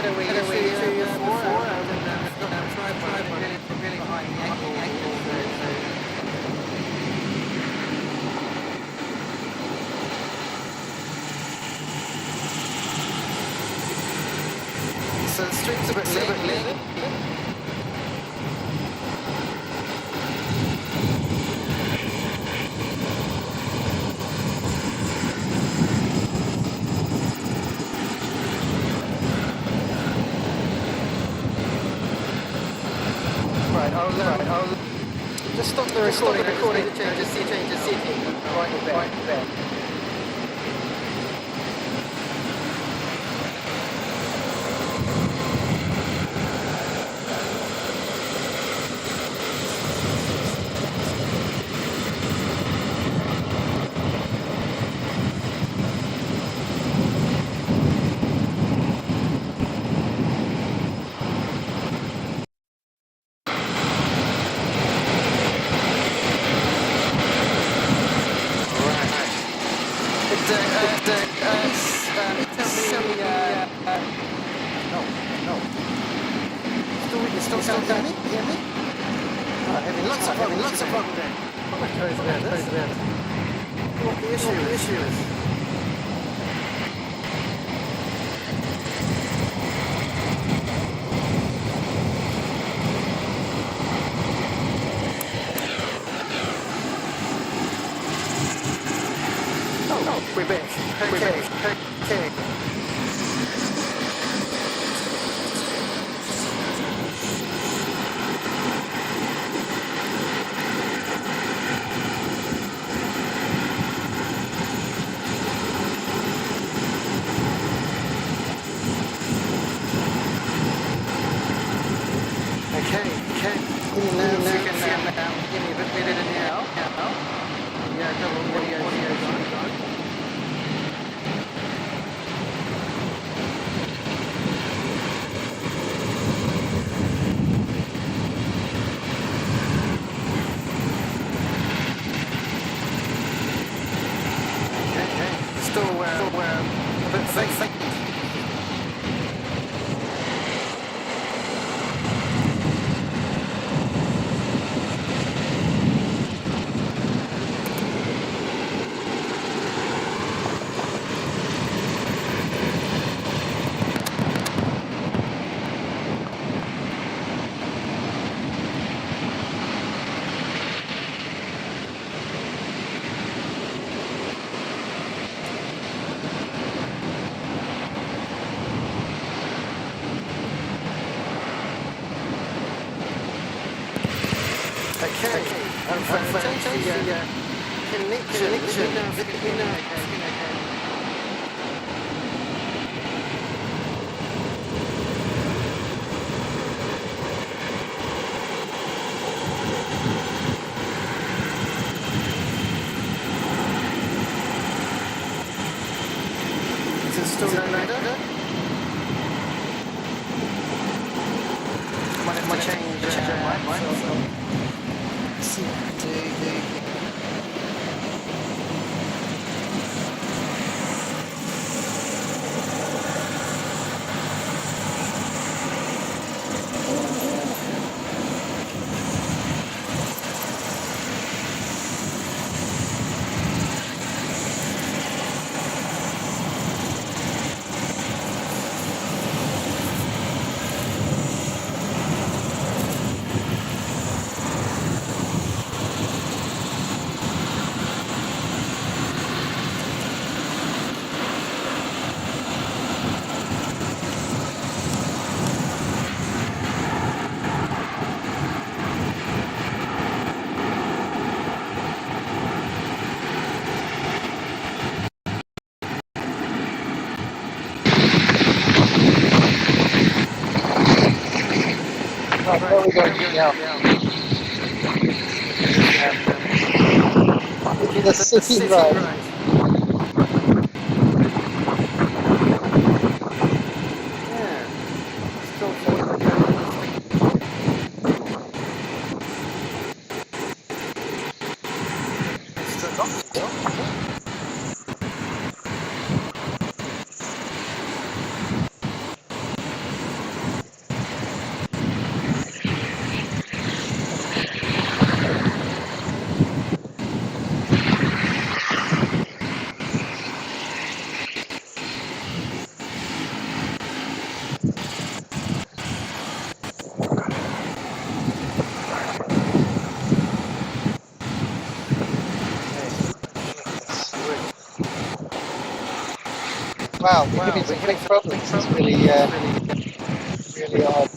So the street's a bit lean. I'll just stop the recording to change the seating. Right there. Still hear me? Having lots of problems there. What the issue is? Oh, we're back. Okay. There we go. Yeah. Into the city road. Yeah. Still Wow, we're having some big problems. It's really, really odd.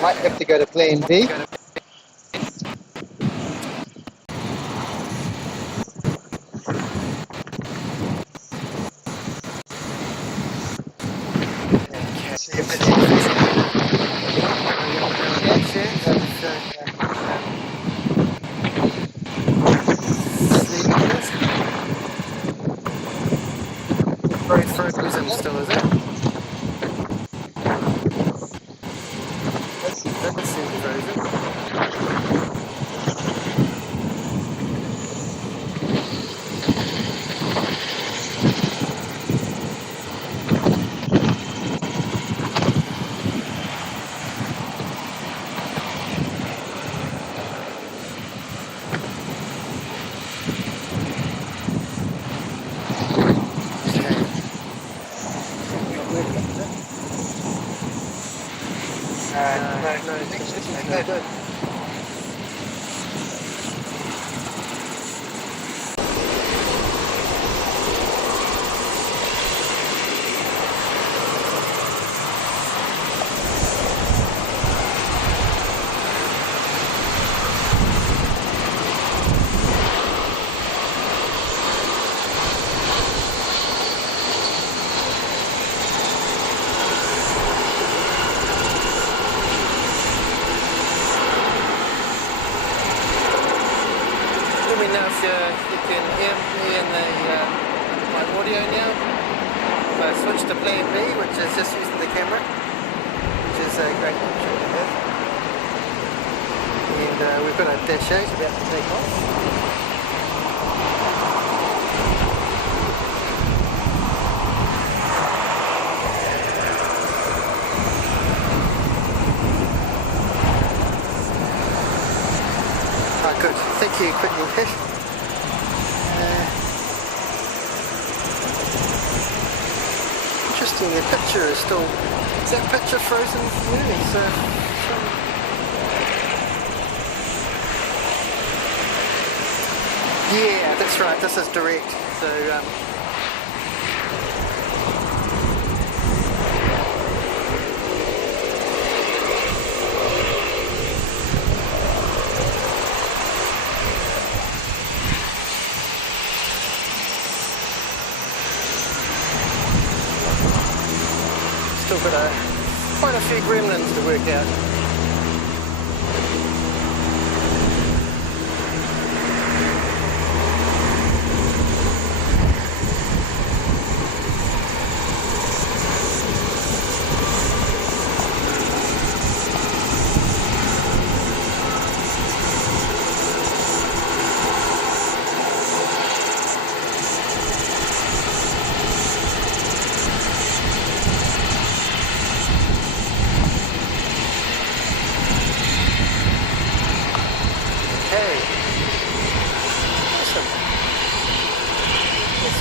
Might have to go to plan B. See if it's very frozen still, is it? That seems frozen. No, good. You can hear me in my audio now. So I switched to plan B, which is just using the camera, which is a great option to have. And we've got a dash 8 about to take off. Good, thank you, quickly fish. Interesting, the picture is still, is that picture frozen for me? Yeah, that's right, this is direct, so still got quite a few gremlins to work out.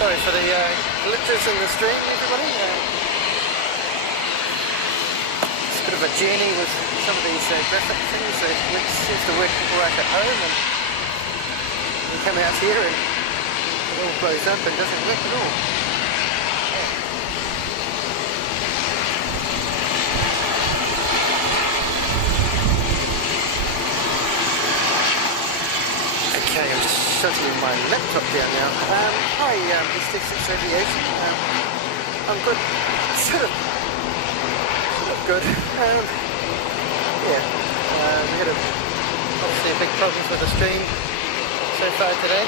Sorry for the glitches in the stream, everybody. It's a bit of a journey with some of these graphic things. It seems to work right at home, and you come out here and it all blows up and doesn't work at all. Okay, I'm just shutting my laptop down now. Hi, ST6 Aviation. I'm good. Sort of good. Yeah, we had obviously a big problems with the stream so far today.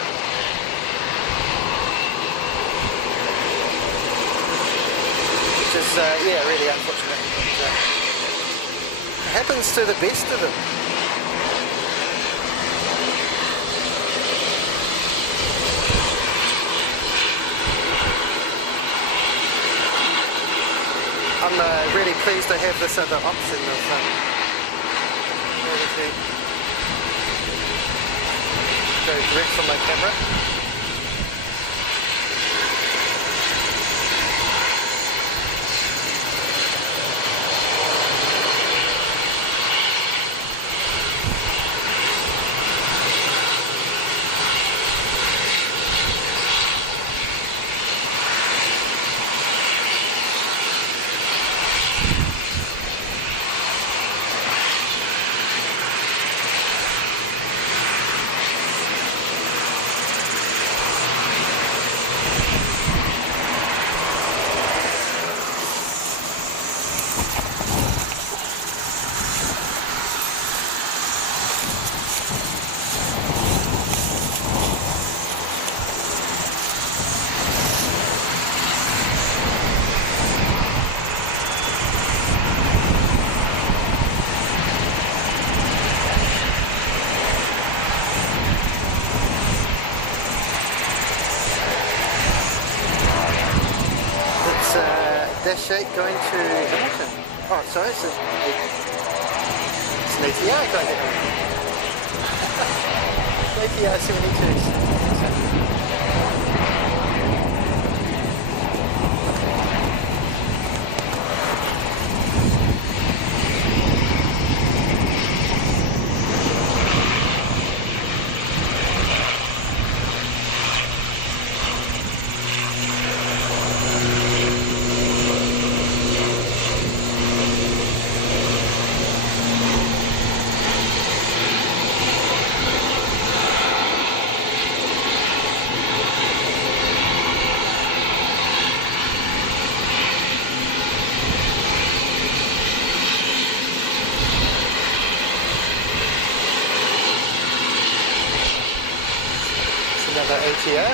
Which is, yeah, really unfortunate. It happens to the best of them. I'm really pleased to have this other option of go direct from my camera. dash 8 going to Hamilton. Oh, sorry, it's an ATR going to Hamilton. ATR 72. ATR.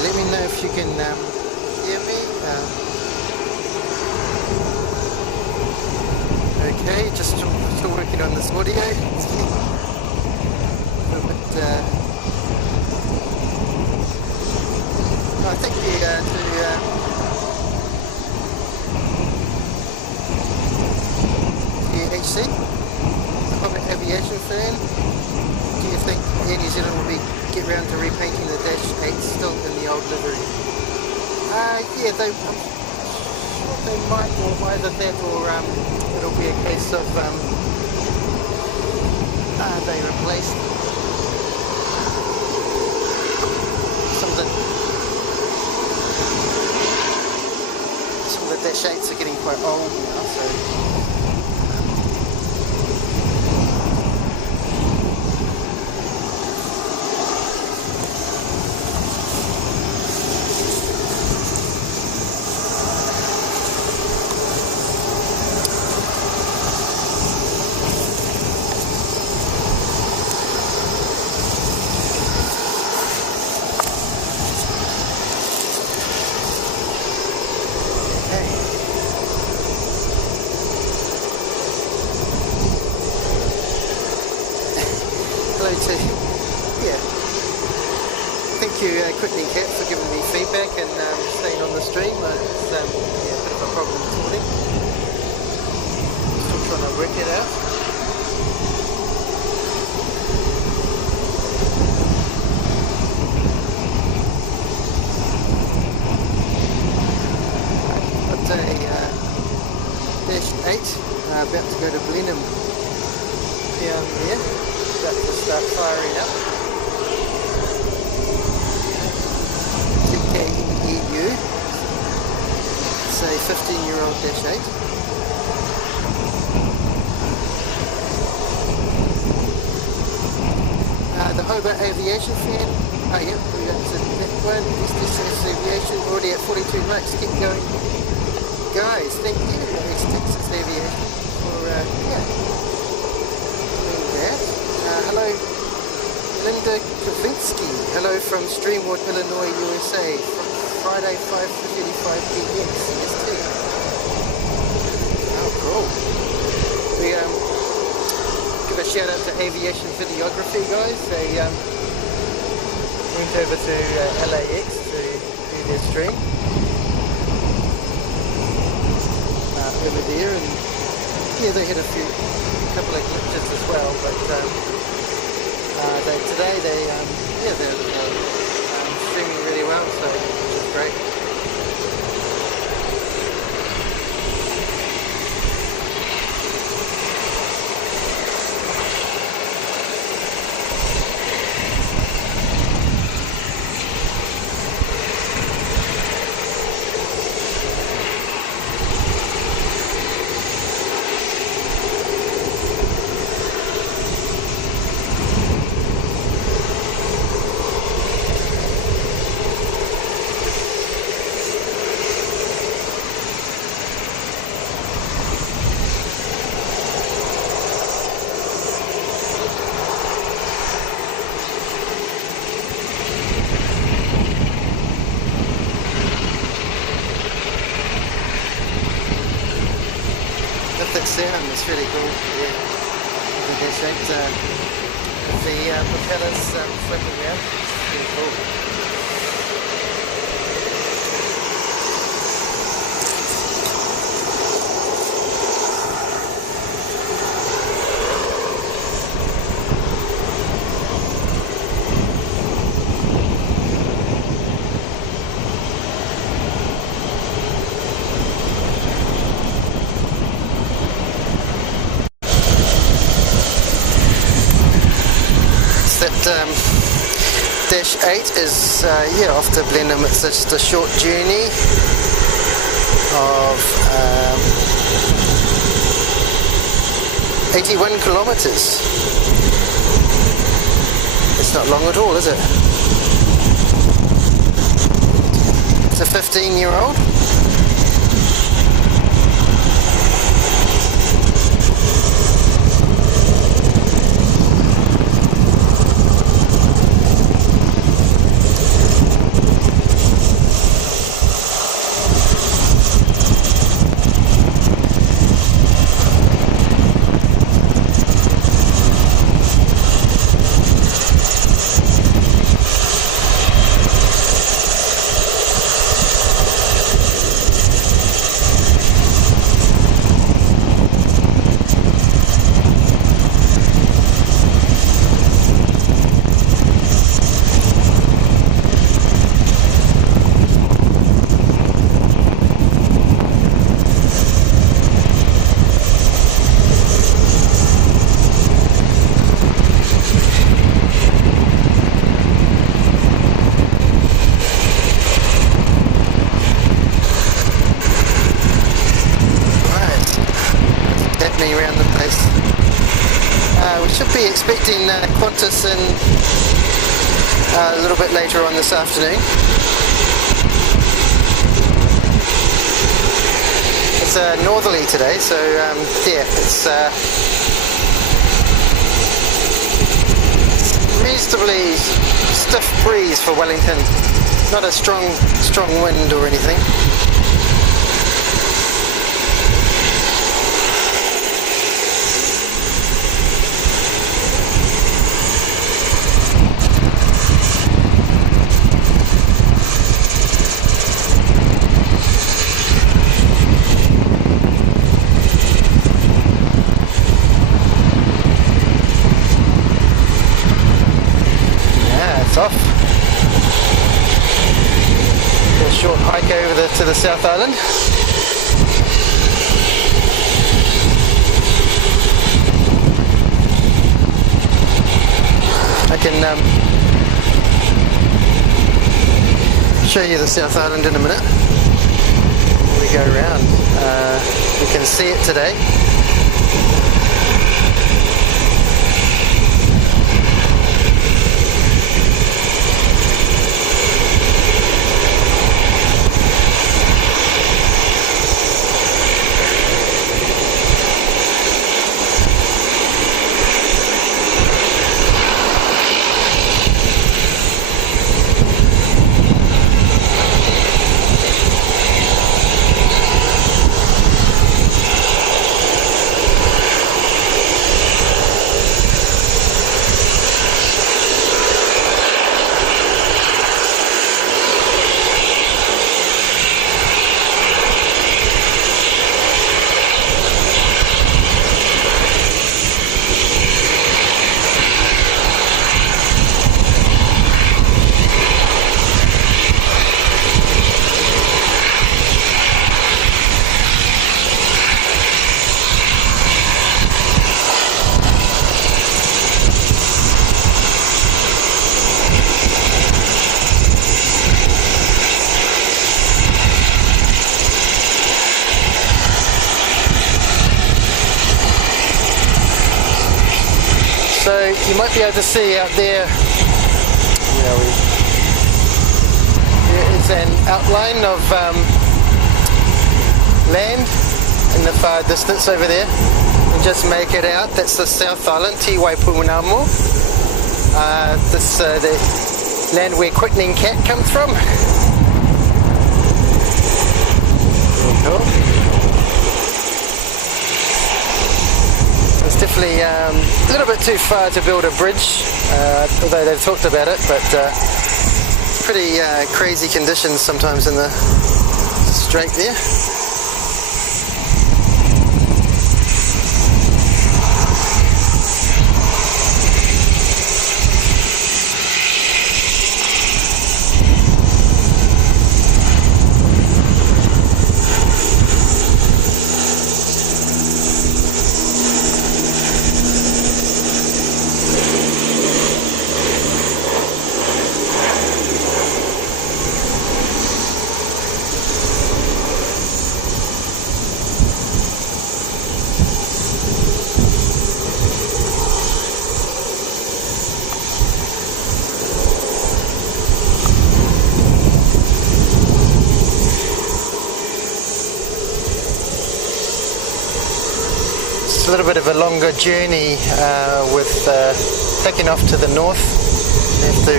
Let me know if you can hear me. Okay, just still working on this audio. A little bit, I think we do VH-XZI, public aviation firm. Do you think Air New Zealand will get round to repainting the Dash 8 still in the old livery? Yeah, they might, or either that or it'll be a case of they replaced some of the Dash 8s are getting quite old now, so thank you quickly, Kat, for giving me feedback and staying on the stream. It's yeah, a bit of a problem this morning. Still trying to work it out. Got a dash 8 about to go to Blenhiem down there. About to start firing up. ZK-NEU, it's a 15-year-old dash 8. The Hobart Aviation fan, oh yeah, we got that one, STS Aviation, already at 42 knots, keep going. Guys, thank you, STS Aviation, for yeah, doing that. Hello, Linda Kavinsky, hello from Streamwood, Illinois, USA, Friday 5:35 p.m. CST. Oh, cool. We give a shout out to Aviation Videography, guys. They went over to LAX to do their stream over there, and yeah, they had a couple of glitches as well, but today they're streaming really well, so which is great. That sound is really cool. Yeah, the dash 8 the propellers flipping around. It's really cool. Dash 8 is yeah, off to Blenhiem. It's just a short journey of 81 kilometres. It's not long at all, is it? It's a 15-year-old. Expecting QANTAS in a little bit later on this afternoon. It's northerly today, so yeah, it's reasonably stiff breeze for Wellington. Not a strong wind or anything. hike over to the South Island. I can show you the South Island in a minute. We go around. We can see it today. So you might be able to see out there, there is an outline of land in the far distance over there. You can just make it out. That's the South Island, Te Waipunamo. This the land where Quickening Cat comes from. Very cool. It's definitely a little bit too far to build a bridge, although they've talked about it, but pretty crazy conditions sometimes in the strait there. A little bit of a longer journey with taking off to the north. You have to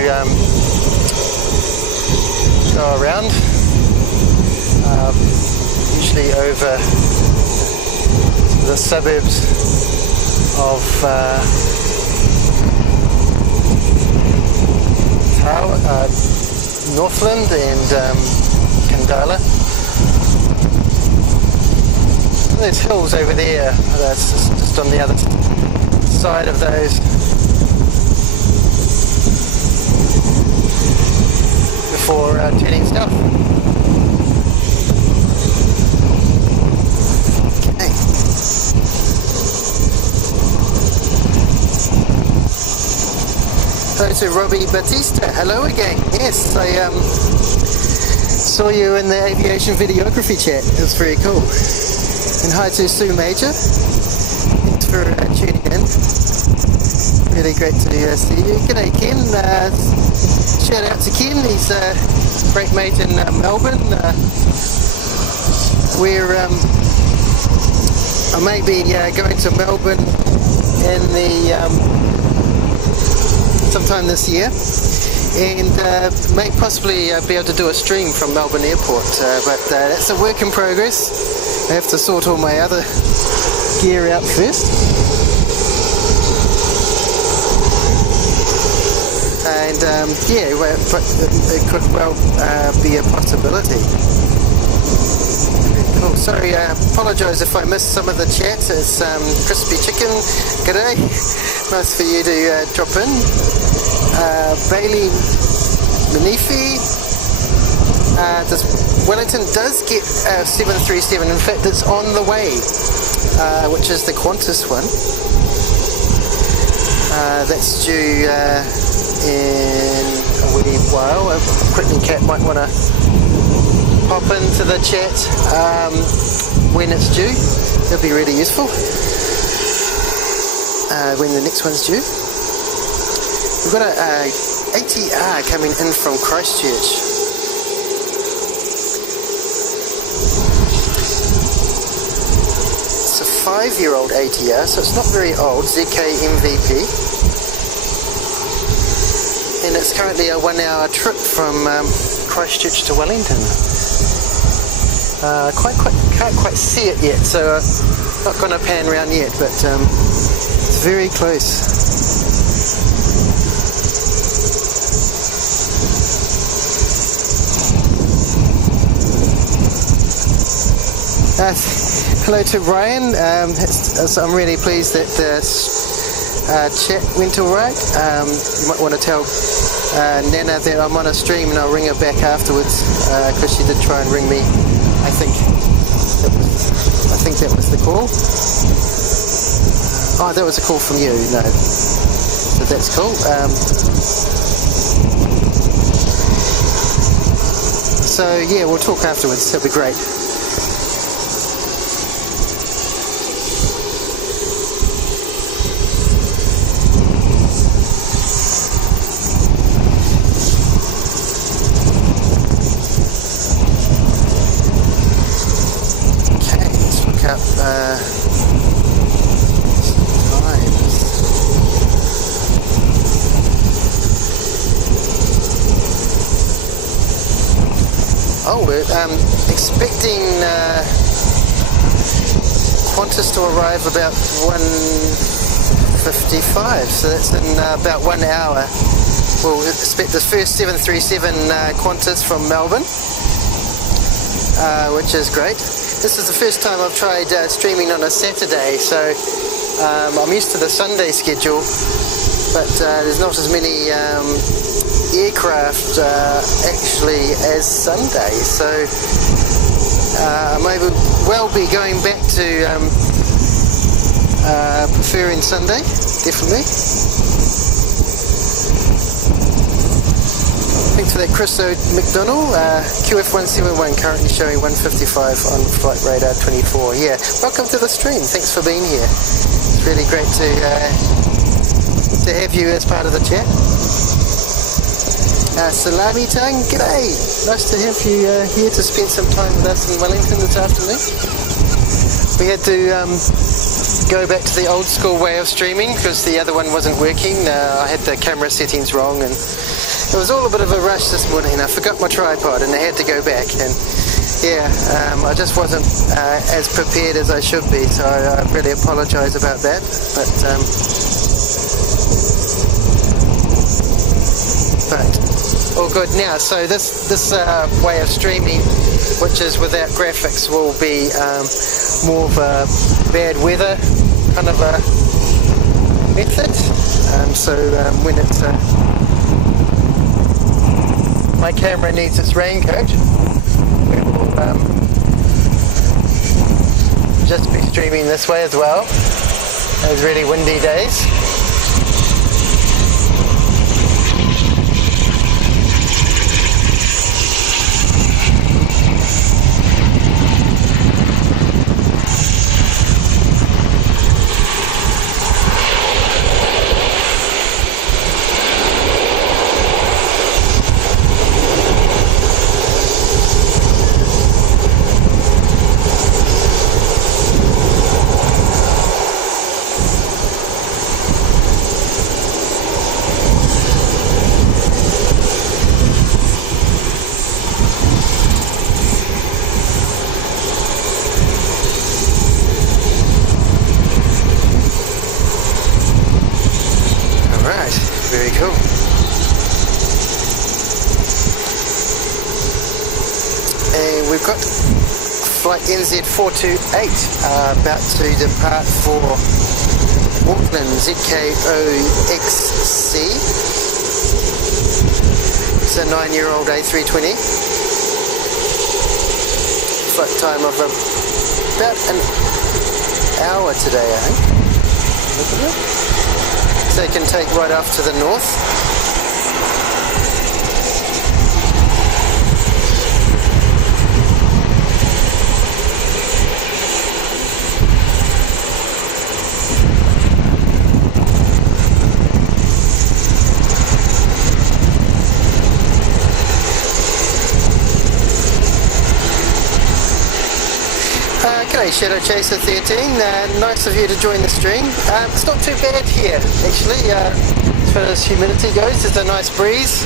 go around, usually over the suburbs of Northland and Kandala. There's hills over there, that's just on the other side of those. Before turning south. Okay. Hello to Robbie Batista, hello again. Yes, I saw you in the aviation videography chat, it was very cool. And hi to Sue Major, thanks for tuning in, really great to see you. G'day Ken, shout out to Ken, he's a great mate in Melbourne. I may be going to Melbourne in sometime this year, and may possibly be able to do a stream from Melbourne Airport, but that's a work in progress. I have to sort all my other gear out first. And yeah, but it could well be a possibility. Cool. Sorry, I apologise if I missed some of the chat. It's Crispy Chicken, g'day. Nice for you to drop in. Bailey Manifi, Wellington does get 737. In fact, it's on the way, which is the Qantas one. That's due in a wee while. Brittany Cat might want to pop into the chat when it's due. That'll be really useful. When the next one's due. We've got a ATR coming in from Christchurch. It's a 5-year-old ATR, so it's not very old. ZK-MVP. And it's currently a 1-hour trip from Christchurch to Wellington. Can't quite see it yet, so not going to pan around yet, but it's very close. Hello to Ryan. So I'm really pleased that the chat went alright. You might want to tell Nana that I'm on a stream and I'll ring her back afterwards, because she did try and ring me. I think that was the call. Oh, that was a call from you. No, so that's cool. So yeah, we'll talk afterwards. That'll be great. Expecting Qantas to arrive about 1:55, so that's in about 1 hour. We'll expect the first 737 Qantas from Melbourne, which is great. This is the first time I've tried streaming on a Saturday, so I'm used to the Sunday schedule, but there's not as many aircraft actually as Sunday, so I may well be going back to preferring Sunday, definitely. Thanks for that, Chris McDonald. QF171 currently showing 155 on flight radar 24. Yeah, welcome to the stream. Thanks for being here. It's really great to have you as part of the chat. Salami Tang, g'day! Nice to have you here to spend some time with us in Wellington this afternoon. We had to go back to the old school way of streaming because the other one wasn't working. I had the camera settings wrong and it was all a bit of a rush this morning, and I forgot my tripod and I had to go back, and yeah, I just wasn't as prepared as I should be, so I really apologise about that, but all good now. So this way of streaming, which is without graphics, will be more of a bad weather kind of a method. So when it's my camera needs its raincoat, we will just be streaming this way as well. Those really windy days. NZ428 about to depart for Auckland, ZK-OXC. It's a 9-year-old A320. flight time of about an hour today, I think. So you can take right off to the north. G'day Shadow Chaser 13, nice of you to join the stream. It's not too bad here actually, as far as humidity goes. There's a nice breeze.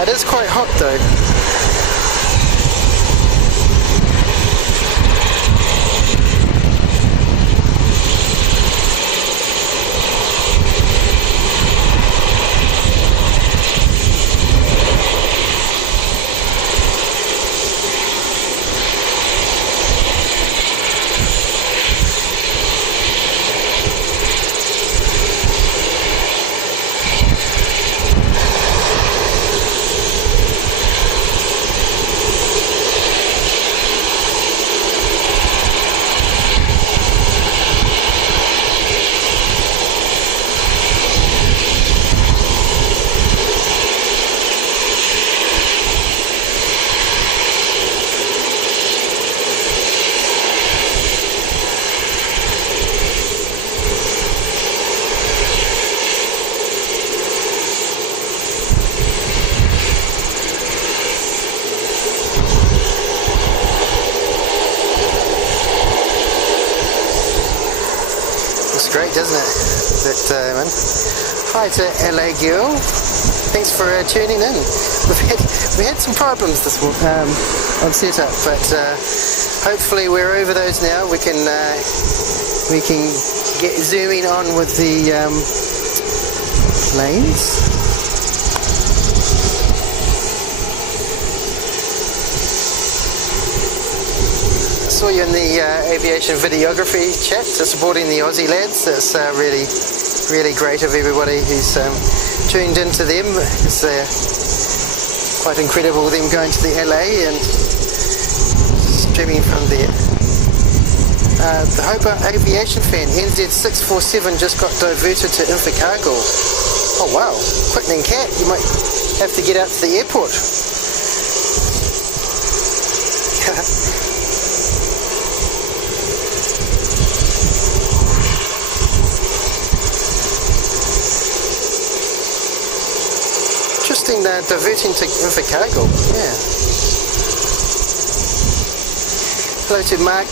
It is quite hot though. Great, doesn't it? But hi to LA Girl. Thanks for tuning in. We had some problems this on setup, but hopefully we're over those now. We can get zooming on with the planes. Saw you in the aviation videography chat supporting the Aussie lads. That's really great of everybody who's tuned into them. It's quite incredible them going to the LA and streaming from there. The Hobart aviation fan, NZ647, just got diverted to Invercargill. Oh wow, quickening cat, you might have to get out to the airport. Diverting to Invercargill, yeah. Hello to Mark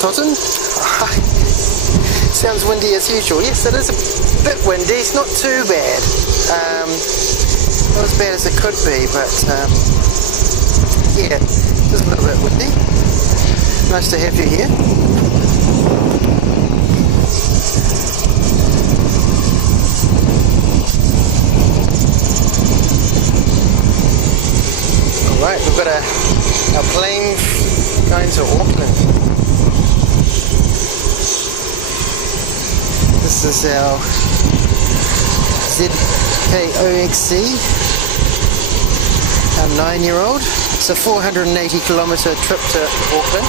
Totten. Sounds windy as usual. Yes, it is a bit windy. It's not too bad. Not as bad as it could be, but yeah, just a little bit windy. Nice to have you here. Right, we've got our plane going to Auckland. This is our ZK-OXC, our 9-year-old. It's a 480 kilometre trip to Auckland.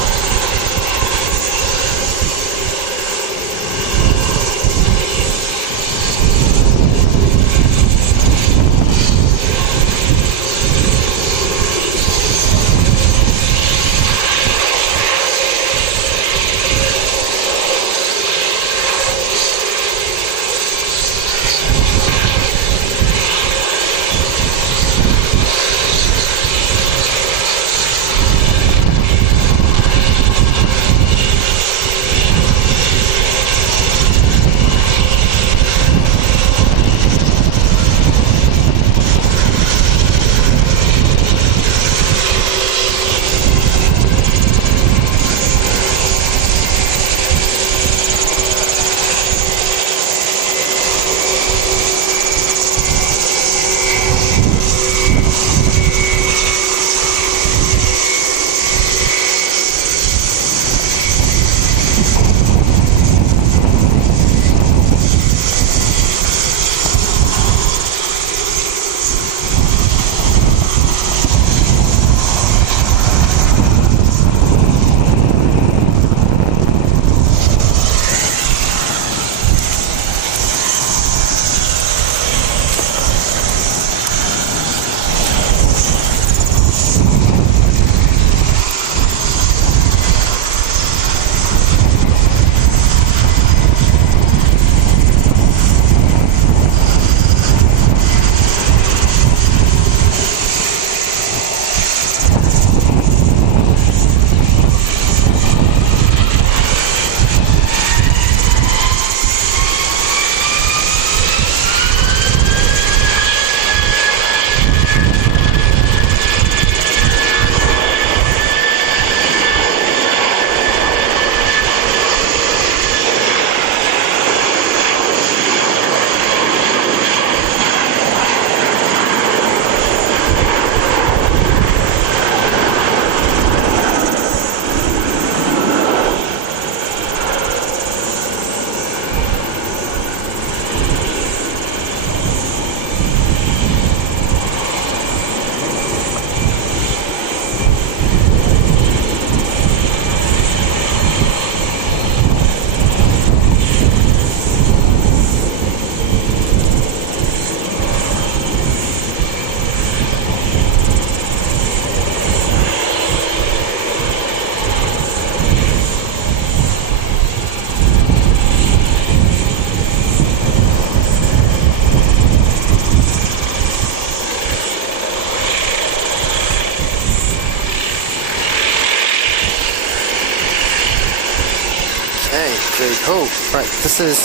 Right, this is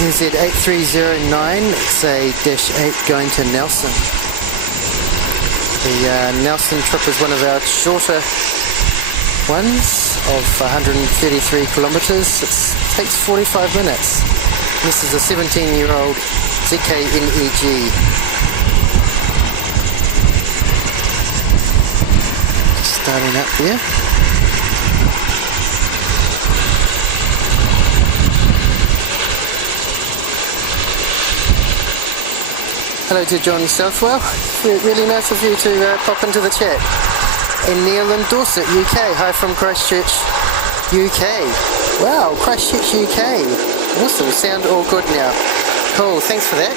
NZ8309, it's a -8 going to Nelson. The Nelson trip is one of our shorter ones of 133 kilometres. It takes 45 minutes. This is a 17-year-old ZK-NEG. Starting up there. Hello to John Southwell. Really nice of you to pop into the chat. And Neil in Dorset, UK. Hi from Christchurch, UK. Wow, Christchurch, UK. Awesome. Sound all good now. Cool. Thanks for that.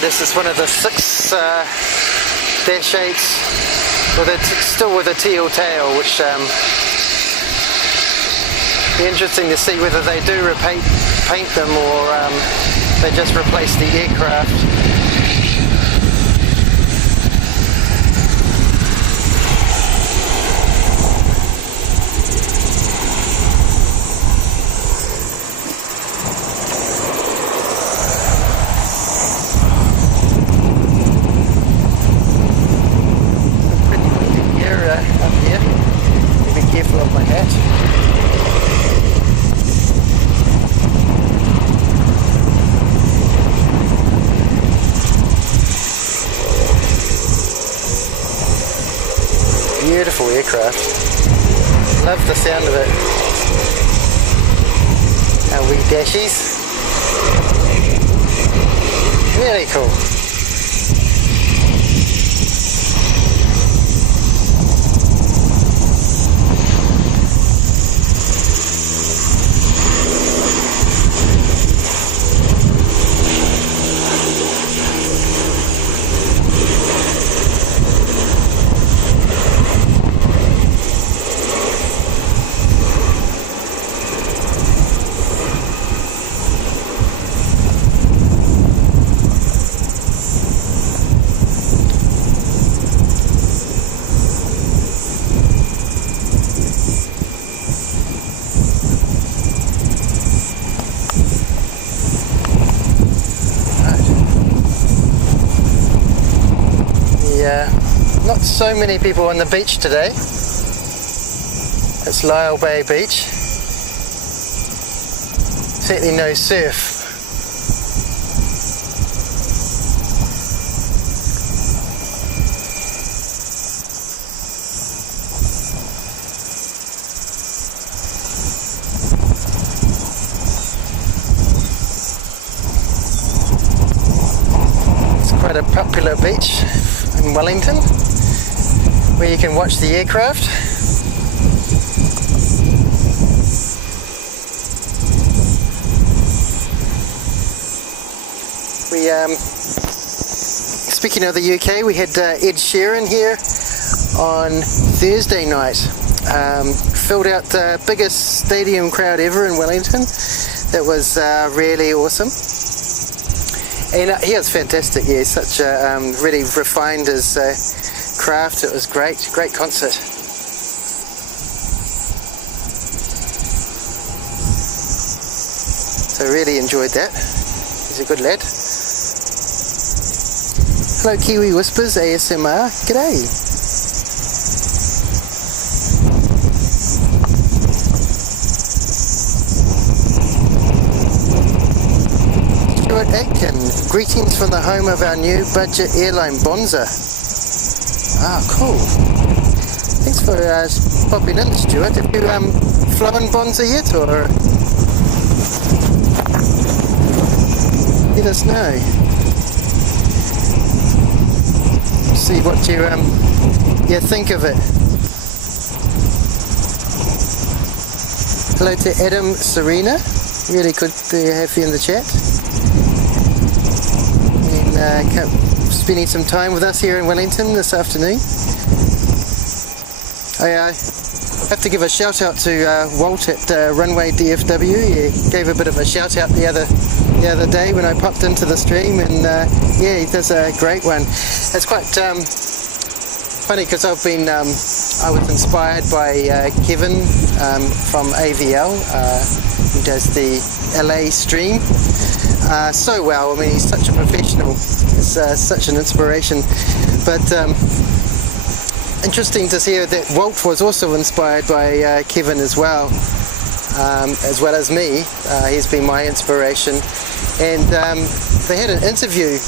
This is one of the 6 dash 8s, well, still with a teal tail, which be interesting to see whether they do paint them or they just replace the aircraft. Beautiful aircraft. Love the sound of it. Our wee dashies. Really cool. Not so many people on the beach today. It's Lyell Bay Beach. Certainly no surf. It's quite a popular beach in Wellington, where you can watch the aircraft. Speaking of the UK, we had Ed Sheeran here on Thursday night. Filled out the biggest stadium crowd ever in Wellington. That was really awesome. And he was fantastic, yeah, such a really refined his craft. It was great concert. So really enjoyed that. He's a good lad. Hello Kiwi Whispers ASMR, g'day. Greetings from the home of our new budget airline, Bonza. Ah, cool. Thanks for popping in, Stuart. Have you flown Bonza yet, or let us know. See what you think of it. Hello to Adam Serena. Really good to have you in the chat. And spending some time with us here in Wellington this afternoon. I have to give a shout out to Walt at Runway DFW. He gave a bit of a shout out the other day when I popped into the stream, and yeah, he does a great one. It's quite funny because I was inspired by Kevin from AVL, who does the LA stream so well. I mean, he's such a professional. It's such an inspiration. But interesting to see that Walt was also inspired by Kevin as well as me. He's been my inspiration. And they had an interview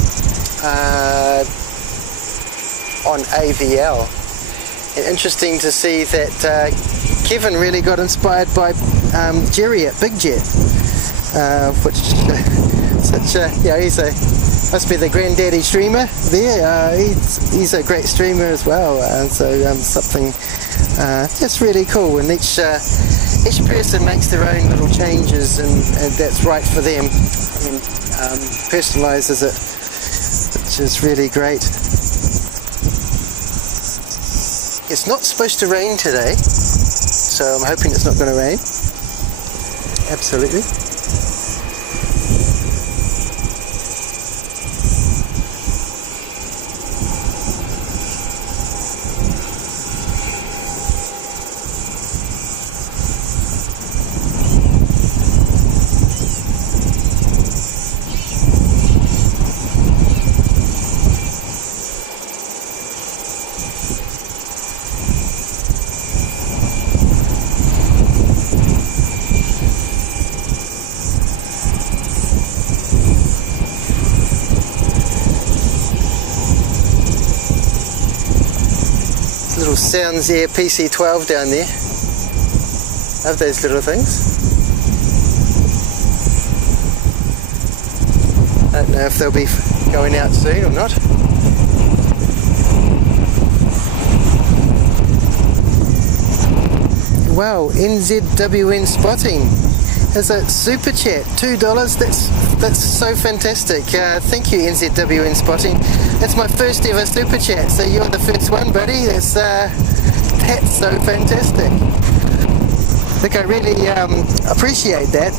on AVL. And interesting to see that Kevin really got inspired by Jerry at Big Jet, which must be the granddaddy streamer there. He's a great streamer as well, and so something just really cool. And each person makes their own little changes, and that's right for them, and personalises it, which is really great. It's not supposed to rain today, so I'm hoping it's not going to rain. Absolutely. Sounds here, PC12 down there. Love those little things. I don't know if they'll be going out soon or not. Wow, NZWN spotting. There's a super chat, $2. That's so fantastic. Thank you, NZWN spotting. That's my first ever super chat, so you're the first one, buddy. That's so fantastic. Look, I really appreciate that.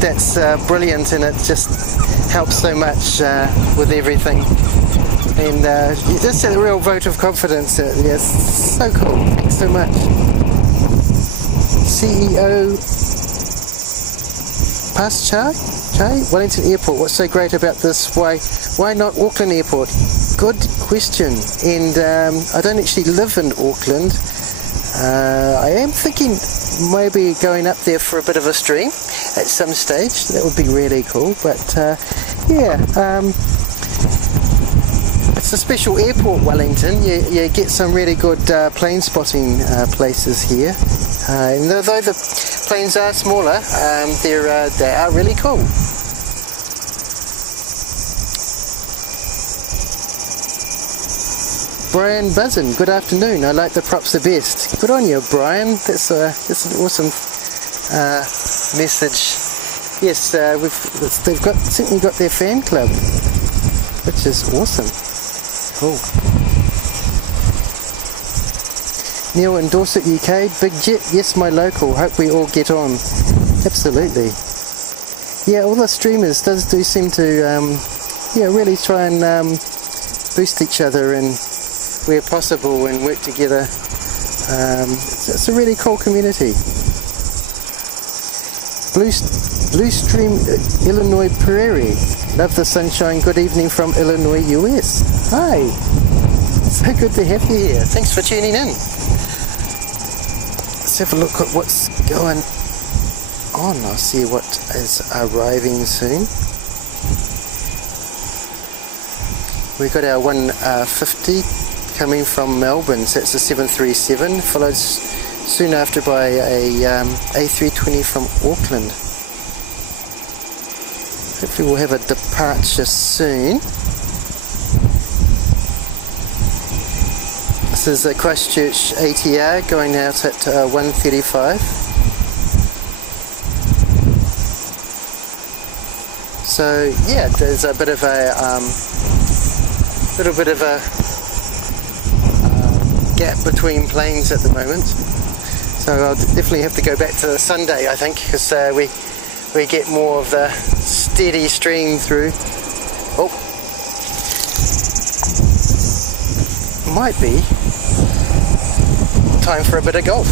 That's brilliant, and it just helps so much with everything. And just a real vote of confidence. Yes, so cool. Thanks so much. CEO Chai, Wellington Airport. What's so great about this? Why not Auckland Airport? Good question. And I don't actually live in Auckland. I am thinking maybe going up there for a bit of a stream at some stage. That would be really cool. But yeah, it's a special airport, Wellington. You get some really good plane spotting places here. And although the planes are smaller, they are really cool. Brian Buzzin, good afternoon. I like the props the best. Good on you, Brian. That's an awesome message. Yes, they've certainly got their fan club, which is awesome. Cool. Neil in Dorset, UK. Big Jet, yes, my local. Hope we all get on. Absolutely. Yeah, all the streamers do seem to really try and boost each other and where possible and work together. It's a really cool community. Blue Stream, Illinois Prairie. Love the sunshine. Good evening from Illinois, US. Hi. So good to have you here. Thanks for tuning in. Let's have a look at what's going on. I'll see what is arriving soon. We got our 150 coming from Melbourne, so that's a 737, followed soon after by a A320 from Auckland. Hopefully we'll have a departure soon. This is a Christchurch ATR going out at 1:35. So yeah, there's a bit of a little bit of a gap between planes at the moment. So I'll definitely have to go back to Sunday, I think, because we get more of the steady stream through. Oh, might be time for a bit of golf.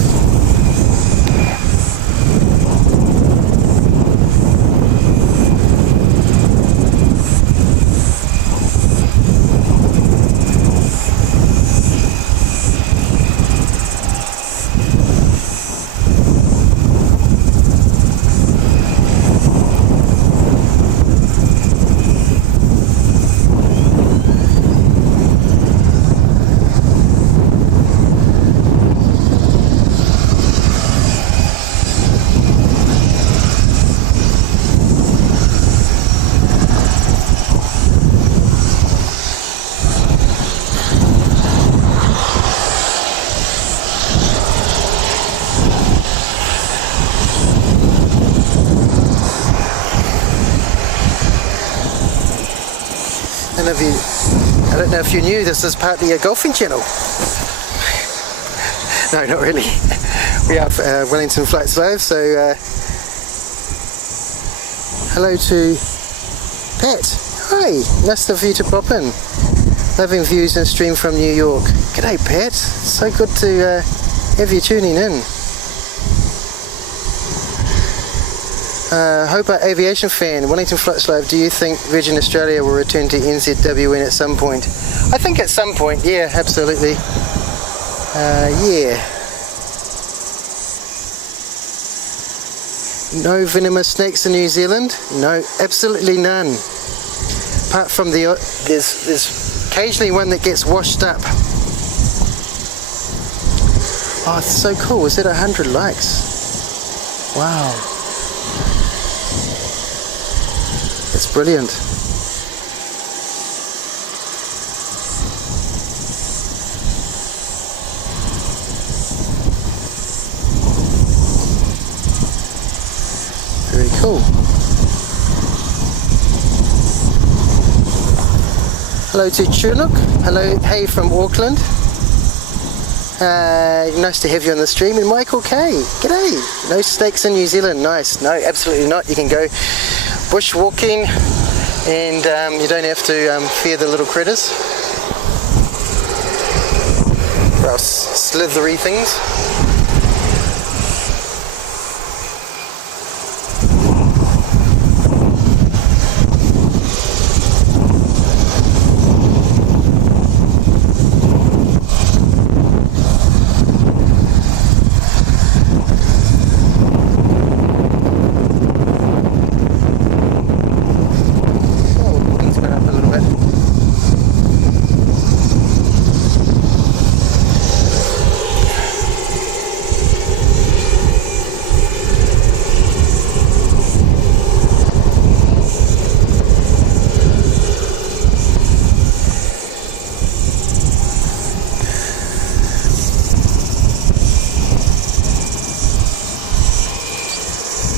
I don't know if you knew this is partly a golfing channel. No, not really. We have Wellington Flights Live, so hello to Pat. Hi, nice of you to pop in. Loving views and stream from New York. G'day Pat, so good to have you tuning in. Hobart Aviation fan, Wellington Flights Live, do you think Virgin Australia will return to NZWN at some point? I think at some point, yeah, absolutely. Yeah. No venomous snakes in New Zealand? No, absolutely none. Apart from there's occasionally one that gets washed up. Oh, it's so cool. Is it 100 likes? Wow. It's brilliant. Very cool. Hello to Chinook. Hello, hey from Auckland. Nice to have you on the stream. And Michael K. G'day. No snakes in New Zealand. Nice. No, absolutely not. You can go bushwalking and you don't have to fear the little critters. Or else slithery things.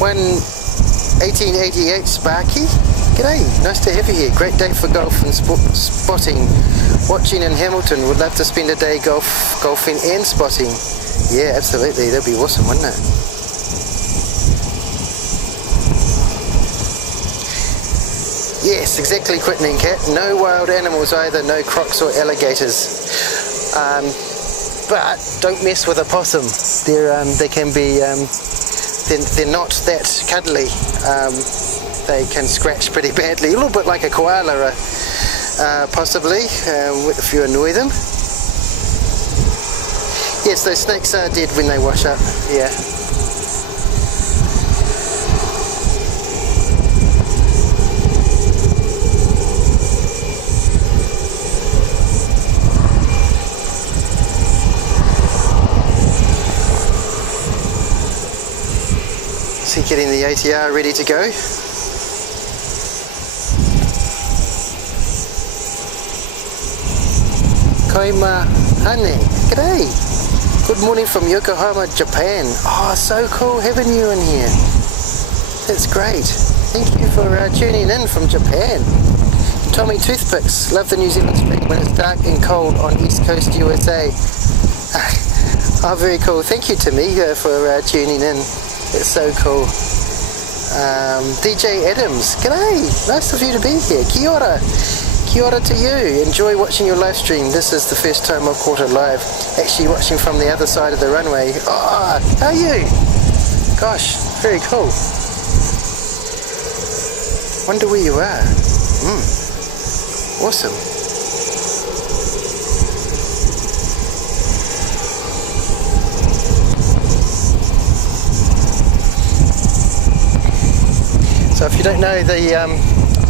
One 1888 Sparky. G'day, nice to have you here. Great day for golf and spotting. Watching in Hamilton. Would love to spend a day golfing and spotting. Yeah, absolutely. That'd be awesome, wouldn't it? Yes, exactly, Quitting Cat. No wild animals either. No crocs or alligators. But don't mess with a possum. They can be. They're not that cuddly. They can scratch pretty badly, a little bit like a koala, possibly, if you annoy them. Yes, those snakes are dead when they wash up, yeah. See, getting the ATR ready to go. Kaima Hane, g'day. Good morning from Yokohama, Japan. Oh, so cool having you in here. That's great. Thank you for tuning in from Japan. Tommy Toothpicks, love the New Zealand stream when it's dark and cold on East Coast USA. Oh, very cool. Thank you to me for tuning in. It's so cool. DJ Adams, g'day. Nice of you to be here. Kia ora. Kia ora to you. Enjoy watching your live stream. This is the first time I've caught it live. Actually watching from the other side of the runway. Oh, how are you? Gosh, very cool. Wonder where you are. Awesome. So if you don't know, the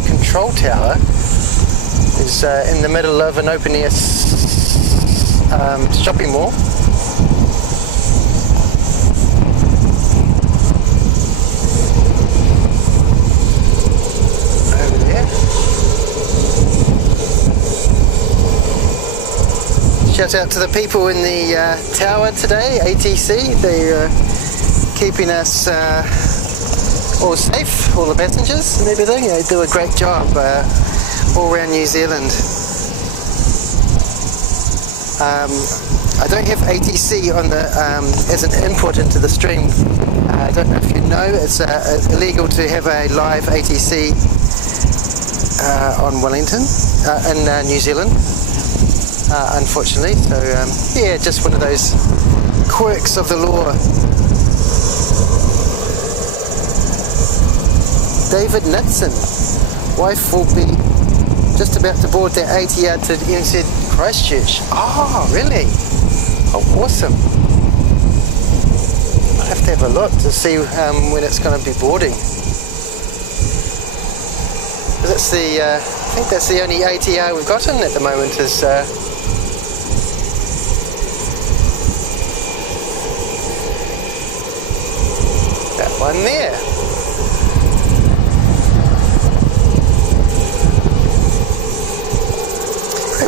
control tower is in the middle of an open air shopping mall. Over there. Shout out to the people in the tower today, ATC. They're keeping us all safe, all the passengers and everything. They do a great job all around New Zealand. I don't have ATC on the as an input into the stream. I don't know if you know, it's illegal to have a live ATC on Wellington in New Zealand, unfortunately. So yeah, just one of those quirks of the law. David Knudsen, wife will be just about to board their ATR to NZ Christchurch. Oh, really? Oh, awesome. I have to have a look to see when it's going to be boarding. That's the, I think that's the only ATR we've got in at the moment is that one there.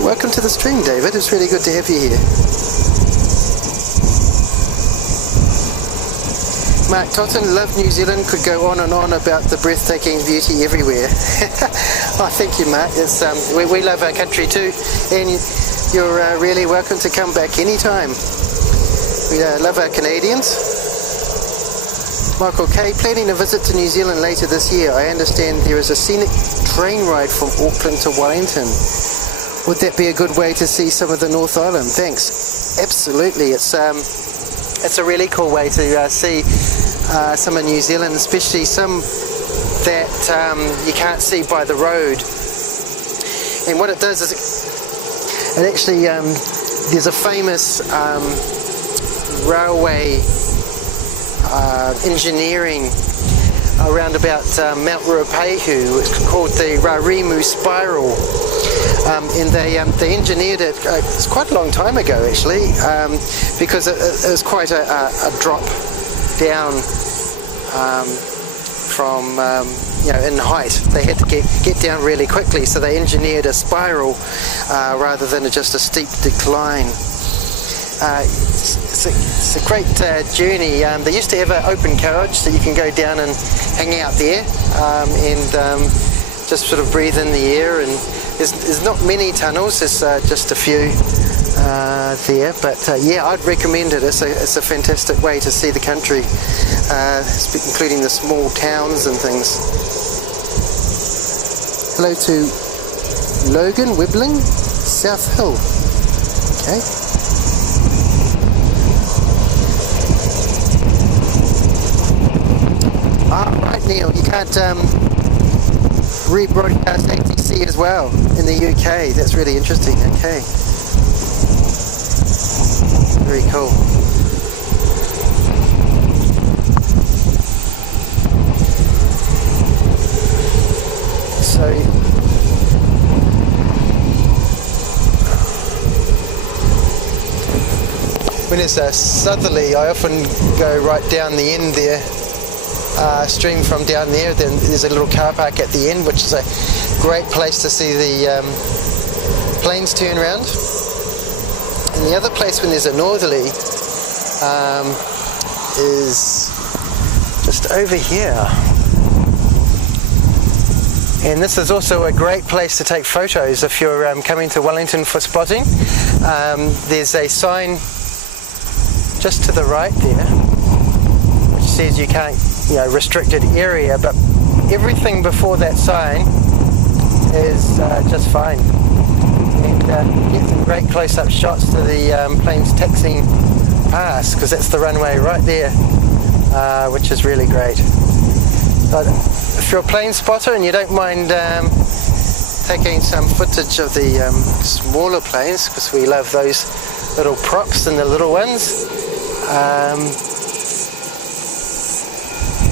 Welcome to the stream, David. It's really good to have you here. Mark Totten, love New Zealand, could go on and on about the breathtaking beauty everywhere. Oh, thank you, Mark. It's, we love our country too, and you're really welcome to come back anytime. We love our Canadians. Michael K, planning a visit to New Zealand later this year. I understand there is a scenic train ride from Auckland to Wellington. Would that be a good way to see some of the North Island? Thanks. Absolutely. It's a really cool way to see some of New Zealand, especially some that you can't see by the road. And what it does is it actually there's a famous railway engineering around about Mount Ruapehu. It's called the Rarimu Spiral. And they engineered it, it's quite a long time ago actually, because it was quite a drop down from, in height. They had to get down really quickly, so they engineered a spiral rather than just a steep decline. It's a great journey. They used to have an open carriage so you can go down and hang out there and just sort of breathe in the air. And there's not many tunnels, there's just a few there, but yeah, I'd recommend it. It's a fantastic way to see the country, including the small towns and things. Hello to Logan Wibbling, South Hill. Okay. Ah, right, Neil, you can't rebroadcast ATC as well in the UK. That's really interesting. Okay. Very cool. So when it's southerly, I often go right down the end there stream from down there. Then there's a little car park at the end, which is a great place to see the planes turn around. And the other place when there's a northerly is just over here. And this is also a great place to take photos if you're coming to Wellington for spotting. There's a sign just to the right there which says you can't, restricted area, but everything before that sign is just fine. And you get some great close-up shots to the planes taxiing past, because that's the runway right there, which is really great. But if you're a plane spotter and you don't mind taking some footage of the smaller planes, because we love those little props and the little ones,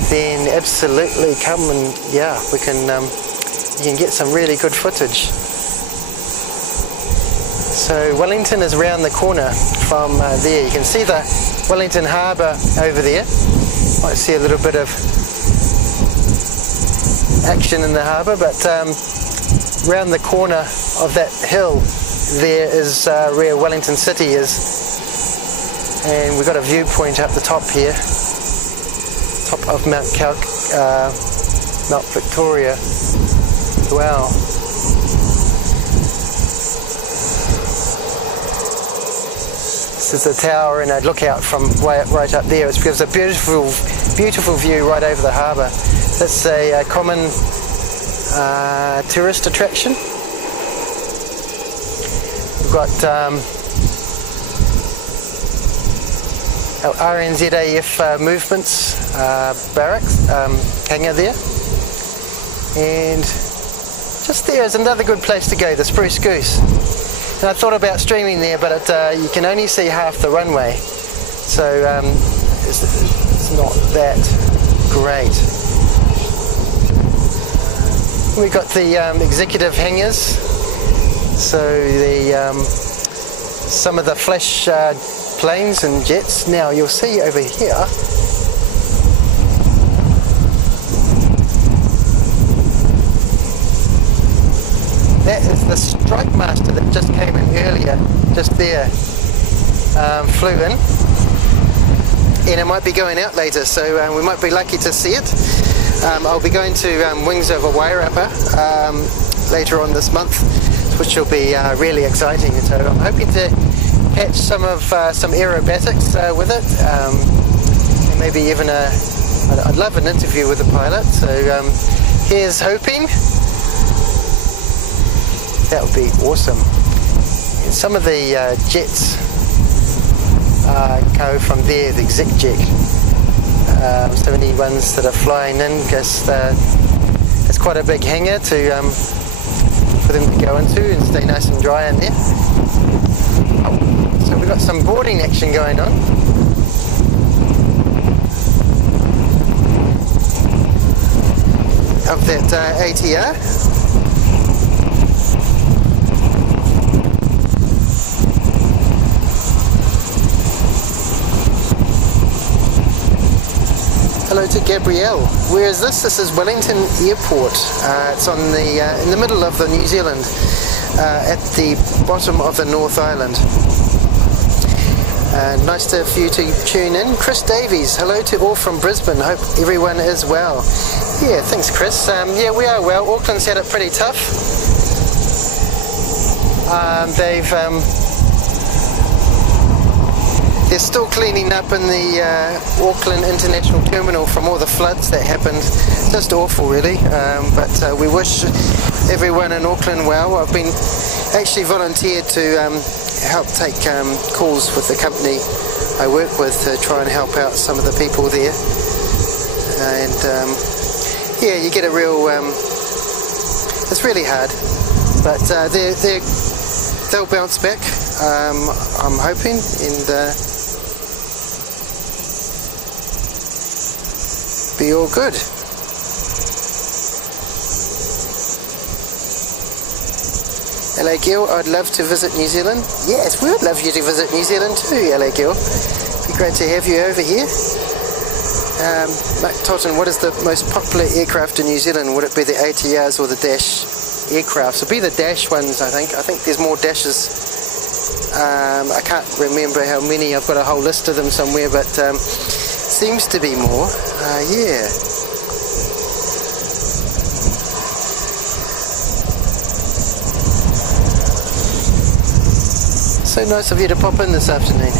then absolutely come and we can you can get some really good footage. So Wellington is round the corner from there. You can see the Wellington Harbour over there. Might see a little bit of action in the harbour, but round the corner of that hill there is where Wellington City is, and we've got a viewpoint up the top here, top of Mount Victoria as well. This is the tower and a lookout from right up there. It gives a beautiful view right over the harbour. That's a common tourist attraction. We've got our RNZAF movements barracks hangar there, and just there is another good place to go, the Spruce Goose. And I thought about streaming there, but you can only see half the runway, so it's not that great. We've got the executive hangars, so the some of the flash planes and jets. Now you'll see over here that is the Strike Master that just came in earlier, just there, flew in, and it might be going out later, so we might be lucky to see it. I'll be going to Wings Over Wairarapa later on this month, which will be really exciting. So I'm hoping to catch some aerobatics with it, and maybe even I'd love an interview with the pilot. So here's hoping. That would be awesome. And some of the jets go from there, the ZK-NEG. So many ones that are flying in, because it's quite a big hangar for them to go into and stay nice and dry in there. So we've got some boarding action going on. Of that ATR. Hello to Gabrielle. Where is this? This is Wellington Airport. It's on the in the middle of the New Zealand, at the bottom of the North Island. Nice for you to tune in. Chris Davies, hello to all from Brisbane. Hope everyone is well. Yeah, thanks Chris. Yeah, we are well. Auckland's had it pretty tough. They're still cleaning up in the Auckland International Terminal from all the floods that happened. Just awful, really. But we wish everyone in Auckland well. I've been actually volunteered to help take calls with the company I work with to try and help out some of the people there. And yeah, you get a real. It's really hard, but they'll bounce back. I'm hoping, and be all good. LA Gil, I'd love to visit New Zealand. Yes, we would love you to visit New Zealand too, LA Gil. Be great to have you over here. Matt Totten, what is the most popular aircraft in New Zealand? Would it be the ATRs or the Dash aircraft? So it'd be the Dash ones, I think. I think there's more Dashes. I can't remember how many. I've got a whole list of them somewhere, but seems to be more. Yeah. So nice of you to pop in this afternoon.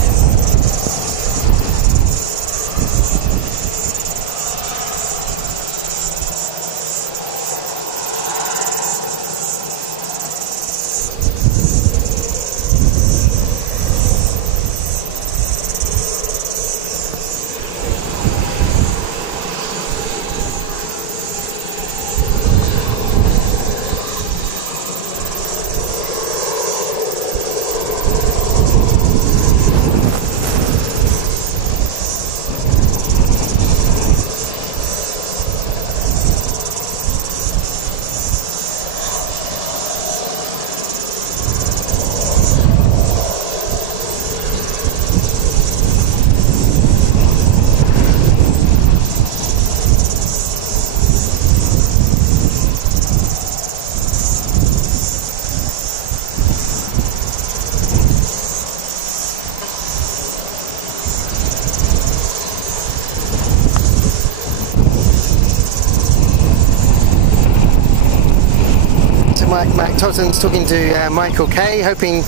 Mike Totten's talking to Michael Kay, hoping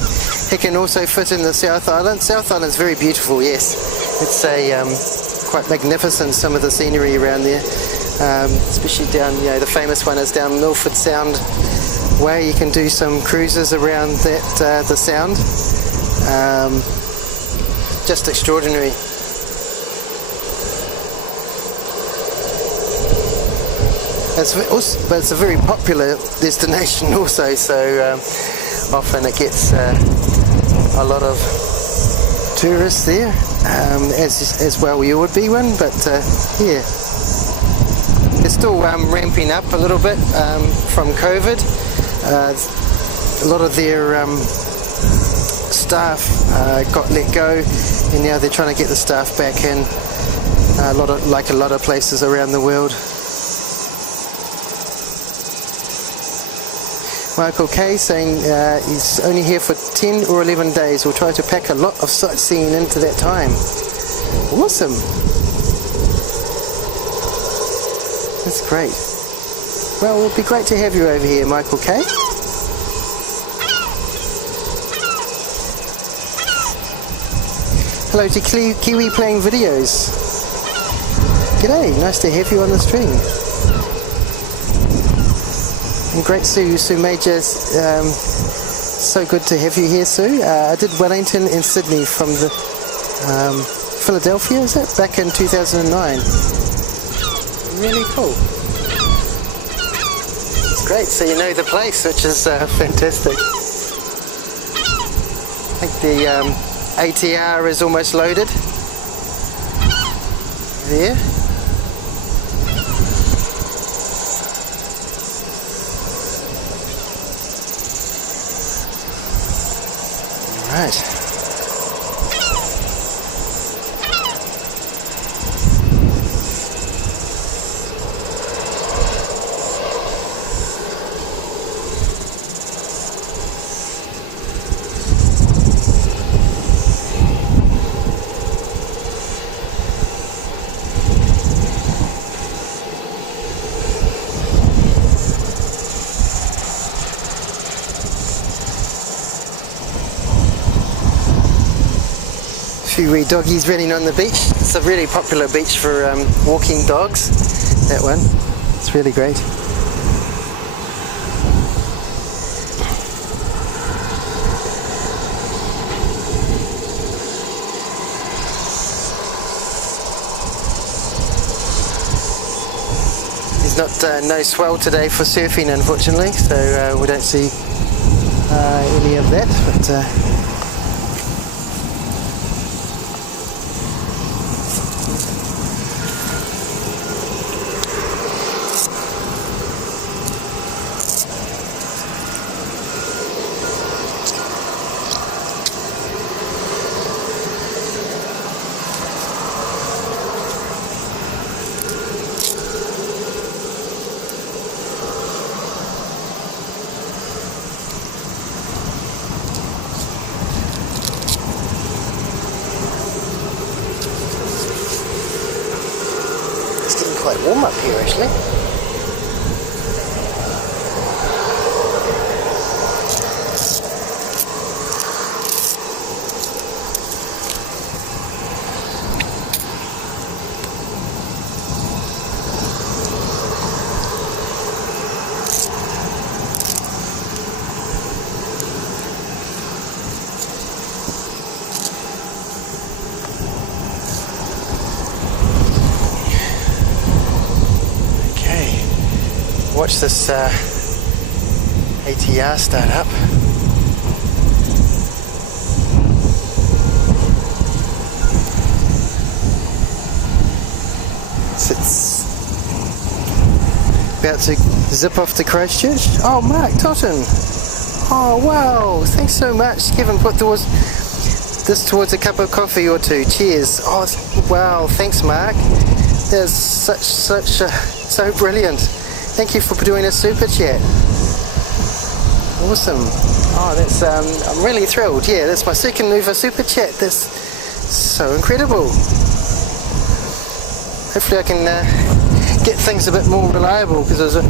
he can also fit in the South Island. South Island's very beautiful, yes. It's a quite magnificent, some of the scenery around there, especially down, you know, the famous one is down Milford Sound Way. You can do some cruises around that the Sound. Just extraordinary. But it's a very popular destination also, so often it gets a lot of tourists there, as well you would be one, but yeah. They're still ramping up a little bit from COVID. A lot of their staff got let go, and now they're trying to get the staff back in, like a lot of places around the world. Michael Kay saying he's only here for 10 or 11 days. We'll try to pack a lot of sightseeing into that time. Awesome. That's great. Well, it would be great to have you over here, Michael Kay. Hello to Kiwi playing videos. G'day, nice to have you on the stream. And great, Sue Major, so good to have you here, Sue. I did Wellington and Sydney from the Philadelphia, is it? Back in 2009. Really cool. It's great, so you know the place, which is fantastic. I think the ATR is almost loaded. There. Right. Few wee doggies running on the beach. It's a really popular beach for walking dogs, that one. It's really great. There's not no swell today for surfing, unfortunately, so we don't see any of that, but come up here actually. Watch this ATR start up. It's about to zip off to Christchurch. Oh, Mark Totten. Oh, wow. Thanks so much. Kevin put this towards a cup of coffee or two. Cheers. Oh, wow. Thanks, Mark. That's so brilliant. Thank you for doing a super chat. Awesome. Oh, that's I'm really thrilled. Yeah, that's my second mover super chat. That's so incredible. Hopefully I can get things a bit more reliable, because it was a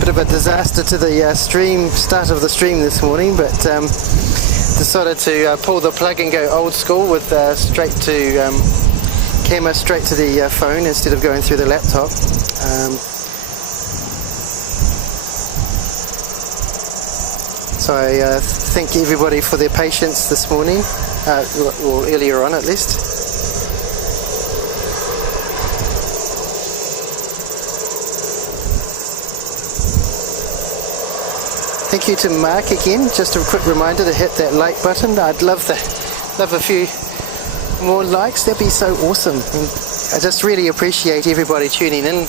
bit of a disaster to the start of the stream this morning, but decided to pull the plug and go old school with straight to camera, straight to the phone instead of going through the laptop. So I thank everybody for their patience this morning, or earlier on at least. Thank you to Mark again. Just a quick reminder to hit that like button. I'd love a few more likes. That'd be so awesome. And I just really appreciate everybody tuning in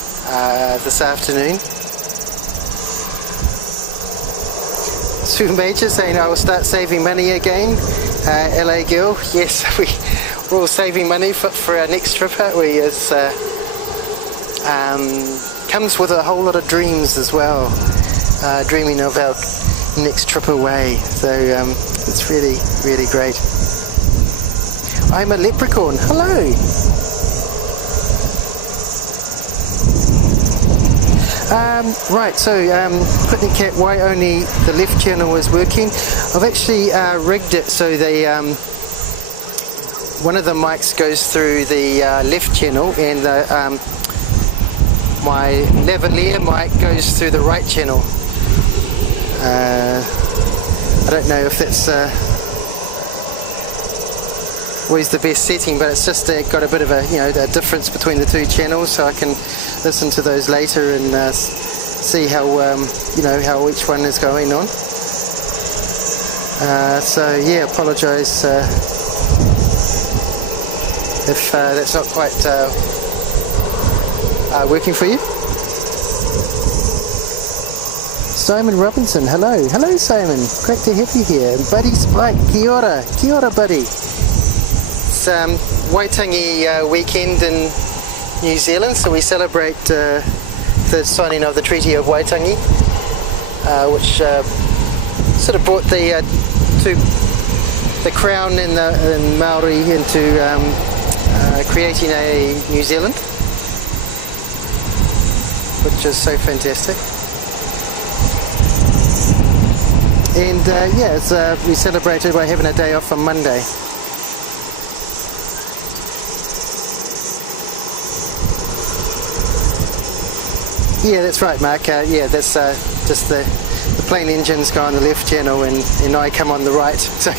this afternoon. Sue Major saying I will start saving money again. LA girl, yes, we're all saving money for our next trip. Comes with a whole lot of dreams as well. Dreaming of our next trip away. So it's really, really great. I'm a leprechaun. Hello. Right, so quickly cat, why only the left channel is working. I've actually rigged it so they one of the mics goes through the left channel, and my lavalier mic goes through the right channel. I don't know if that's always the best setting, but it's just got a bit of a a difference between the two channels, so I can listen to those later and see how how each one is going on. So yeah, apologise if that's not quite working for you. Simon Robinson, hello Simon, great to have you here. And Buddy Spike, kia ora buddy. It's Waitangi weekend in New Zealand, so we celebrate the signing of the Treaty of Waitangi, which sort of brought the Crown and Maori into creating a New Zealand, which is so fantastic. And we celebrated by having a day off on Monday. Yeah, that's right, Mark. That's just the plane engines go on the left channel, and I come on the right. So,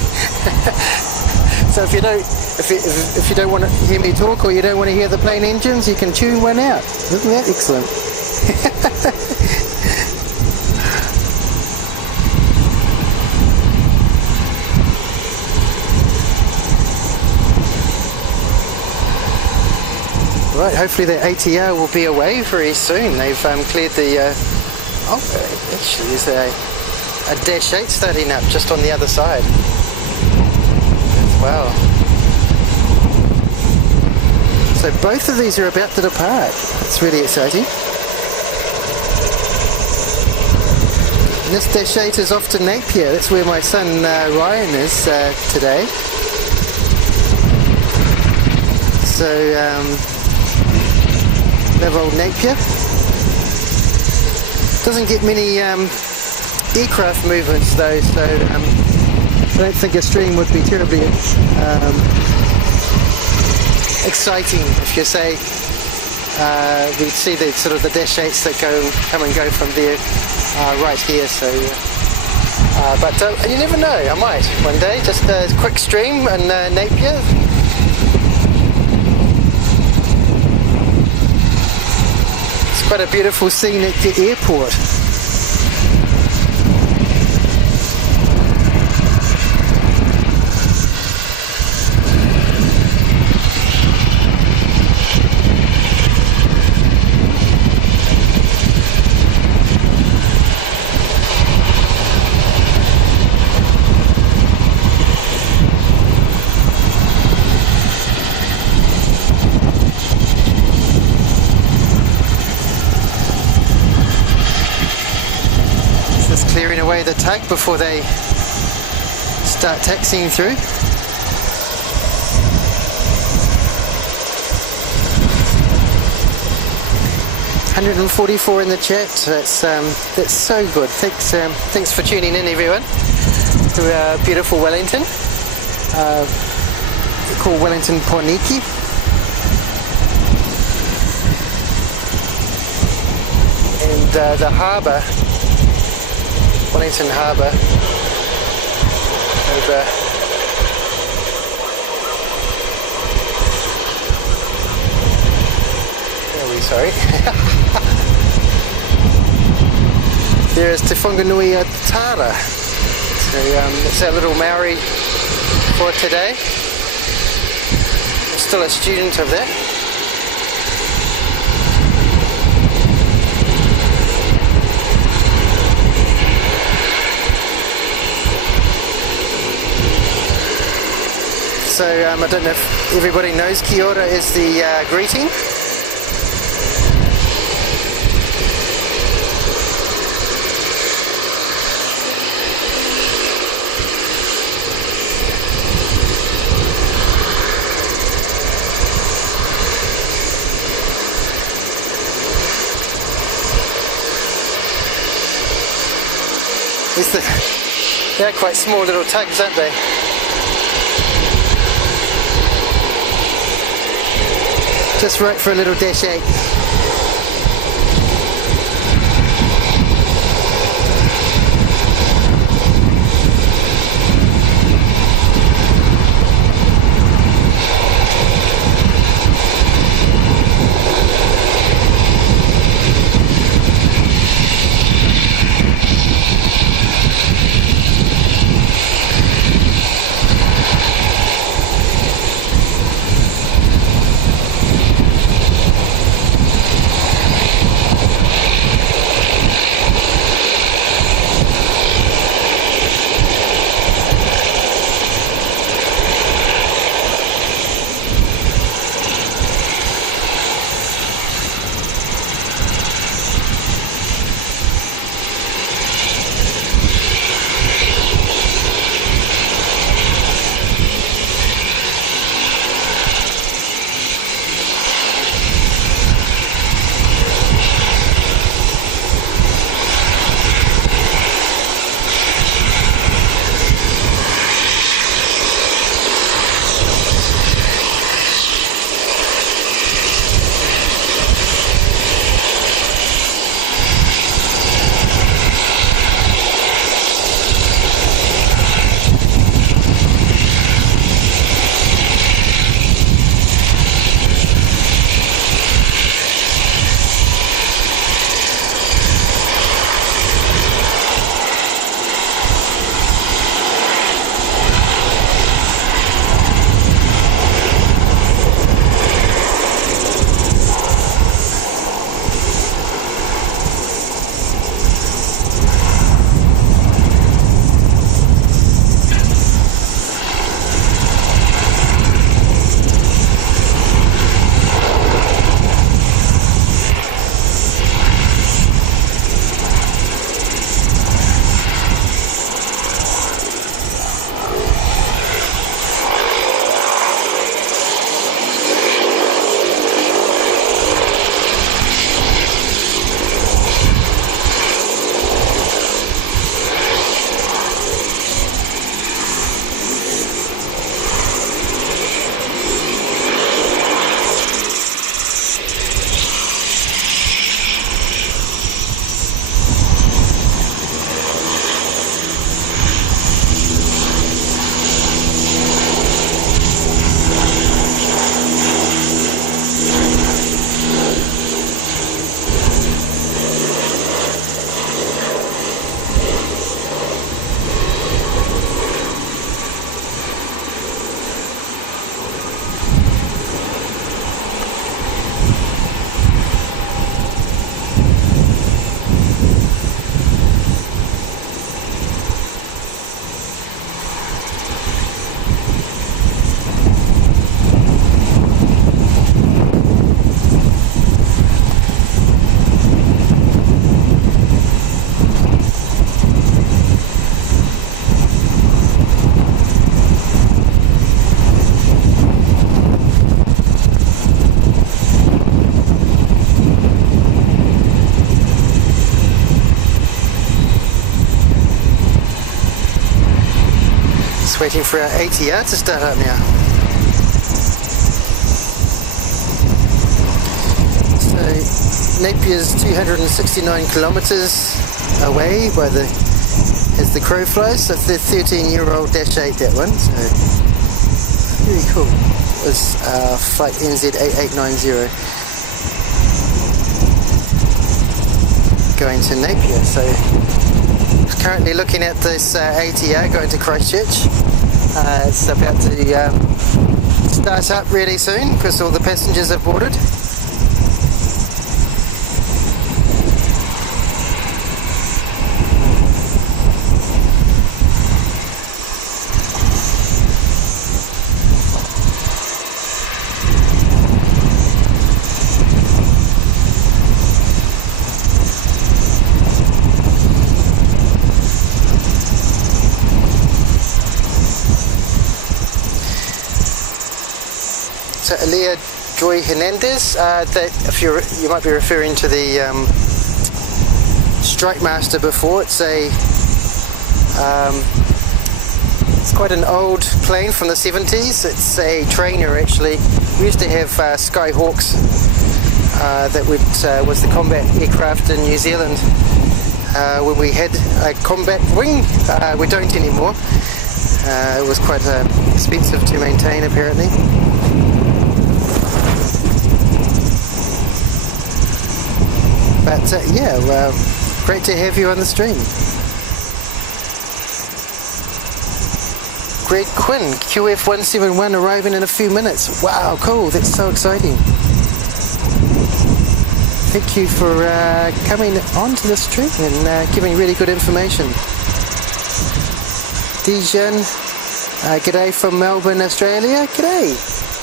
so if you don't want to hear me talk, or you don't want to hear the plane engines, you can tune one out. Isn't that excellent? Right, hopefully the ATR will be away very soon. They've cleared the... actually there's a Dash 8 starting up just on the other side. Wow. So both of these are about to depart. It's really exciting. And this Dash 8 is off to Napier. That's where my son Ryan is today. So... level Napier. Doesn't get many aircraft movements though, so I don't think a stream would be terribly exciting. If you say we'd see the sort of the dash 8s that come and go from there right here. So, but you never know. I might one day just a quick stream and Napier. It's quite a beautiful scene at the airport. Clearing away the tug before they start taxiing through. $144 in the chat. That's so good. Thanks for tuning in, everyone, to beautiful Wellington. Called Wellington Porniki. And the harbour. Wellington Harbour over where are we, sorry? There is Te Whanganui Tara. So that's our little Maori for today. I'm still a student of that. So I don't know if everybody knows kia ora is the greeting. They're quite small little tugs, aren't they? Just right for a little dash 8. Just waiting for our ATR to start up now. So Napier's 269 kilometres away by the as the crow flies. That's the 13-year-old -8, that one. So very cool. It was flight NZ-8890 going to Napier. So currently looking at this ATR going to Christchurch. It's about to start up really soon because all the passengers have boarded. So Alia Joy Hernandez, that if you might be referring to the Strike Master before. It's quite an old plane from the 70s. It's a trainer actually. We used to have Skyhawks that was the combat aircraft in New Zealand when we had a combat wing. We don't anymore. It was quite expensive to maintain apparently. But yeah, well, great to have you on the stream. Greg Quinn, QF171 arriving in a few minutes. Wow, cool, that's so exciting. Thank you for coming onto the stream and giving really good information. Dijon, g'day from Melbourne, Australia. G'day,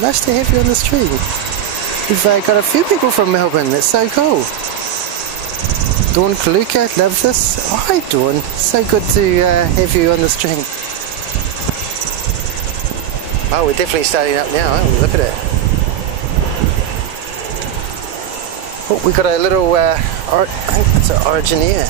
nice to have you on the stream. We've got a few people from Melbourne, that's so cool. Dawn Kaluka, love this. Oh, hi Dawn, so good to have you on the stream. Oh, we're definitely starting up now, aren't we? Look at it. Oh, we got a little, I think it's an Origineer.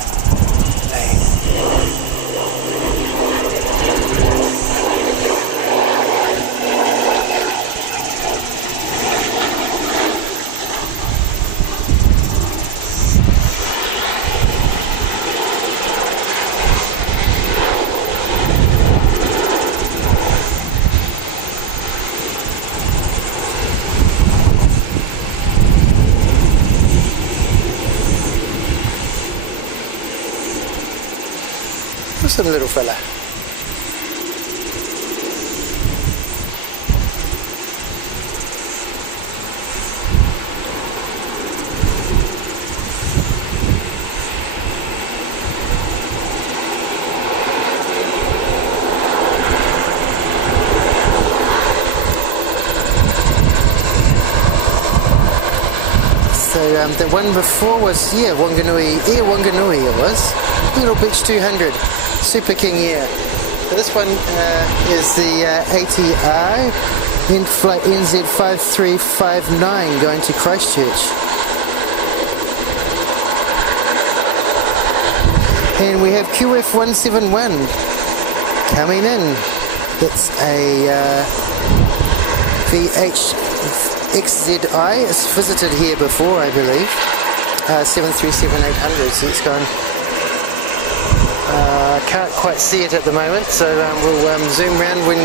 Awesome little fella. So the one before was, yeah, Wanganui, Air Wanganui it was. Little Beach 200. Super King year. So this one is the ATR in flight NZ5359 going to Christchurch. And we have QF171 coming in. It's a VH-XZI. It's visited here before, I believe. 737-800, so it's going. Can't quite see it at the moment, so we'll zoom around when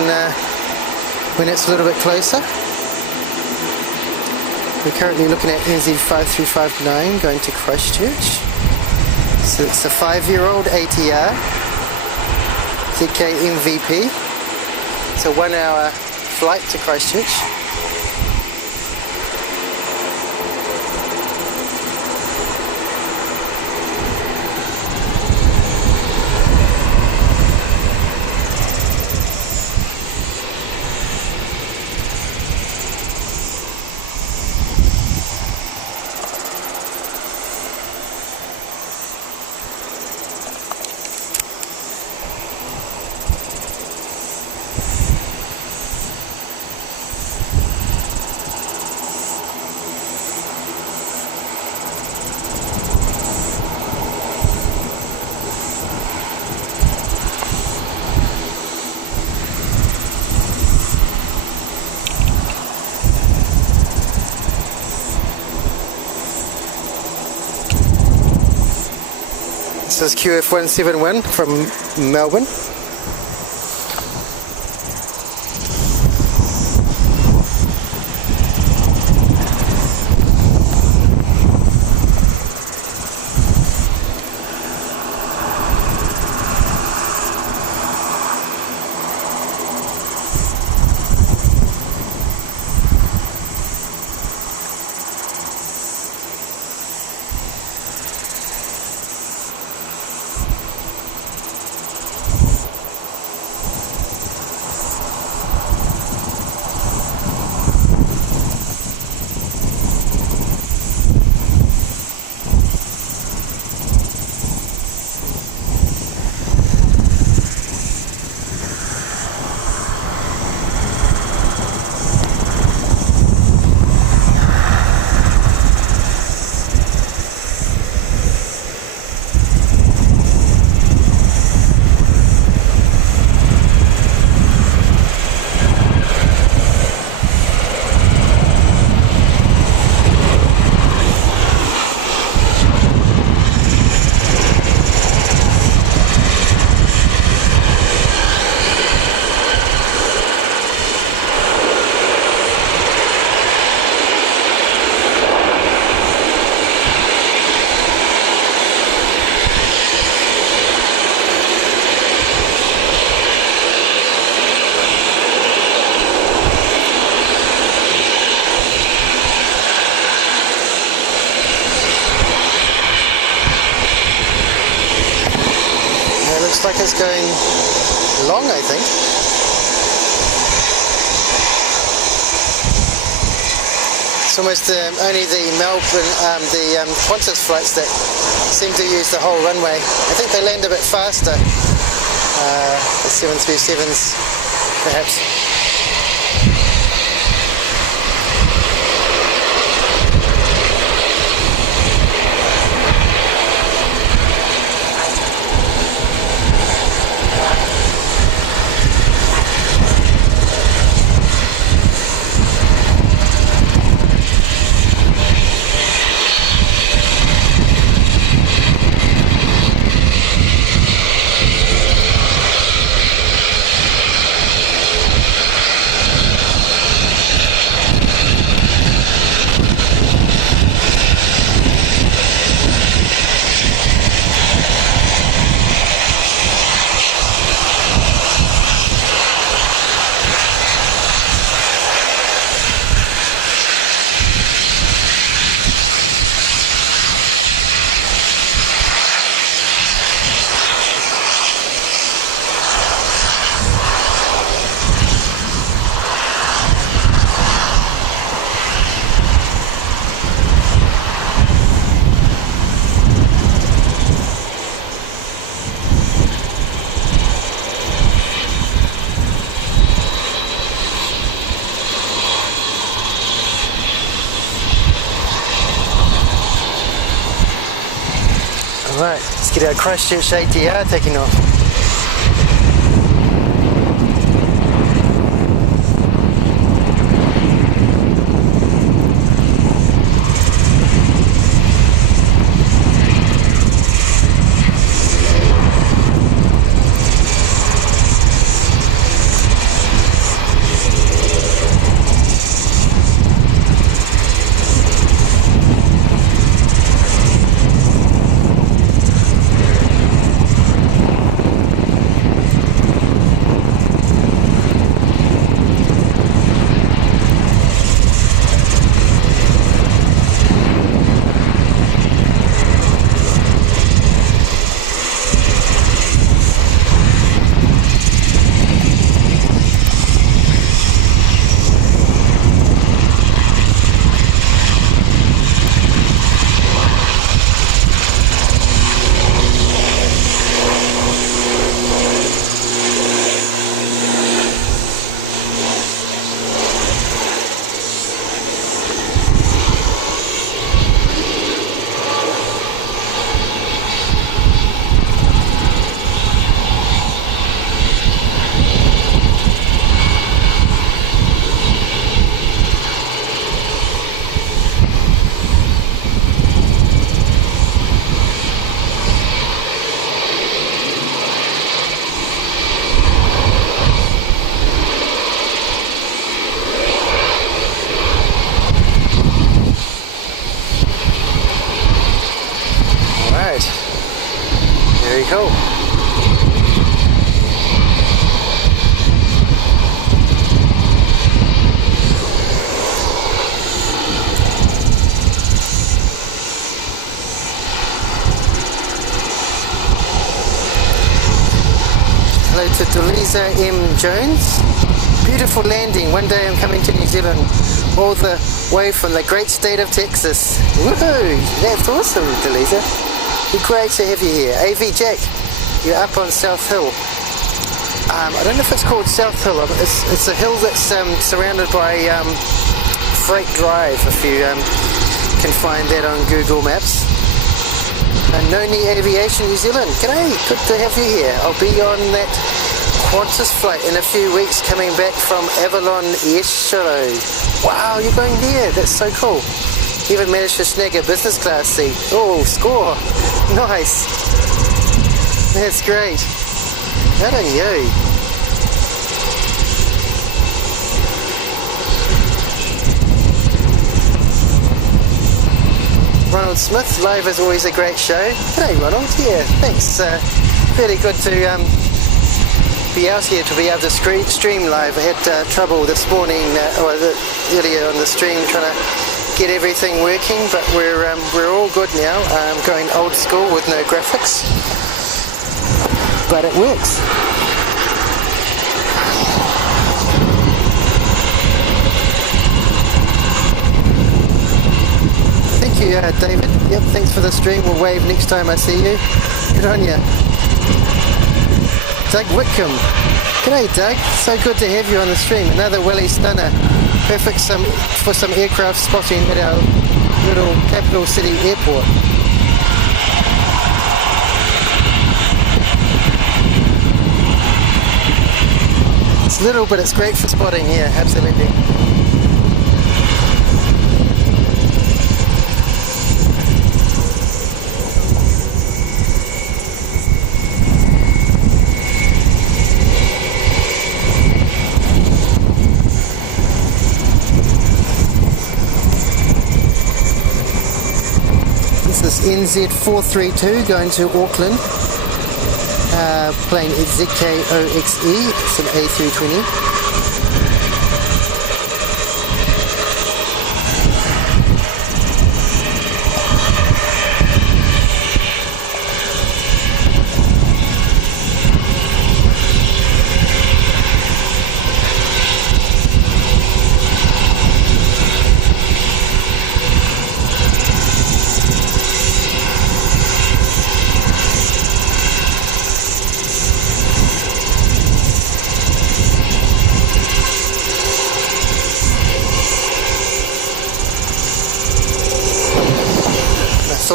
it's a little bit closer. We're currently looking at NZ5359 going to Christchurch. So it's a 5-year-old ATR ZK-MVP. It's a 1-hour flight to Christchurch. This is QF171 from Melbourne. Looks like it's going long, I think. It's almost only the Melbourne, the QANTAS flights that seem to use the whole runway. I think they land a bit faster, the 737s perhaps. Alright, let's get our Christchurch ATR taking off. Alright, very cool. Hello to Delisa M. Jones. Beautiful landing. One day I'm coming to New Zealand all the way from the great state of Texas. Woohoo! That's awesome, Delisa. Be great to have you here. AV Jack, you're up on South Hill. I don't know if it's called South Hill. It's a hill that's surrounded by Freight Drive, if you can find that on Google Maps. Noni Aviation New Zealand. G'day, good to have you here. I'll be on that QANTAS flight in a few weeks coming back from Avalon yesterday. Wow, you're going there. That's so cool. Even managed to snag a business class seat. Oh, score. Nice. That's great. How do you? Ronald Smith, live is always a great show. G'day Ronald, yeah, thanks. Really good to be out here to be able to stream live. I had trouble this morning, earlier on the stream, trying to get everything working, but we're all good now. I'm going old school with no graphics, but it works. Thank you, David. Yep, thanks for the stream. We'll wave next time I see you. Good on ya. Doug Whitcomb. G'day, Doug. So good to have you on the stream. Another Willy stunner. Perfect for some aircraft spotting at our little capital city airport. It's little, but it's great for spotting. Yeah, absolutely. NZ432 going to Auckland, plane is ZK-OXE, it's an A320.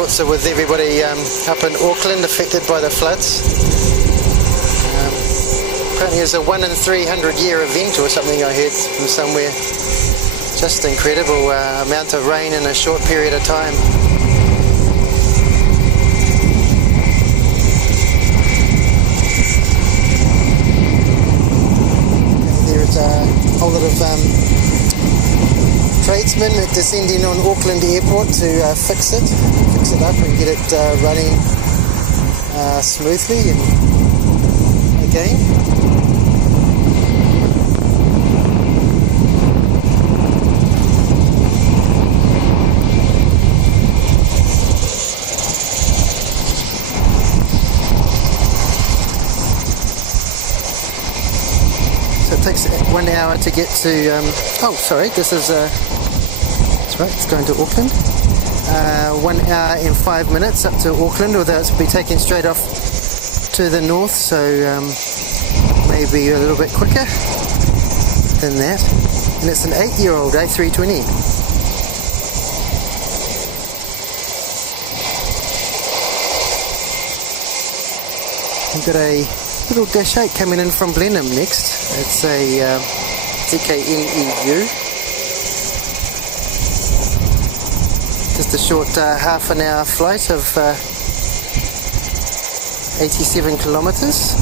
So with everybody up in Auckland affected by the floods, apparently it's a 1 in 300 year event or something I heard from somewhere. Just incredible amount of rain in a short period of time. There's a whole lot of tradesmen descending on Auckland Airport to fix it up and get it running smoothly and again. So it takes 1 hour to get to oh sorry, this is that's right, it's going to Auckland. 1 hour and 5 minutes up to Auckland, although it's be taken straight off to the north, so maybe a little bit quicker than that. And it's an 8-year-old A320. We've got a little Dash 8 coming in from Blenhiem next. It's a ZK-NEU. Just a short half an hour flight of 87 kilometres.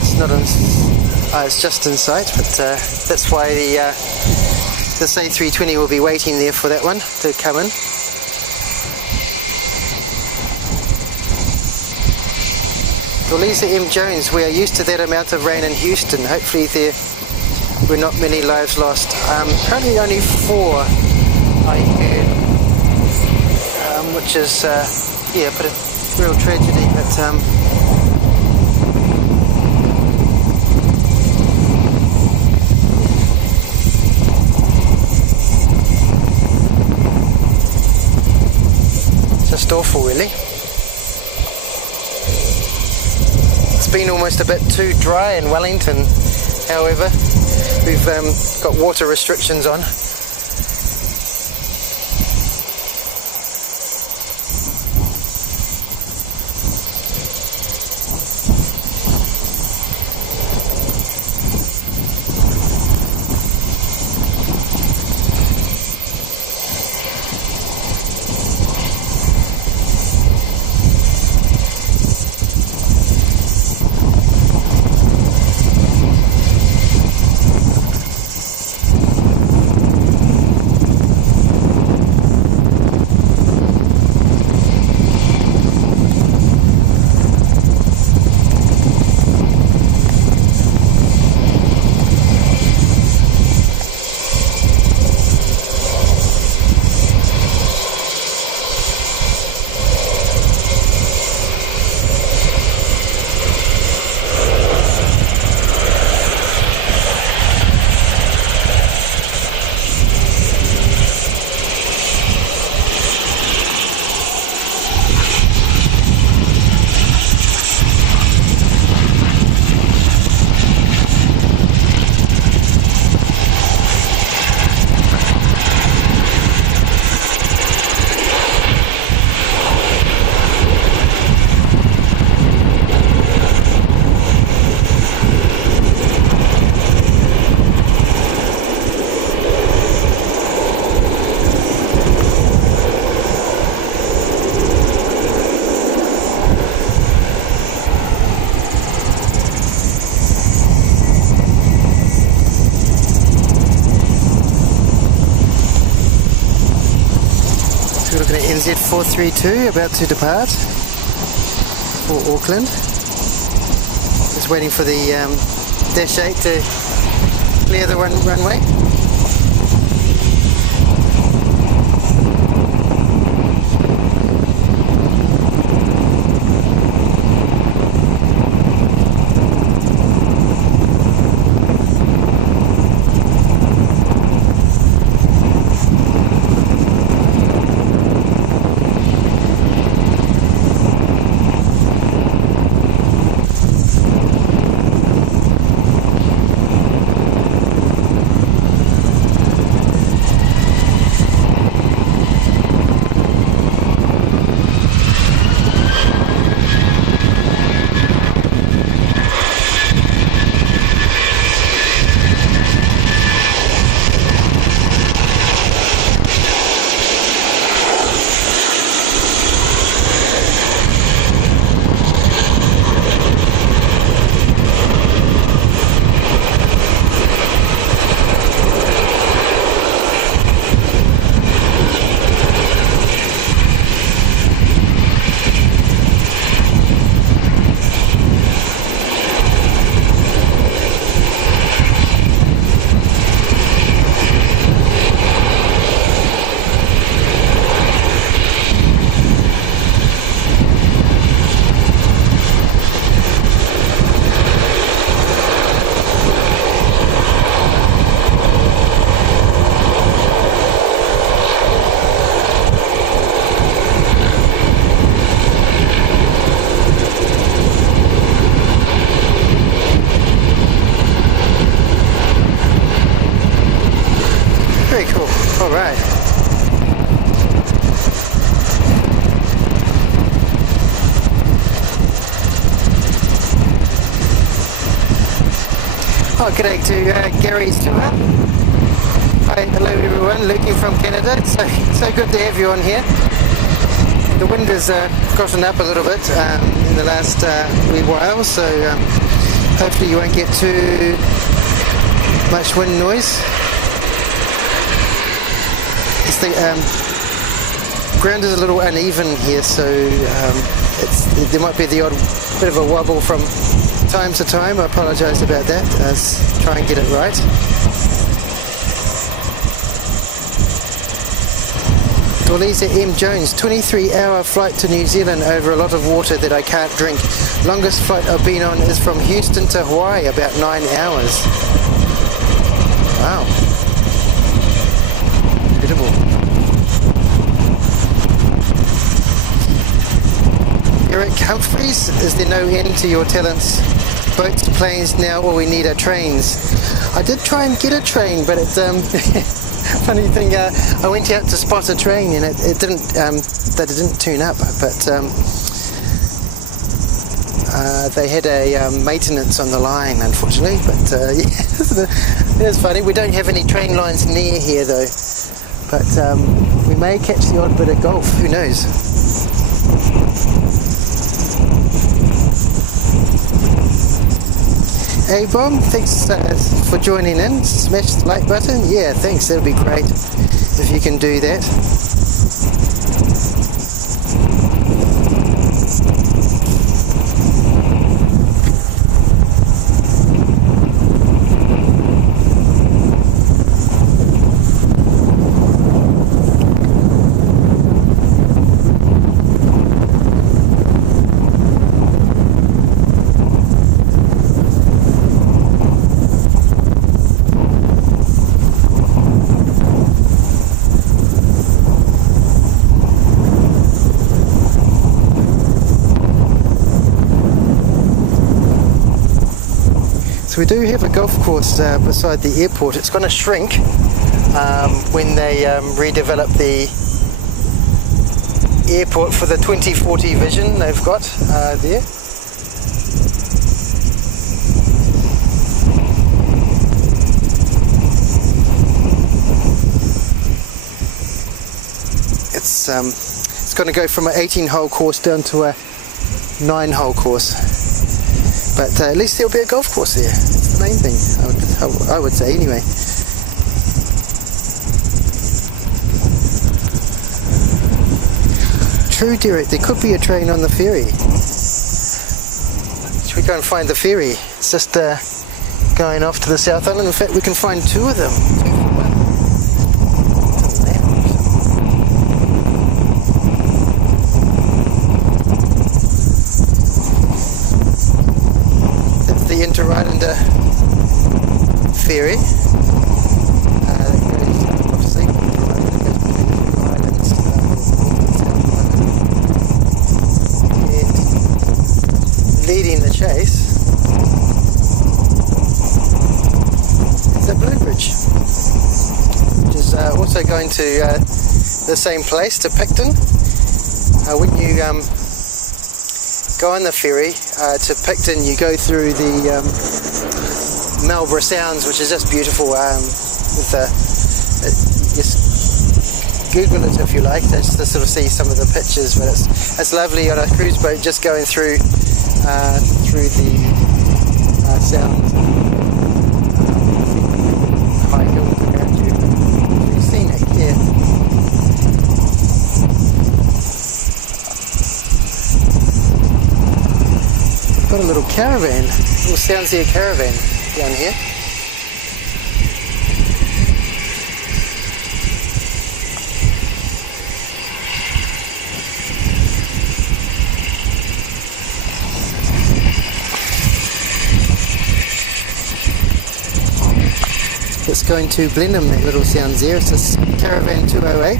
It's not on, it's just in sight, but that's why This A320 will be waiting there for that one to come in. Well, Lisa M. Jones, we are used to that amount of rain in Houston. Hopefully there were not many lives lost. Currently only 4, I heard, which is, yeah, but a real tragedy, but just awful, really. It's been almost a bit too dry in Wellington, however. We've got water restrictions on. NZ432 about to depart for Auckland. Just waiting for the Dash 8 to clear the runway. Oh, g'day to Gary Stewart. Hi, hello everyone, Luke from Canada. It's so good to have you on here. The wind has gotten up a little bit in the last wee while, so hopefully you won't get too much wind noise. because the ground is a little uneven here, so there might be the odd bit of a wobble from time to time. I apologise about that. Let's try and get it right. Lisa M. Jones, 23-hour flight to New Zealand over a lot of water that I can't drink. Longest flight I've been on is from Houston to Hawaii, about 9 hours. Wow. Incredible. Eric Humphreys, is there no end to your talents? Boats, planes, now all we need are trains. I did try and get a train, but it funny thing, I went out to spot a train and it didn't tune up, but they had a maintenance on the line, unfortunately. But yeah, it was funny. We don't have any train lines near here though, but we may catch the odd bit of golf, who knows. Hey Bob, thanks for joining in. Smash the like button. Yeah, thanks, that'll be great if you can do that. So we do have a golf course beside the airport. It's going to shrink when they redevelop the airport for the 2040 vision they've got there. It's going to go from an 18-hole course down to a 9-hole course. But at least there'll be a golf course there. It's the main thing, I would say anyway. True, Derek, there could be a train on the ferry. Should we go and find the ferry? It's just going off to the South Island. In fact, we can find two of them. Rylander ferry that goes obviously islands, leading the chase is the Blue Bridge, which is also going to the same place, to Picton. When you go on the ferry to Picton, you go through the Melbourne Sounds, which is just beautiful. Just Google it if you like, just to sort of see some of the pictures. But it's lovely on a cruise boat, just going through the sounds, high hills around you. Pretty scenic, yeah. Got a little caravan, little Sounds Air caravan down here. It's going to Blenhiem, that little Sounds Air. It's a Caravan 208.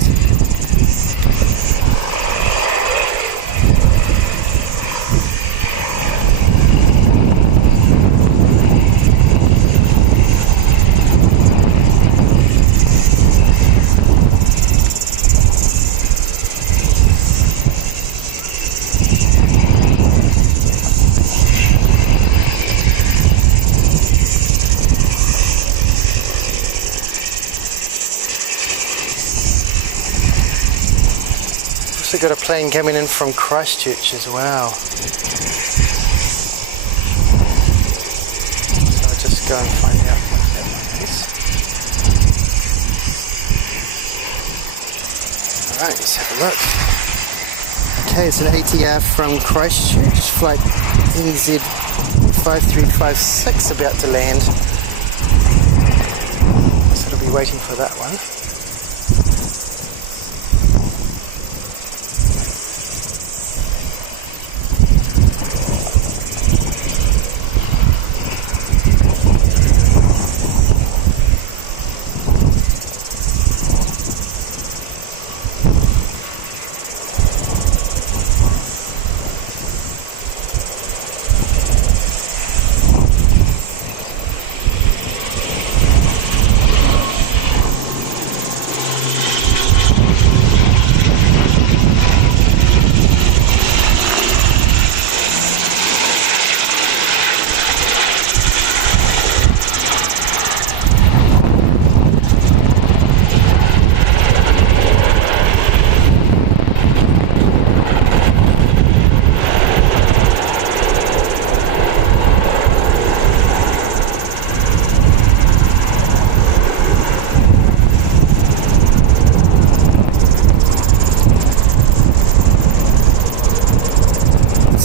Got a plane coming in from Christchurch as well. So I'll just go and find out what that one is. Alright, let's have a look. Okay, it's an ATR from Christchurch, flight NZ5356, about to land. So it'll be waiting for that one.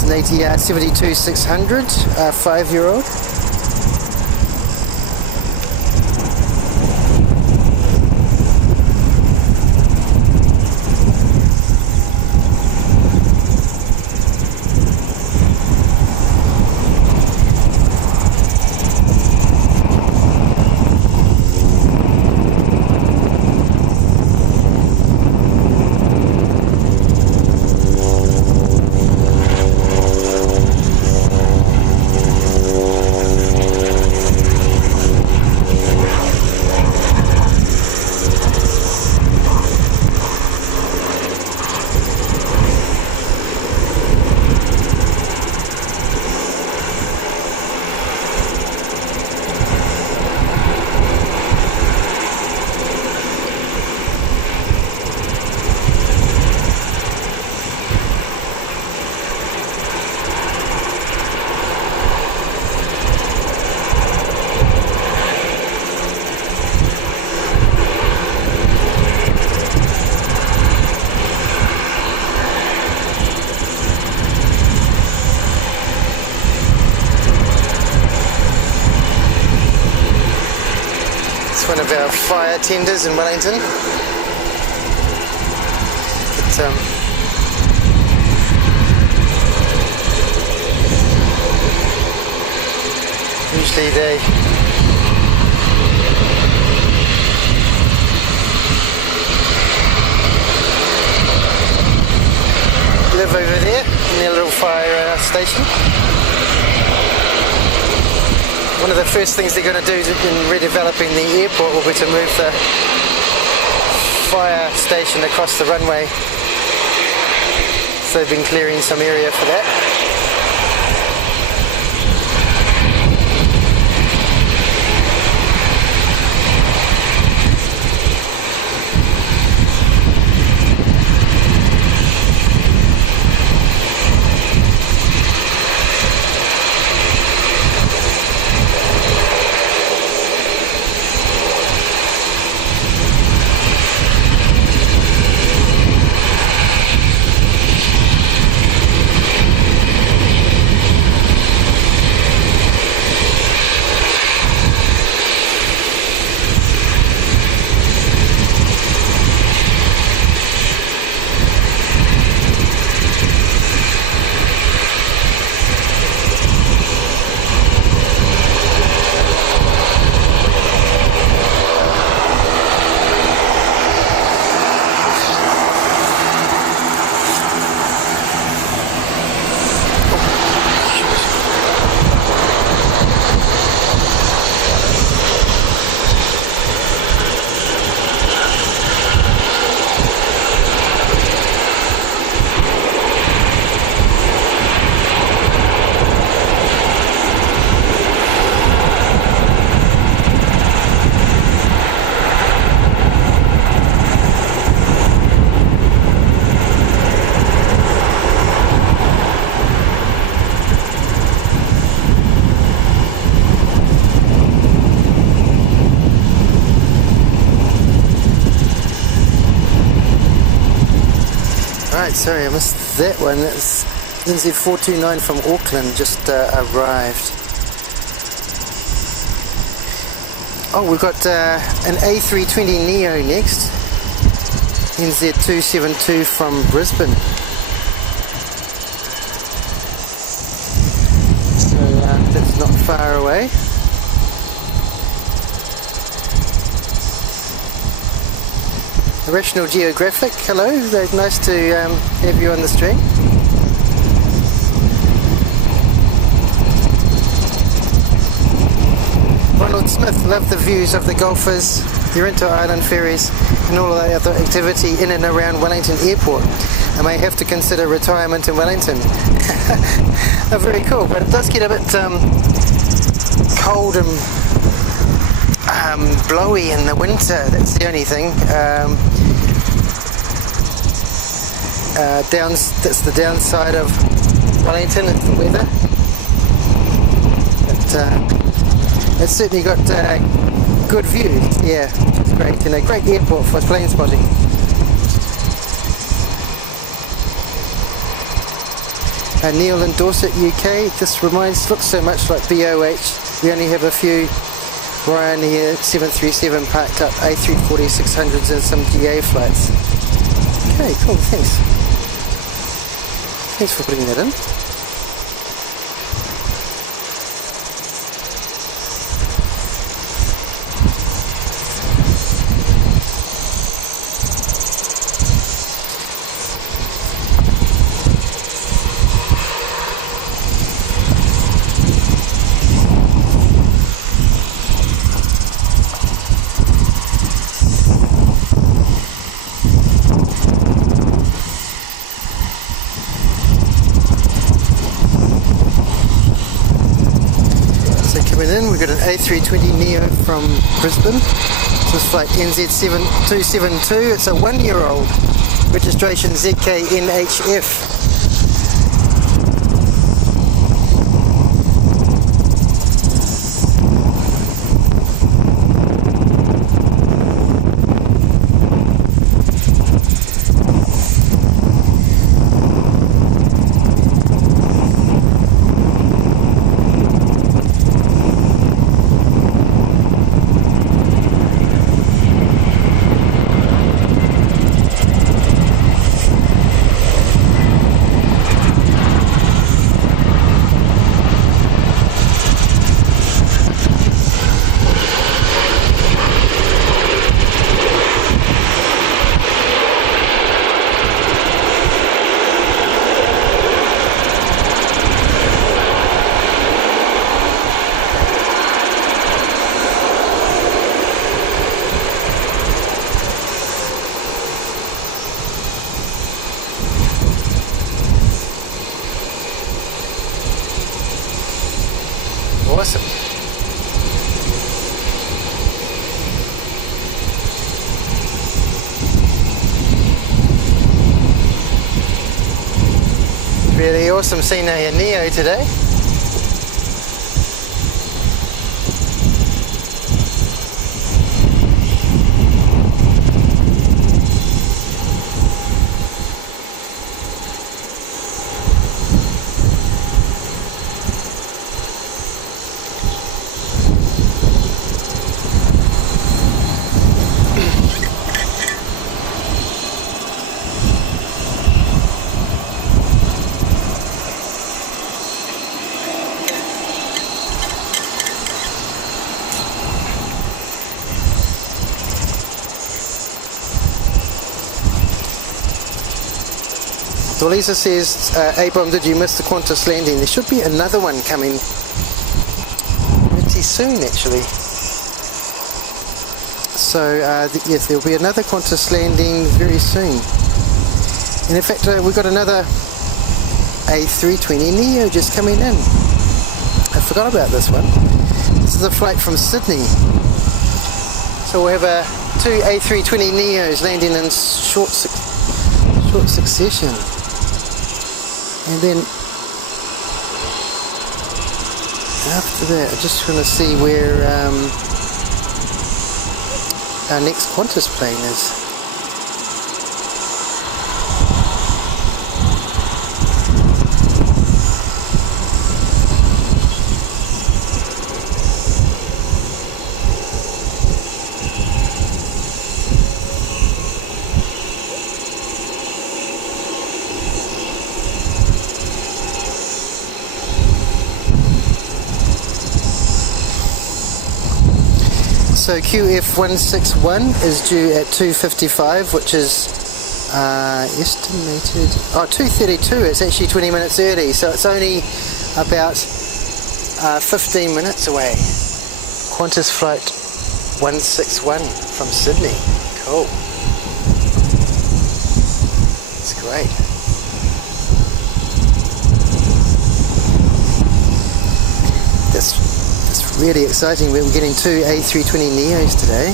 ATR 72600, 5-year-old. One of our fire tenders in Wellington. Usually they live over there in their little fire station. One of the first things they're going to do in redeveloping the airport will be to move the fire station across the runway. So they've been clearing some area for that. Right, sorry, I missed that one. That's NZ429 from Auckland just arrived. Oh, we've got an A320neo next. NZ272 from Brisbane. So that's not far away. Rational Geographic, hello, nice to have you on the stream. Ronald Smith, love the views of the golfers, the Rinto Island ferries and all of the other activity in and around Wellington Airport. I may have to consider retirement in Wellington. Oh, very cool, but it does get a bit cold and blowy in the winter, that's the only thing. That's the downside of Wellington, it's the weather. But it's certainly got good views, yeah, it's great, and a great airport for plane spotting. Neil in Dorset, UK, this looks so much like BOH. We only have a few Ryanair 737 parked up, A340-600s and some GA flights. Okay, cool, thanks. Thanks for putting that in. We've got an A320neo from Brisbane. This is flight NZ272. It's a 1-year-old. Registration ZK-NHF. Awesome. Really awesome seeing a Neo today. So Lisa says, Abram, did you miss the Qantas landing? There should be another one coming pretty soon, actually. So, yes, there will be another Qantas landing very soon. And in fact, we've got another A320neo just coming in. I forgot about this one. This is a flight from Sydney. So we'll have two A320neos landing in short succession. And then after that, I just want to see where our next Qantas plane is. So QF161 is due at 2:55, which is estimated 2:32. It's actually 20 minutes early, so it's only about 15 minutes away. Qantas flight 161 from Sydney. Cool. It's great. That's really exciting. We're getting 2 A320neos today.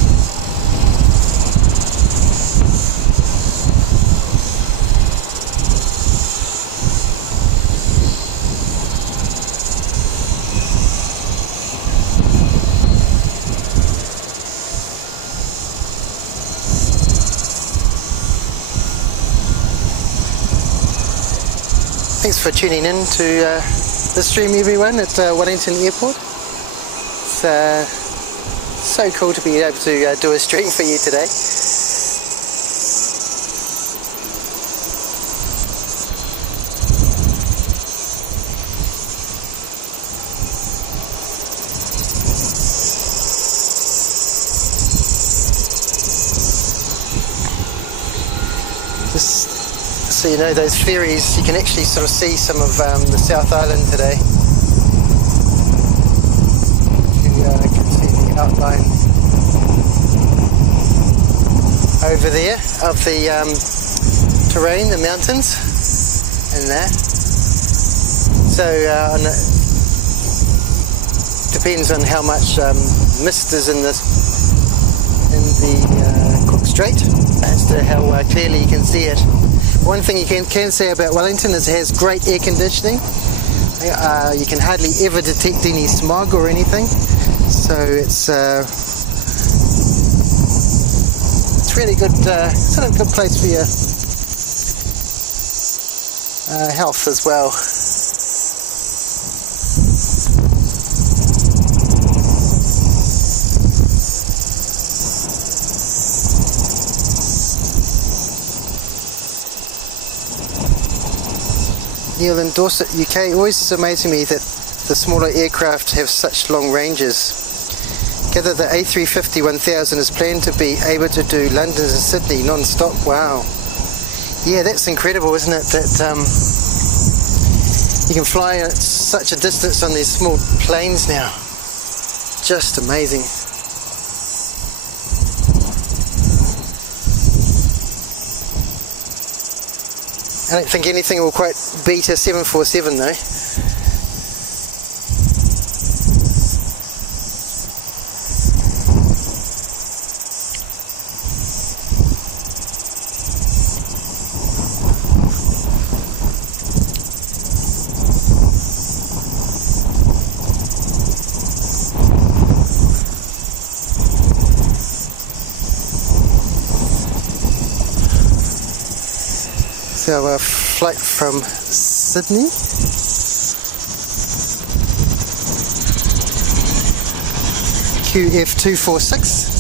Thanks for tuning in to the stream, everyone, at Wellington Airport. It's so cool to be able to do a stream for you today. So you know, those ferries, you can actually sort of see some of the South Island today. You can see the outline over there of the terrain, the mountains, and that. So depends on how much mist is in the Cook Strait as to how clearly you can see it. One thing you can say about Wellington is it has great air conditioning. You can hardly ever detect any smog or anything, so it's really good, sort of good place for your health as well. Neil in Dorset, UK. Always is amazing me that the smaller aircraft have such long ranges. Gather the A350-1000 is planned to be able to do London to Sydney non-stop. Wow. Yeah, that's incredible, isn't it? That you can fly at such a distance on these small planes now. Just amazing. I don't think anything will quite beat a 747 though. So our flight from Sydney. QF246.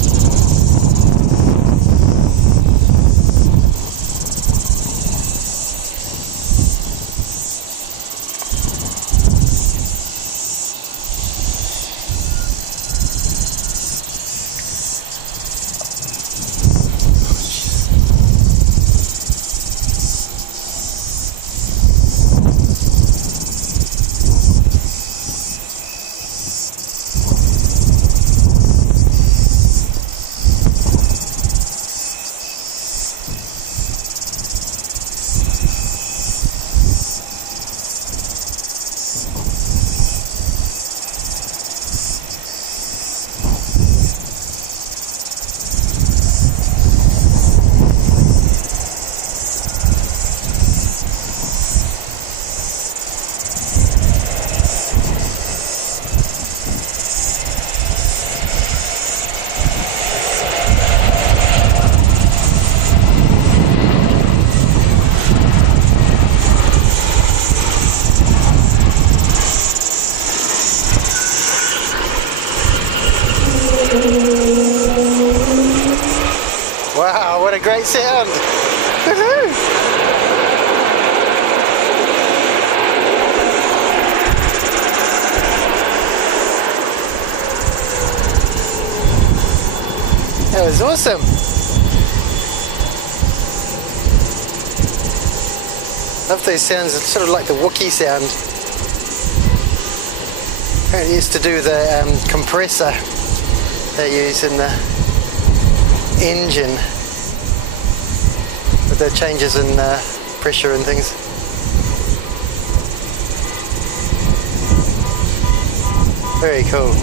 Wow, what a great sound! Woohoo! awesome. Love those sounds. It's sort of like the Wookiee sound. Apparently it used to do the compressor they use in the engine with the changes in pressure and things. Very cool.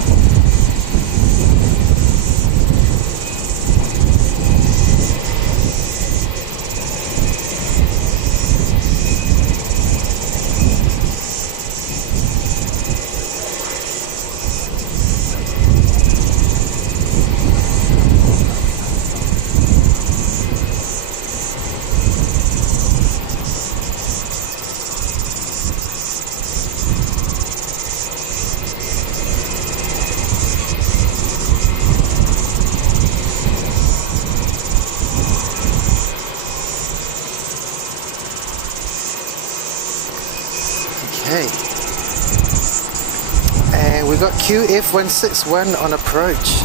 And we've got QF161 on approach,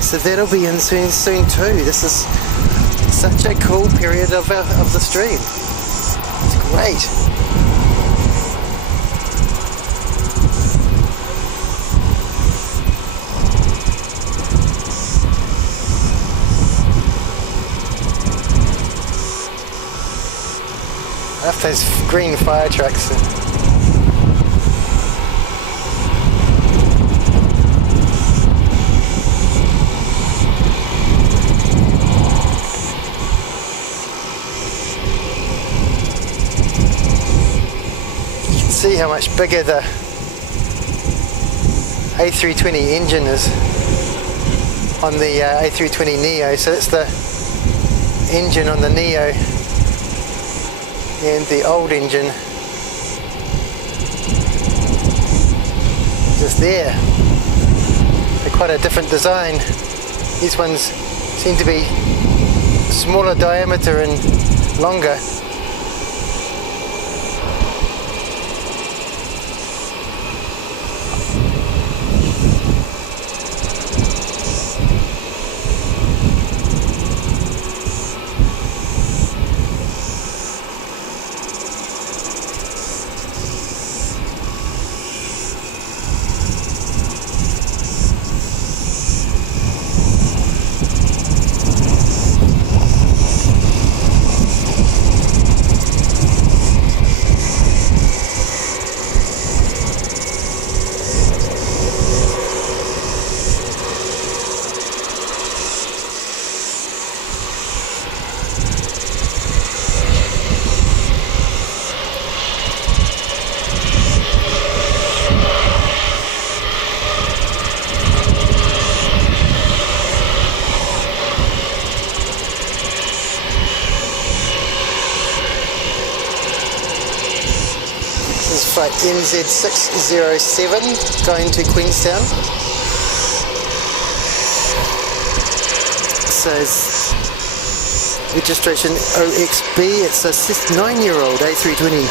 so that'll be in soon too. This is such a cool period of the stream. It's great. I love those green fire trucks. See how much bigger the A320 engine is on the A320neo. So that's the engine on the Neo and the old engine just there. They're quite a different design. These ones seem to be smaller diameter and longer. Flight NZ607 going to Queenstown. So it's registration OXB. It's a 9-year-old A320.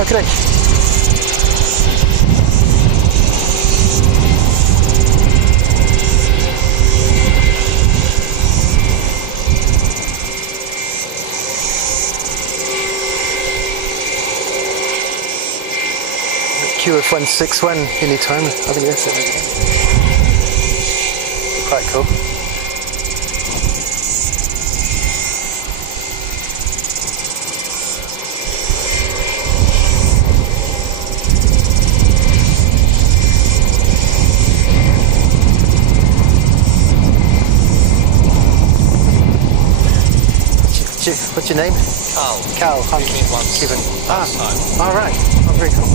Okay. QF161 anytime. I think that's it. Quite cool. What's your name? Carl. I'm Kevin. Alright. Oh, very cool.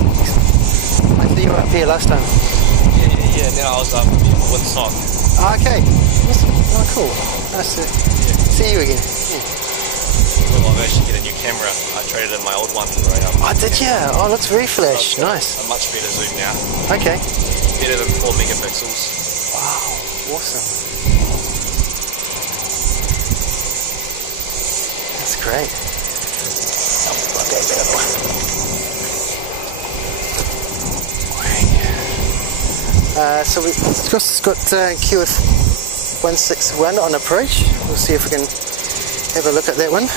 I see you were up here last time. Yeah, then I was up with Sock. Okay. Awesome. Oh, cool. Nice to see you again. Yeah. I've actually get a new camera. I traded in my old one for a Oh, did you? Oh, looks refresh. Nice. a much better zoom now. Okay. Better than 4 megapixels. Wow, awesome. That's great. Okay, so we've just got QF161 on approach. We'll see if we can have a look at that one.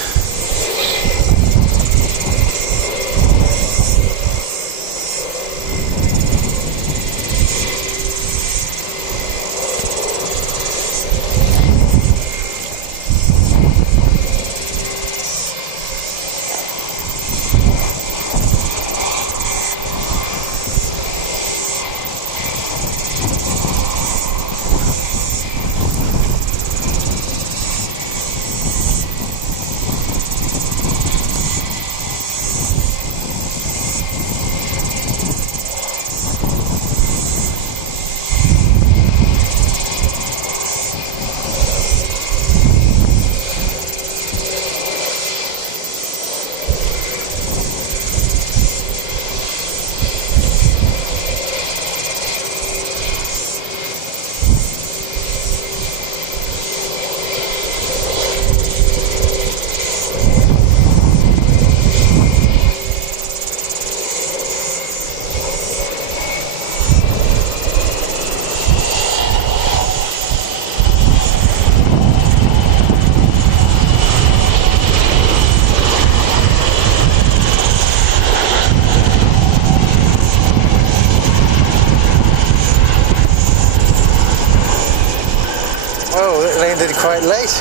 Quite late.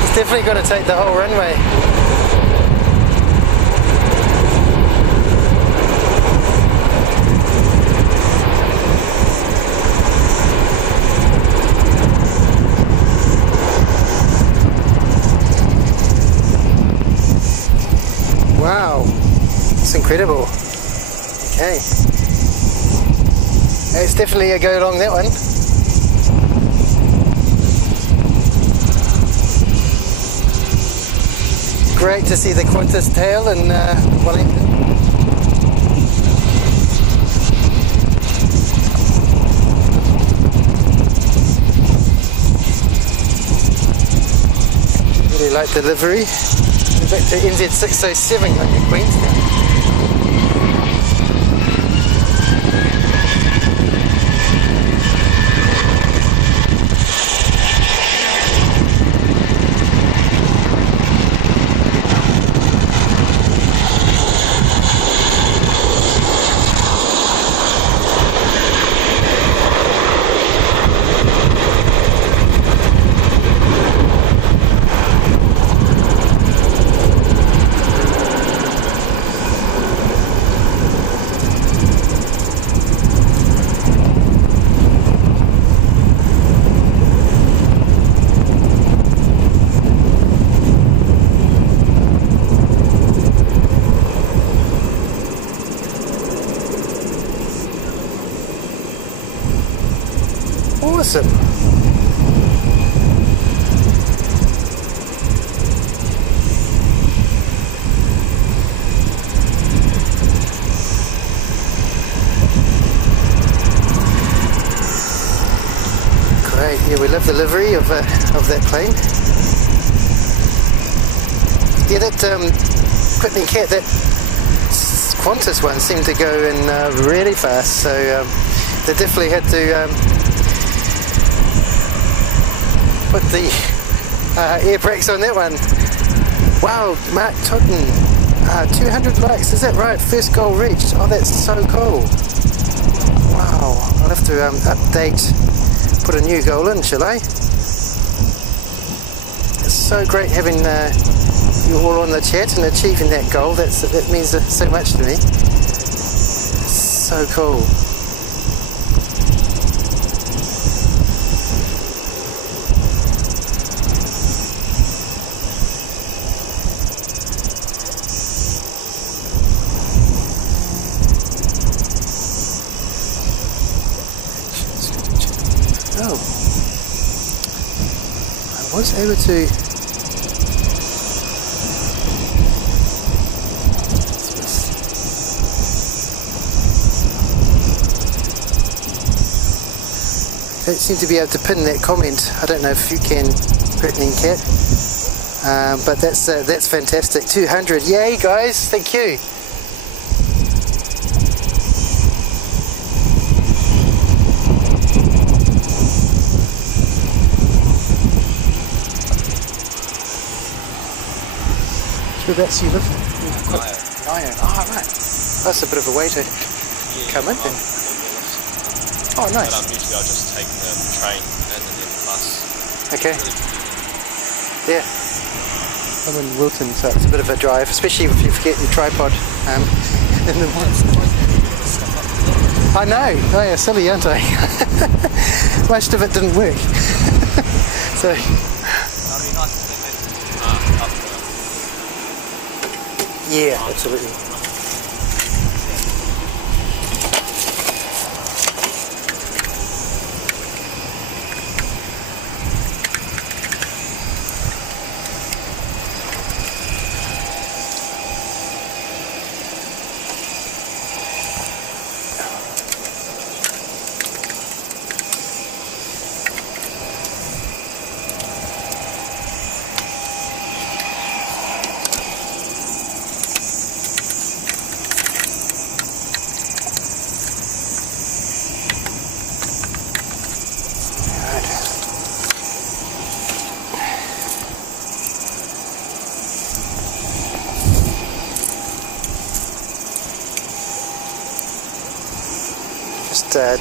It's definitely got to take the whole runway. Wow, it's incredible. Okay. It's definitely a go along that one. Great to see the QANTAS tail in Wellington. Really like the livery. Back to NZ607 on your Queenstown. Awesome. Great. Yeah, we love the livery of that plane. Yeah, that Quitney Cat, that QANTAS one seemed to go in really fast, so they definitely had to put the air brakes on that one. Wow, Mark Totten, 200 likes, is that right? First goal reached. Oh, that's so cool. Wow, I'll have to update, put a new goal in, shall I? It's so great having you all on the chat and achieving that goal. That means so much to me. It's so cool. was able to. Don't seem to be able to pin that comment. I don't know if you can, Pertinent Cat, but that's fantastic. 200, yay guys! Thank you. Whereabouts you live? Napier. Oh, right. That's a bit of a way to come in then. Oh, nice. But usually I'll just take the train and then the bus. Okay. Yeah. I'm in Wilton, so it's a bit of a drive, especially if you forget your tripod in the morning. I know. Oh, yeah, silly, aren't I? Most of it didn't work. So. Yeah, absolutely.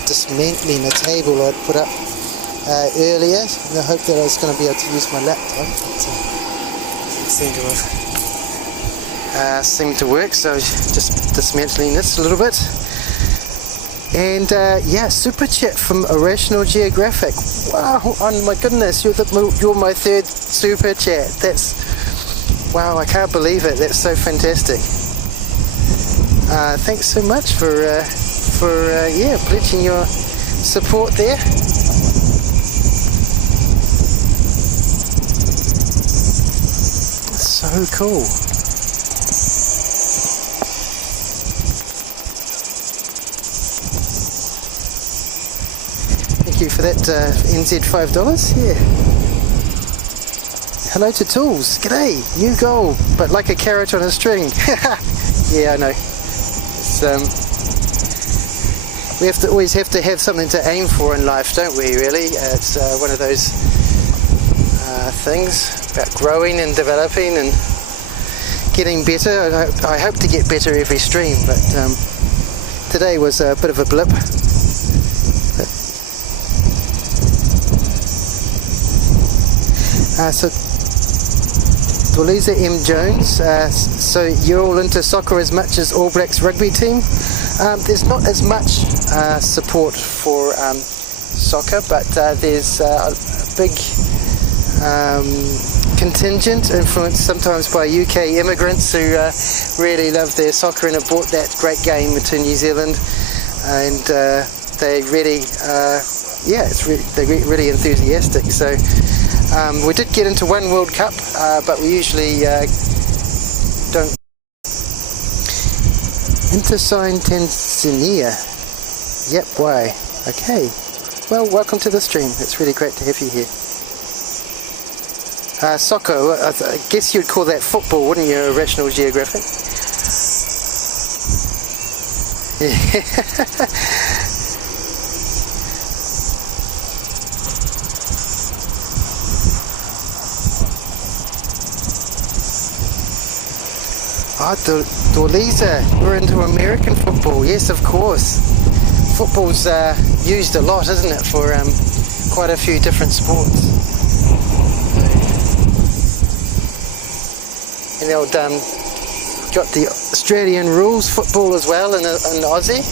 Dismantling a table I'd put up earlier, and I hoped that I was going to be able to use my laptop, but it seemed to work, so just dismantling this a little bit. And yeah, super chat from Irrational Geographic. Wow, oh my goodness, you're my third super chat. That's, wow, I can't believe it. That's so fantastic. Thanks so much for yeah, pledging your support there. So cool. Thank you for that NZ $5. Yeah. Hello to Tools. G'day. New goal, but like a carrot on a string. Yeah, I know. It's, we always have to have something to aim for in life, don't we, really? It's one of those things about growing and developing and getting better. I hope to get better every stream, but today was a bit of a blip. So, Dwaliza M. Jones, so you're all into soccer as much as All Blacks rugby team? There's not as much support for soccer, but there's a big contingent influenced sometimes by UK immigrants who really love their soccer and have brought that great game to New Zealand, and they really, yeah, they're really enthusiastic. So we did get into one World Cup, but we usually don't. Intersign Tanzania. Yep, why? Okay. Well, welcome to the stream. It's really great to have you here. Soccer, I guess you'd call that football, wouldn't you, Irrational Geographic? Yeah. Dorlisa, we're into American football. Yes, of course. Football's used a lot, isn't it, for quite a few different sports. And they'll got the Australian rules football as well in Aussie.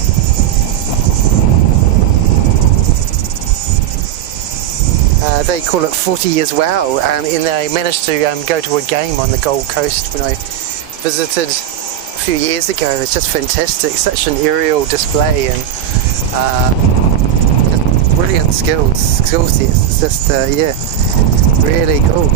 They call it footy as well, and they managed to go to a game on the Gold Coast when I visited a few years ago. It's just fantastic, such an aerial display and brilliant skill sets. It's just yeah. Really cool.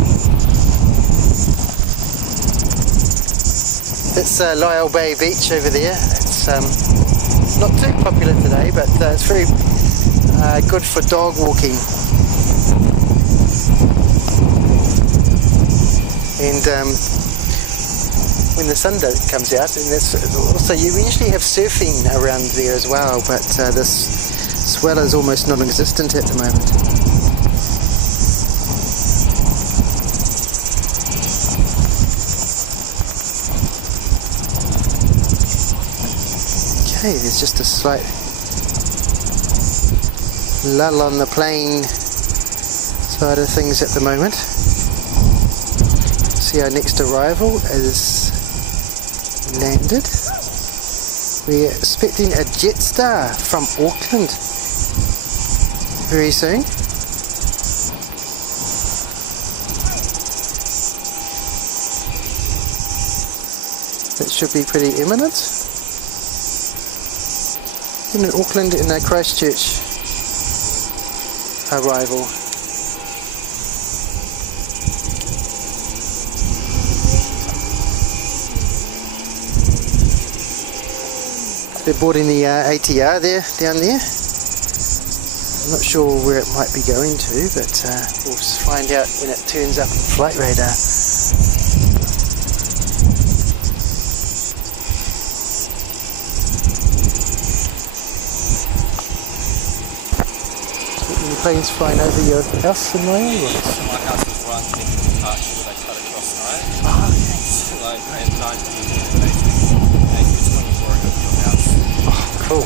It's Lyell Bay Beach over there. It's not too popular today, but it's very good for dog walking. And when the sun comes out, and that's also, you usually have surfing around there as well, but this swell is almost non-existent at the moment. Okay, there's just a slight lull on the plane side of things at the moment. See, our next arrival is landed. We're expecting a Jetstar from Auckland very soon. That should be pretty imminent. In Auckland, in a Christchurch arrival. They're boarding the ATR there, down there. I'm not sure where it might be going to, but we'll find out when it turns up on flight radar. Any planes flying over your house in Ryan? My house is right next to the departure where they cut across the road. Oh, thanks. So and 24 over your house. Oh, cool.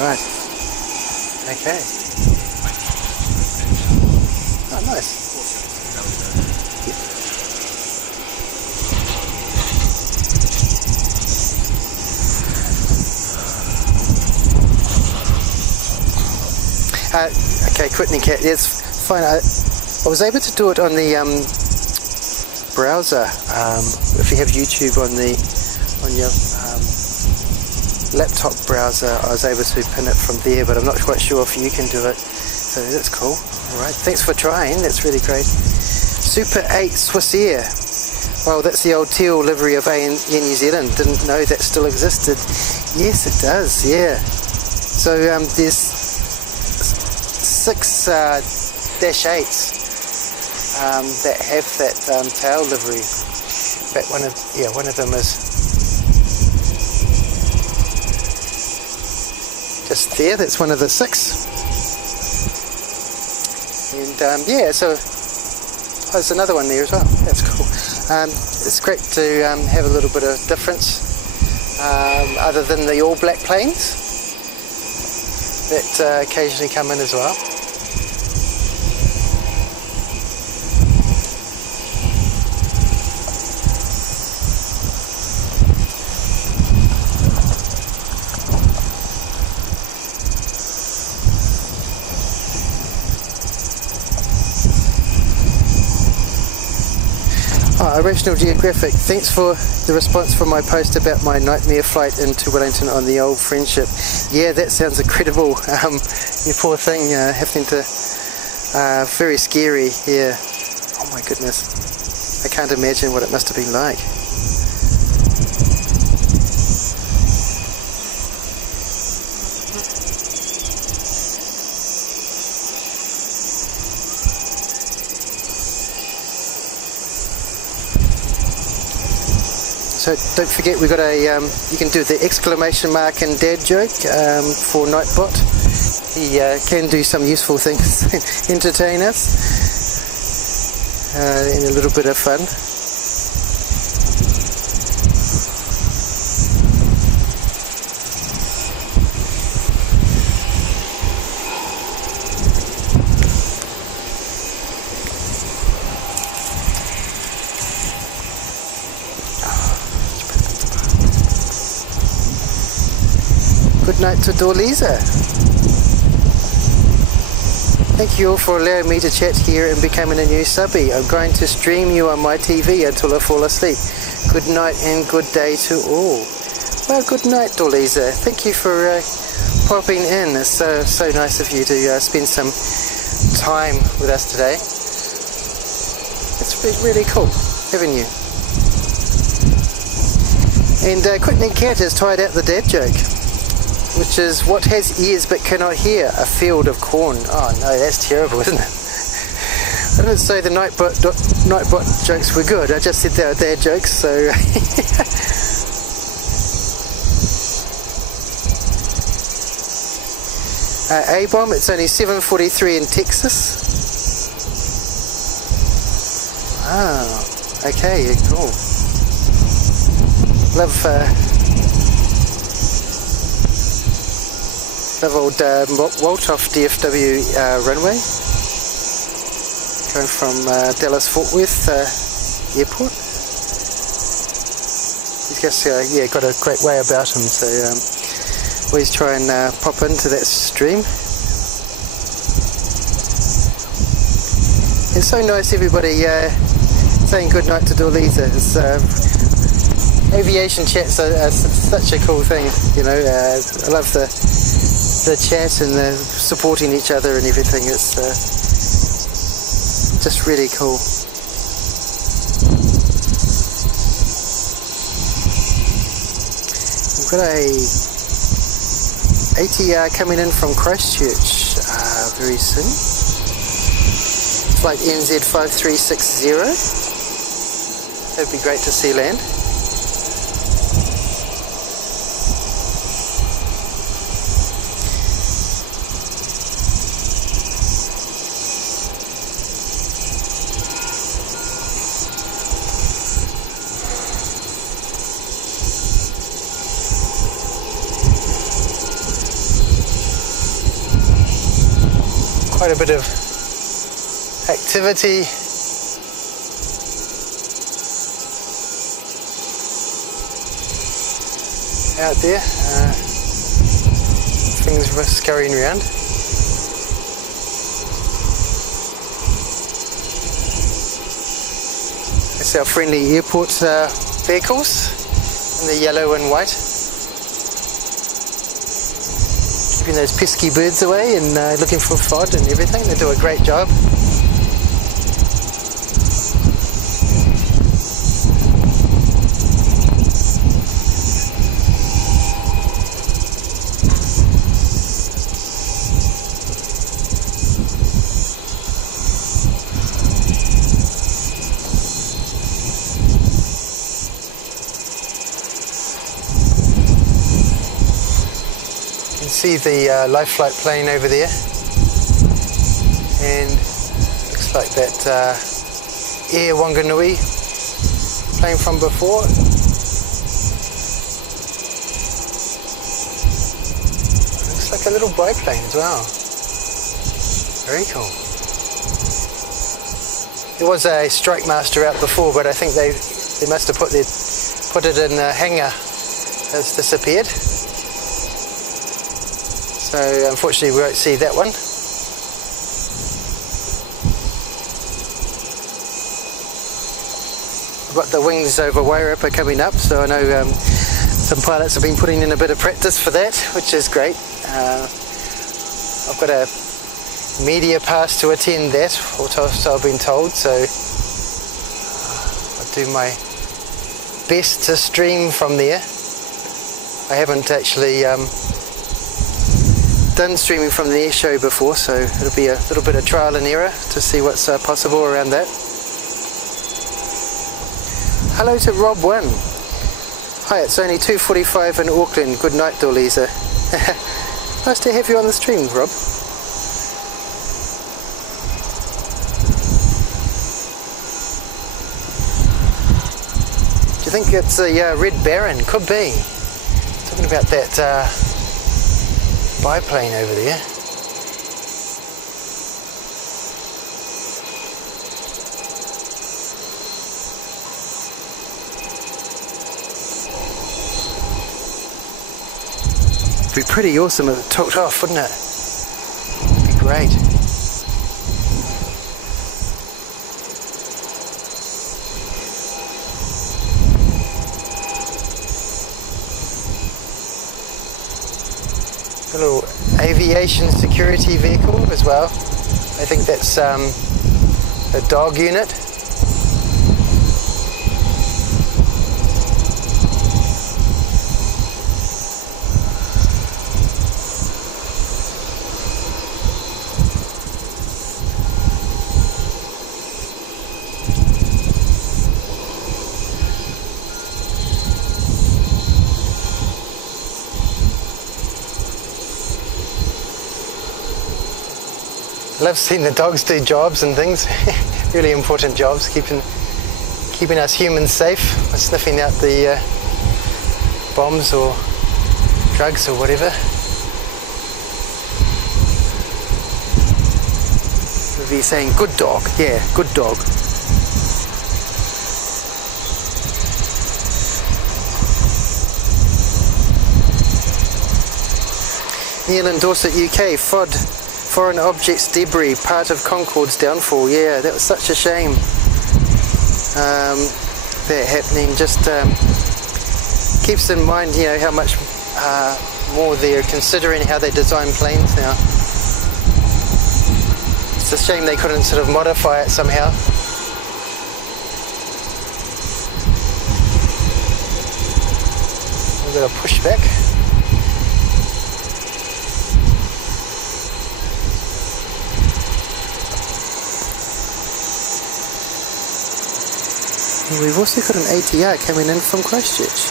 Right. Okay. Oh, nice. Okay, Quitney Cat, it's fine. I was able to do it on the browser. If you have YouTube on your laptop browser, I was able to pin it from there, but I'm not quite sure if you can do it. So that's cool. Alright, thanks for trying, that's really great. Super 8 Swissair. Well, that's the old teal livery of Air New Zealand. Didn't know that still existed. Yes, it does, yeah. So there's 6 Dash 8s that have that tail livery. In fact, one of them is just there. That's one of the 6. And yeah, so there's another one there as well. That's cool. It's great to have a little bit of difference other than the all black planes that occasionally come in as well. Original Geographic, thanks for the response from my post about my nightmare flight into Wellington on the old Friendship. Yeah, that sounds incredible. You poor thing, having to, very scary, yeah. Oh my goodness, I can't imagine what it must have been like. So don't forget, we've got a, you can do the exclamation mark and dad joke for Nightbot. He can do some useful things, entertain us, and a little bit of fun. Good night to Dorlisa. Thank you all for allowing me to chat here and becoming a new subby. I'm going to stream you on my TV until I fall asleep. Good night and good day to all. Well, good night, Dorlisa. Thank you for popping in. It's so nice of you to spend some time with us today. It's been really cool having you. And Quick Cat has tied out the dad joke, which is what has ears but cannot hear? A field of corn. Oh no, that's terrible, isn't it? I didn't say the Nightbot jokes were good, I just said they were dad jokes, so... A-bomb, it's only 7:43 in Texas. Ah, okay, cool. Love old Waltoff DFW runway. Going from Dallas Fort Worth airport. He's just got a great way about him, so always try and pop into that stream. It's so nice everybody saying good night to Dorlisa. It's aviation chats are such a cool thing, you know. I love the chat and the supporting each other and everything. It's just really cool. We've got a ATR coming in from Christchurch very soon. Flight NZ5360. That'd be great to see land. Quite a bit of activity. Out there. Things were scurrying around. It's our friendly airport vehicles in the yellow and white. Keeping those pesky birds away and looking for FOD and everything. They do a great job. See the life flight plane over there, and looks like that Air Wanganui plane from before. Looks like a little biplane as well. Very cool. There was a Strike Master out before, but I think they must have put it in the hangar. It's disappeared. So unfortunately we won't see that one. I've got the wings over Wairarapa coming up, so I know some pilots have been putting in a bit of practice for that, which is great. I've got a media pass to attend that, or so I've been told, so I'll do my best to stream from there. I haven't actually done streaming from the air show before, so it'll be a little bit of trial and error to see what's possible around that. Hello to Rob 1. Hi, it's only 2:45 in Auckland. Good night, Dorlisa. Nice to have you on the stream, Rob. Do you think it's a Red Baron? Could be. Talking about that biplane over there. It'd be pretty awesome if it took off, wouldn't it? It'd be great. A little aviation security vehicle as well. I think that's a dog unit. Love seeing the dogs do jobs and things. Really important jobs, keeping us humans safe, sniffing out the bombs or drugs or whatever. We'll be saying good dog, yeah, good dog. Neil in Dorset, UK, FOD. Foreign objects debris, part of Concorde's downfall. Yeah, that was such a shame. That happening. Just keeps in mind, you know, how much more they're considering how they design planes now. It's a shame they couldn't sort of modify it somehow. We've got a pushback. We've also got an ATR coming in from Christchurch.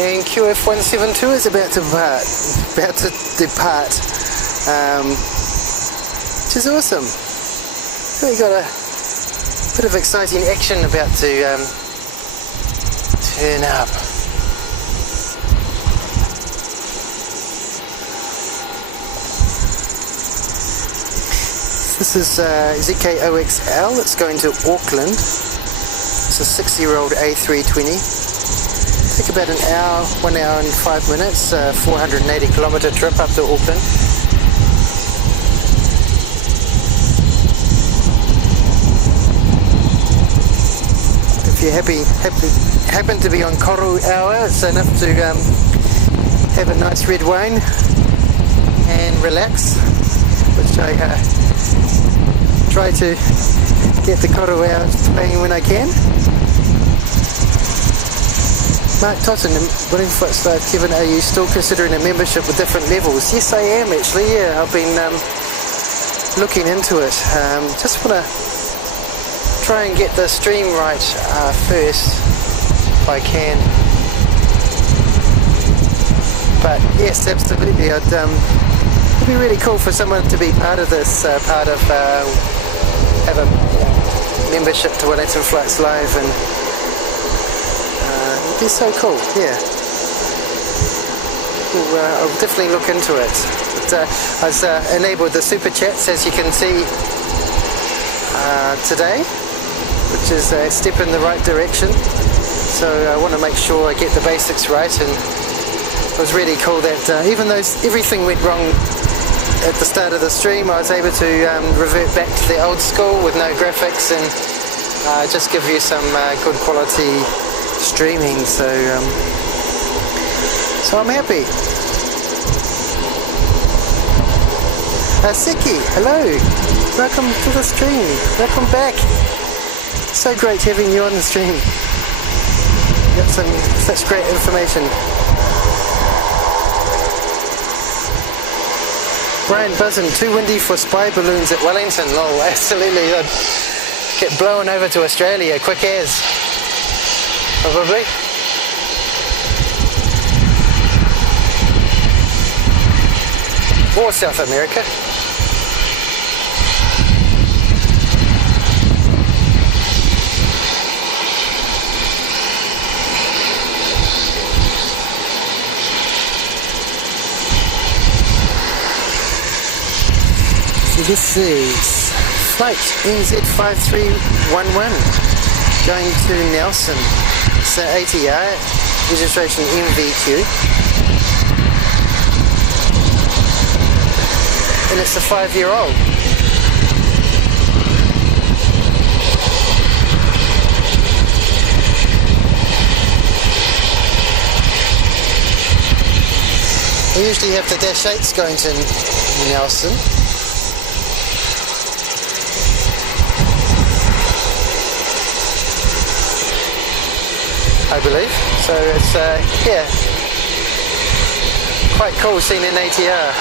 And QF172 is about to depart, which is awesome. So we got a bit of exciting action about to turn up. This is ZK-OXL. It's going to Auckland. It's a 6-year-old A320. Take about an hour, 1 hour and 5 minutes, 480 kilometre trip up to Auckland. If you happen to be on Koru hour, it's enough to have a nice red wine and relax, which I try to get the Koru hour playing when I can. Mark Totten, Blenhiem, Kevin, are you still considering a membership with different levels? Yes, I am actually, yeah. I've been looking into it. Just want to try and get the stream right first, if I can. But yes, absolutely, it'd be really cool for someone to be part of this, have a membership to Wellington Flights Live, and it'd be so cool, yeah. I'll definitely look into it. But, I've enabled the super chats, as you can see today, which is a step in the right direction. So I want to make sure I get the basics right, and it was really cool that even though everything went wrong at the start of the stream, I was able to revert back to the old school with no graphics and just give you some good quality streaming. So I'm happy. Seki, hello, welcome to the stream, welcome back. So great having you on the stream. Got such great information. Brian Buzzin, too windy for spy balloons at Wellington. Lol, absolutely. I'd get blown over to Australia quick as. Probably. Or South America. So this is flight NZ5311 going to Nelson. It's an ATR, registration MVQ. And it's a 5-year-old. actually have the Dash 8s going to Nelson. I believe. So it's, yeah, quite cool seeing an ATR.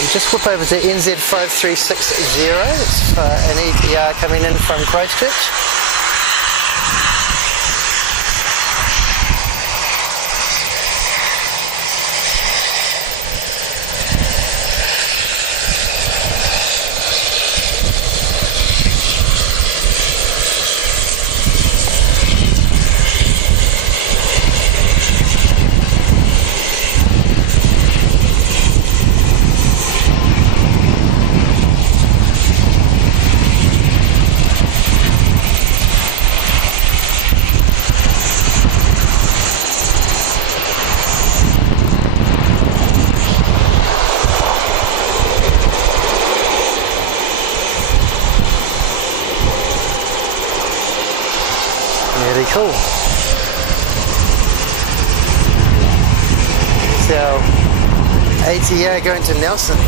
I'll just whip over to NZ5360. It's an EPR coming in from Christchurch. Very cool. So, ATR going to Nelson.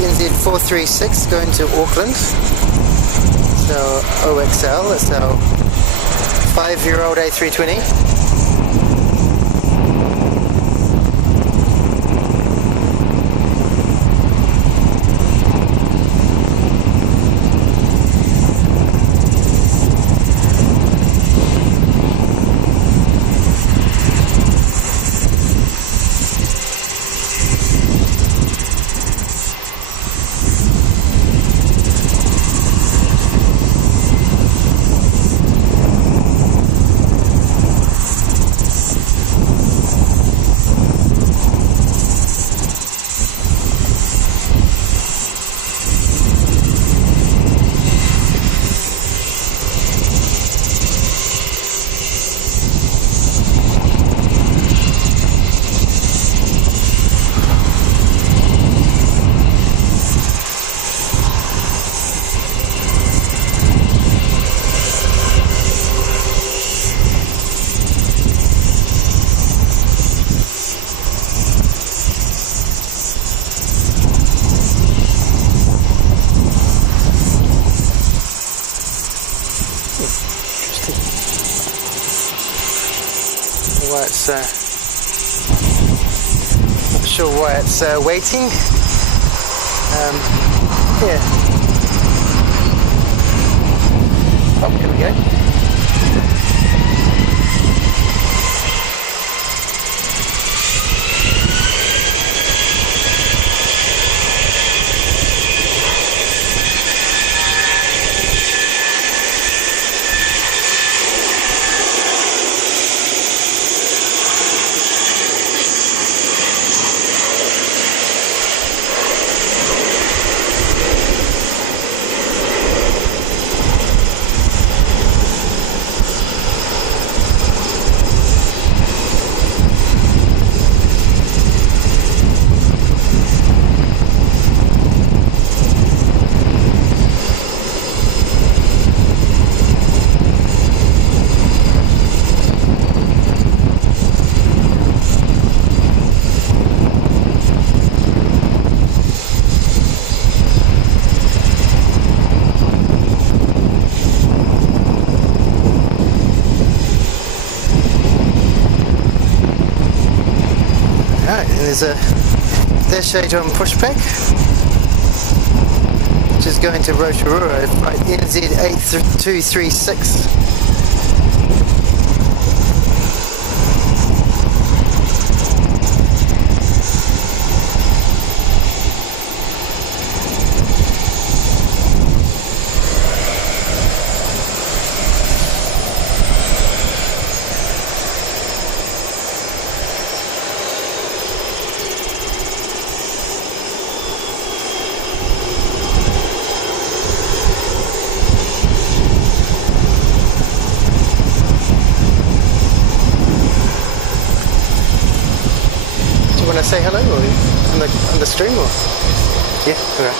NZ436 going to Auckland. So OXL, that's our 5-year-old A320. Not sure why it's waiting. Yeah. Oh, here we go. there's a dash 8 on pushback, which is going to Rotorua by NZ8236. Say hello or on the stream or yeah, alright.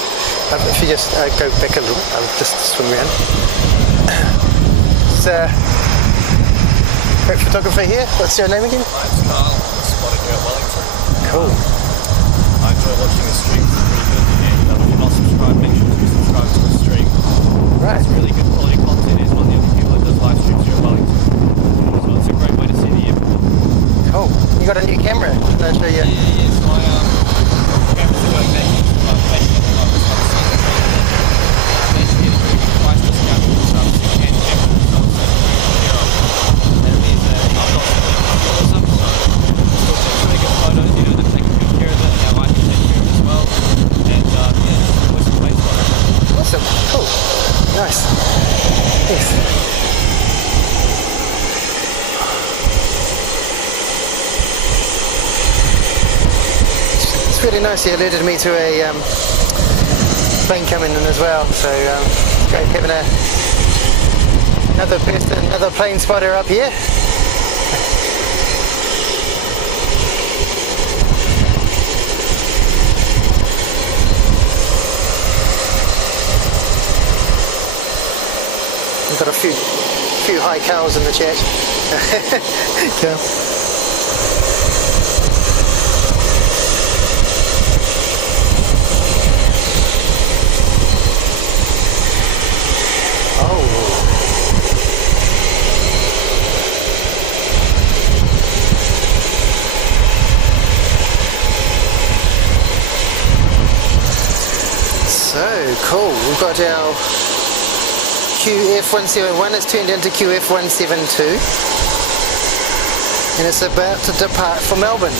If you just go back a little, I'll just swim around. It's great photographer here. What's your name again? My name's Carl. I'm spotting you at Wellington. Cool. I enjoy watching the streams. It's pretty good. And if you're not subscribed, make sure to subscribe to the stream. Right. It's really good quality content. He's one of the only people that does live streams here at Wellington. So it's a great way to see the airport. Cool. You got a new camera? I'll show you. Yeah, it's my cameras are going Napier. I'm basically basically a very good price discount for some ZK-NHF and some and these I'm not awesome, so still take really good photos, you know, they're taking good care of it, and our wife can take care of it as well. And yeah, it's always a place for it. Awesome. Cool. Nice. Thanks. Really nice. He alerted me to a plane coming in as well, so great having another plane spotter up here. We've got a few high cows in the chat. Cool. Cool, we've got our QF171, it's turned into QF172 and it's about to depart for Melbourne.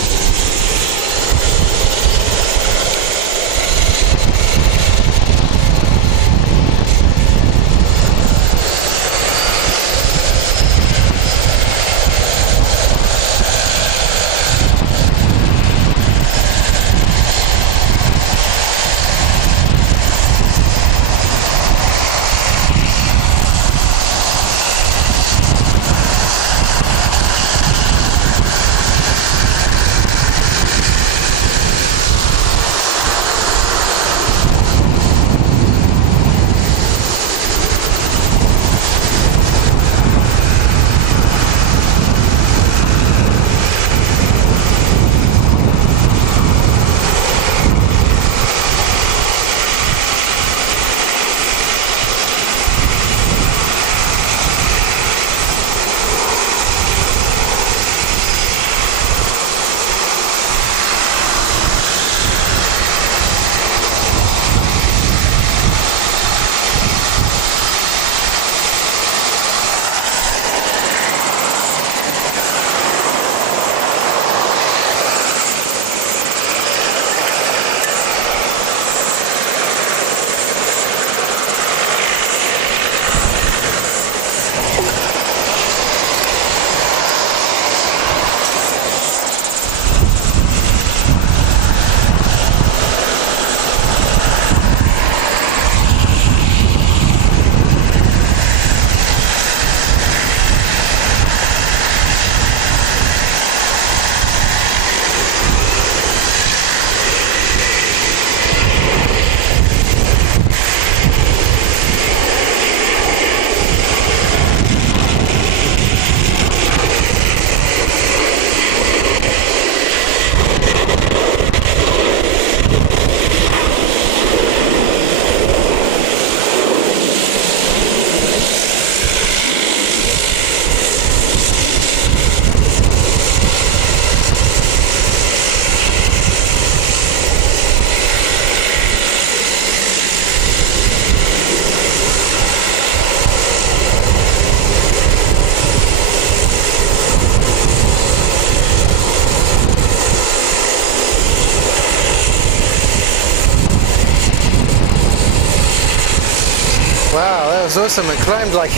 Wow, that was awesome. It climbed like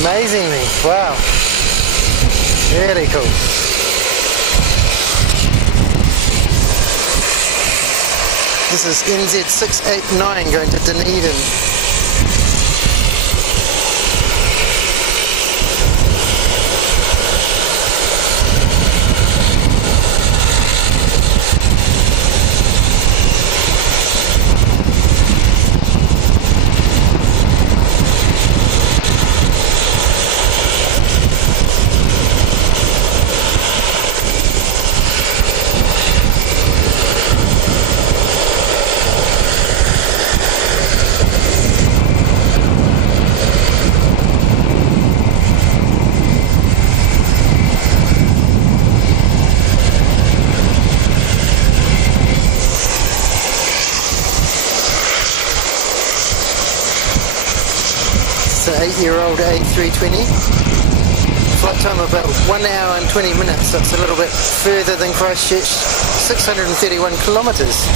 amazingly. Wow. Really cool. This is NZ689 going to Dunedin. It's an 8-year-old A320. Flight time about 1 hour and 20 minutes, so it's a little bit further than Christchurch, 631 kilometres.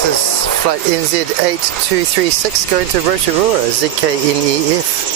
This is flight NZ8236 going to Rotorua, ZK-NEF.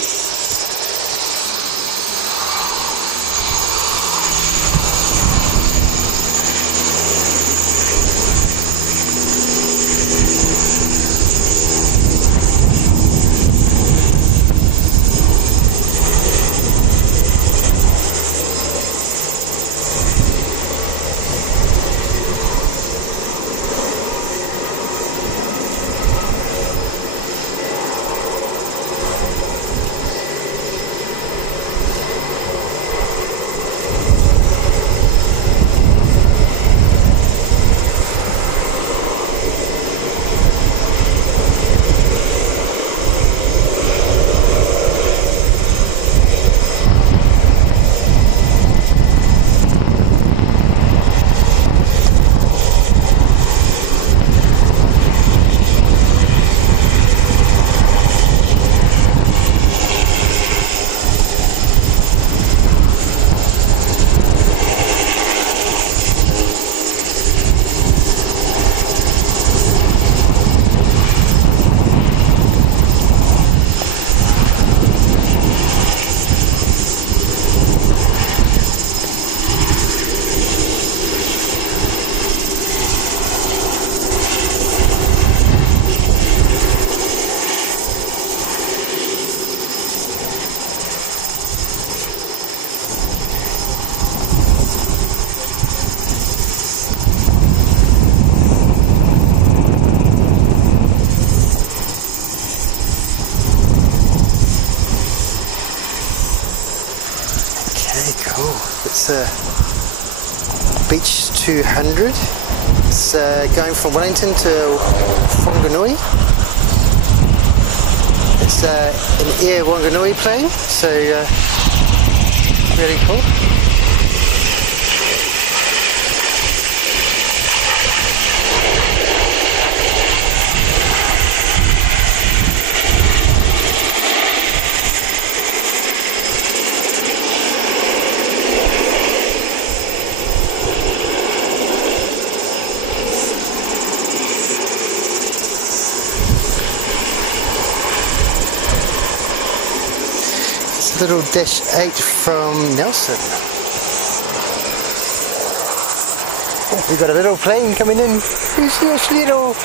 Very cool. It's a Beach 200. It's going from Wellington to Whanganui. It's an Air Whanganui plane, so really cool. Little Dash 8 from Nelson. Oh, we got a little plane coming in. Who's this little?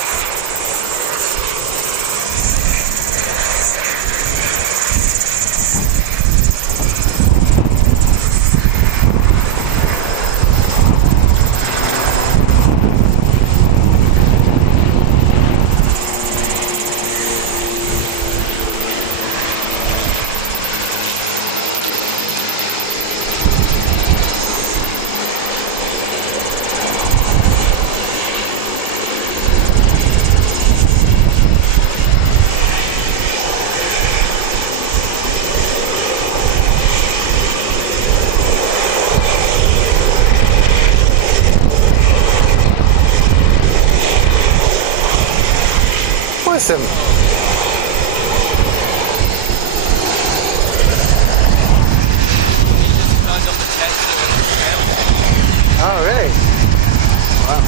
Awesome. Oh, really? Wow.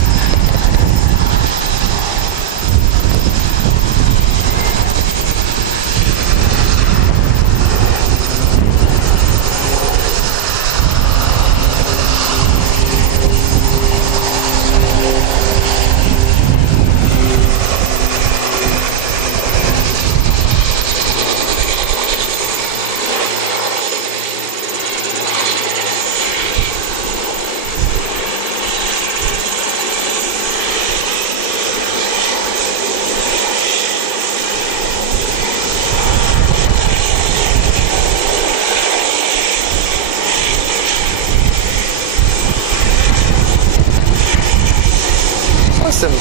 Awesome.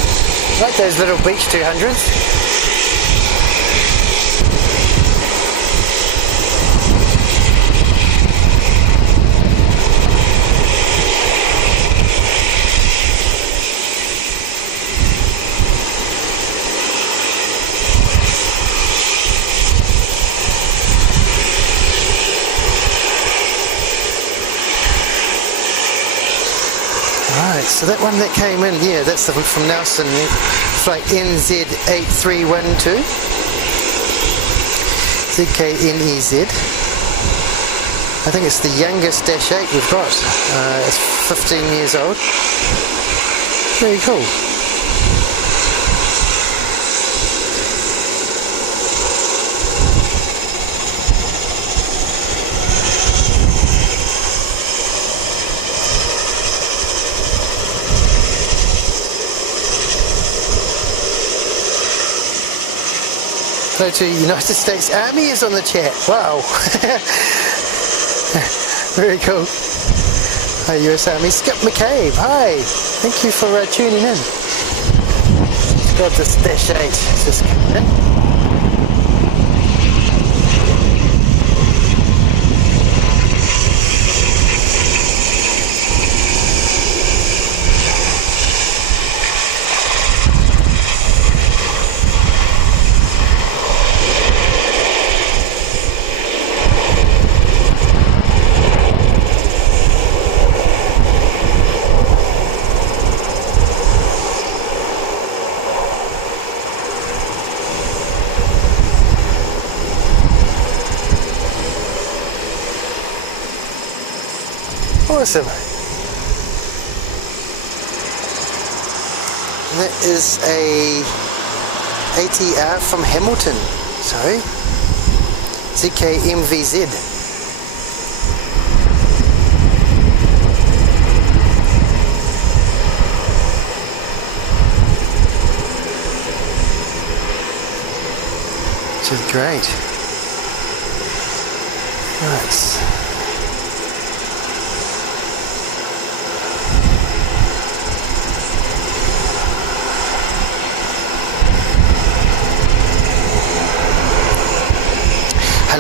Like those little beach 200s. So that one that came in, yeah, that's the one from Nelson, flight NZ8312, ZK-NEZ. I think it's the youngest Dash 8 we've got. It's 15 years old. Very cool. Hello to United States Army is on the chat. Wow. Very cool. Hi US Army. Skip McCabe. Hi. Thank you for tuning in. Grab this Dash 8. Just come in. Awesome. And that is a ATR from Hamilton. Sorry. ZK-MVZ. Which is great. Nice.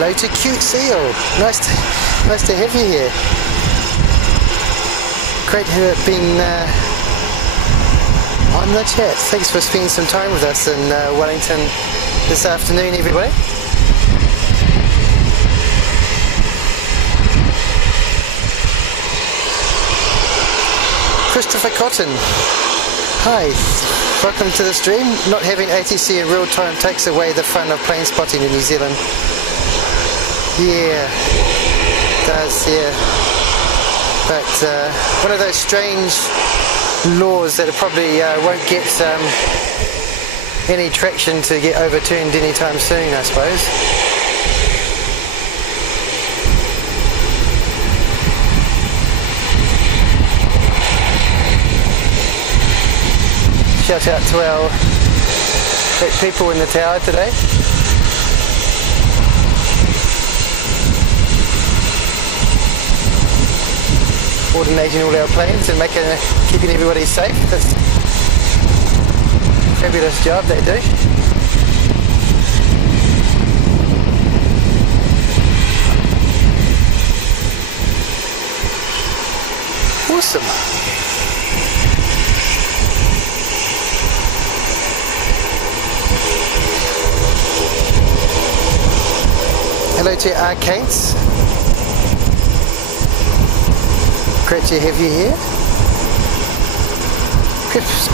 hello to Cute Seal. Nice to have you here. Great to have been on the chat. Thanks for spending some time with us in Wellington this afternoon, everybody. Christopher Cotton, hi, welcome to the stream. Not having ATC in real time takes away the fun of plane spotting in New Zealand. Yeah, it does, yeah. But one of those strange laws that probably won't get any traction to get overturned anytime soon, I suppose. Shout out to our great people in the tower today. Coordinating all our planes and keeping everybody safe. That's a fabulous job they do. Awesome. Hello to Arcades. Great to have you here.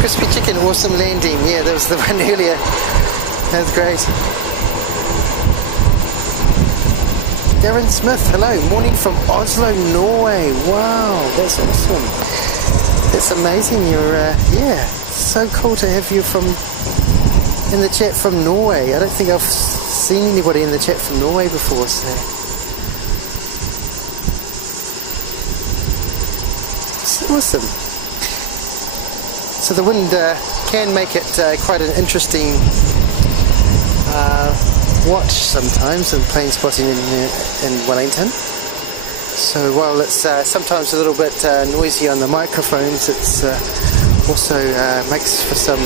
Crispy Chicken, awesome landing. Yeah, that was the one earlier. That's great. Darren Smith, hello. Morning from Oslo, Norway. Wow, that's awesome. That's amazing. You're, yeah, so cool to have you in the chat from Norway. I don't think I've seen anybody in the chat from Norway before, so awesome. So the wind can make it quite an interesting watch sometimes in plane spotting in Wellington. So while it's sometimes a little bit noisy on the microphones, it's also makes for some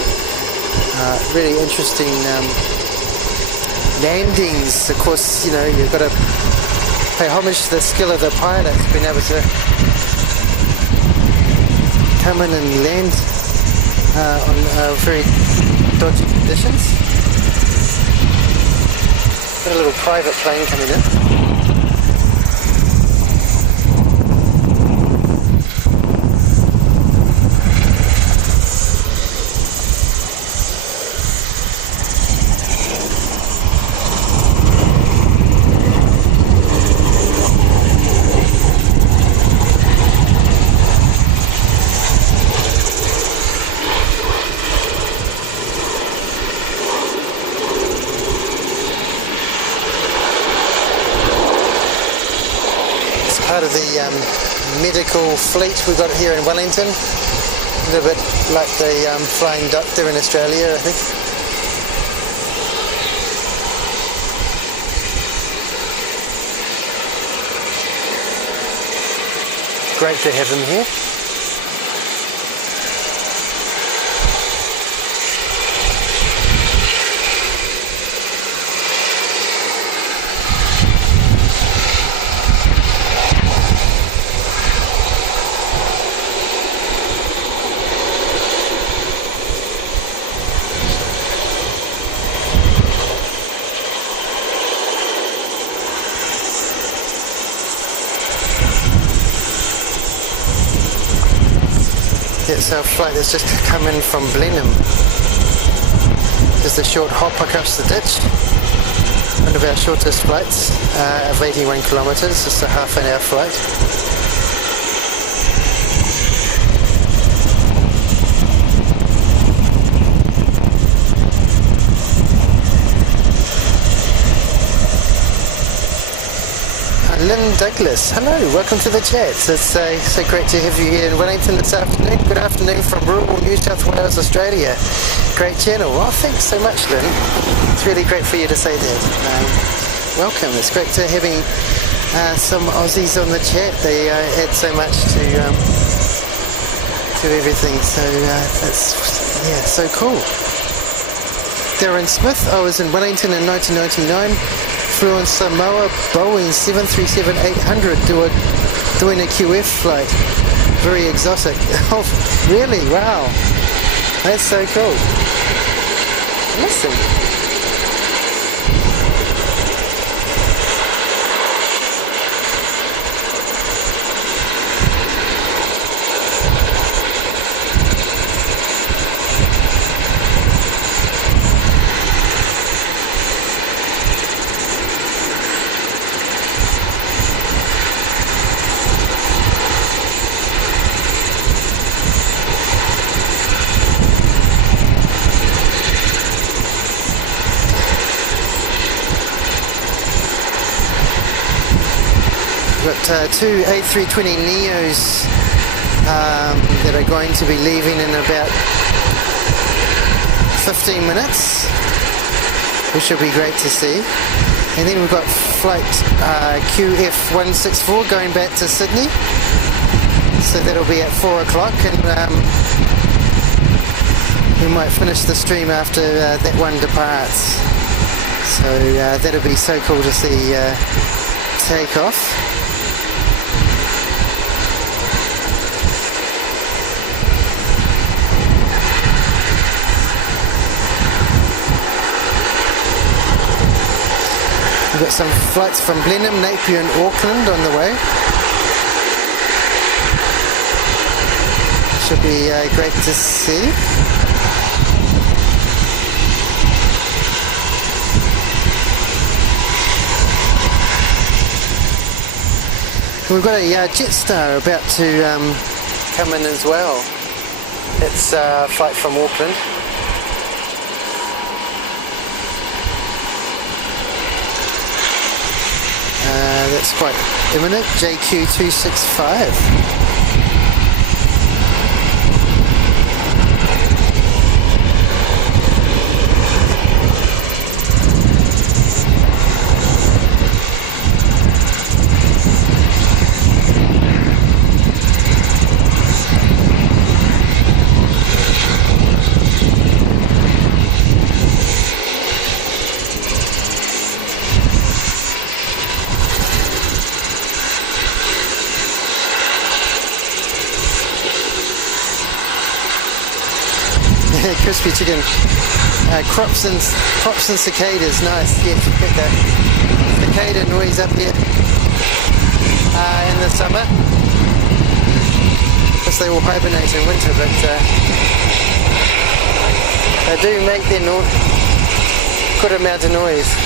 really interesting landings. Of course, you know, you've got to pay homage to the skill of the pilots, being able to come in and land on very dodgy conditions. Got a little private plane coming in. Part of the medical fleet we've got here in Wellington. A little bit like the Flying Doctor in Australia, I think. Great to have him here. It's a flight that's just come in from Blenhiem. Just a short hop across the ditch. One of our shortest flights of 81 kilometres, just a half an hour flight. Lynn Douglas, hello, welcome to the chat. It's so great to have you here in Wellington this afternoon. Good afternoon from rural New South Wales, Australia. Great channel. Well, thanks so much, Lynn. It's really great for you to say that. Welcome. It's great to having some Aussies on the chat. They add so much to everything. So that's so cool. Darren Smith, I was in Wellington in 1999. flew on Samoa Boeing 737-800 doing a QF flight. Very exotic. Oh, really? Wow. That's so cool. Listen. Two A320neos that are going to be leaving in about 15 minutes, which will be great to see. And then we've got flight QF164 going back to Sydney, so that'll be at 4 o'clock, and we might finish the stream after that one departs. So that'll be so cool to see take off. We've got some flights from Blenhiem, Napier and Auckland on the way. Should be great to see. We've got a Jetstar about to come in as well. It's a flight from Auckland. That's quite imminent. JQ265. Crispy chicken, crops and cicadas. Nice. Yeah, you get the cicada noise up here in the summer. Of course, they will hibernate in winter, but they do make their good amount of noise.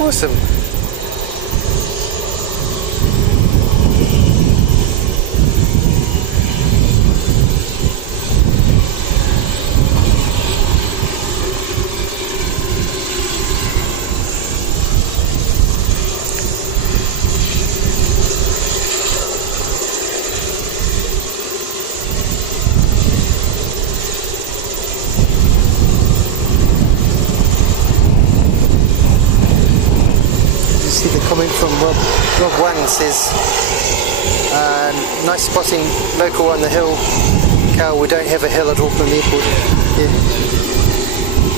Awesome. Rob One says, nice spotting local on the hill. Carl, we don't have a hill at Auckland Airport.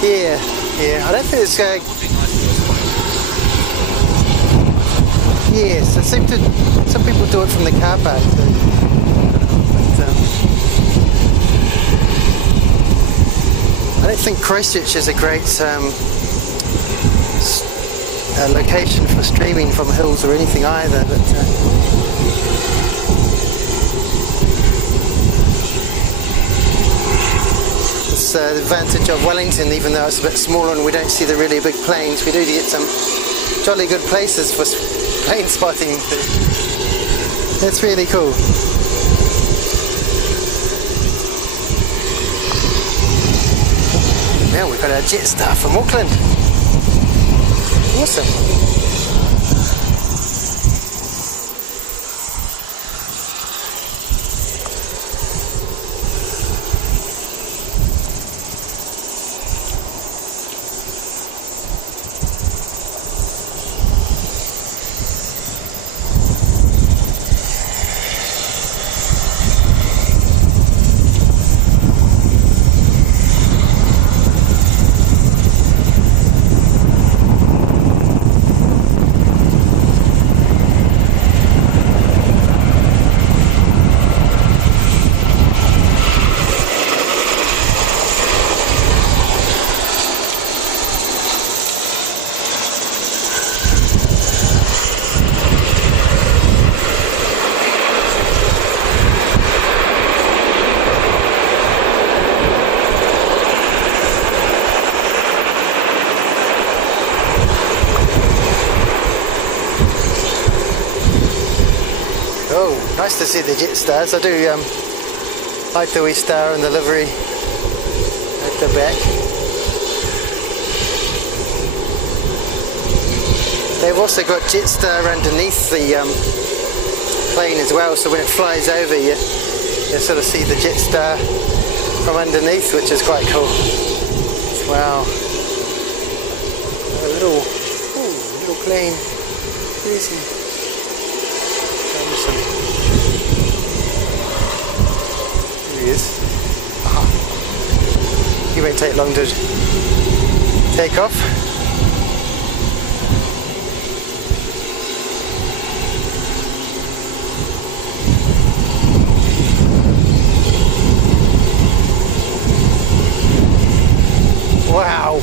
Yeah. I don't think it's yes, it seems to. Some people do it from the car park too. But, I don't think Christchurch is a great location for streaming from hills or anything either. But it's the advantage of Wellington, even though it's a bit smaller and we don't see the really big planes, we do get some jolly good places for plane spotting. That's really cool. Now we've got our Jetstar from Auckland. Awesome. Nice to see the Jetstars. I do like the wee star and the livery at the back. They've also got Jetstar underneath the plane as well, so when it flies over you sort of see the Jetstar from underneath, which is quite cool. Wow. A little plane. Easy. He is. He won't take long to take off. Wow.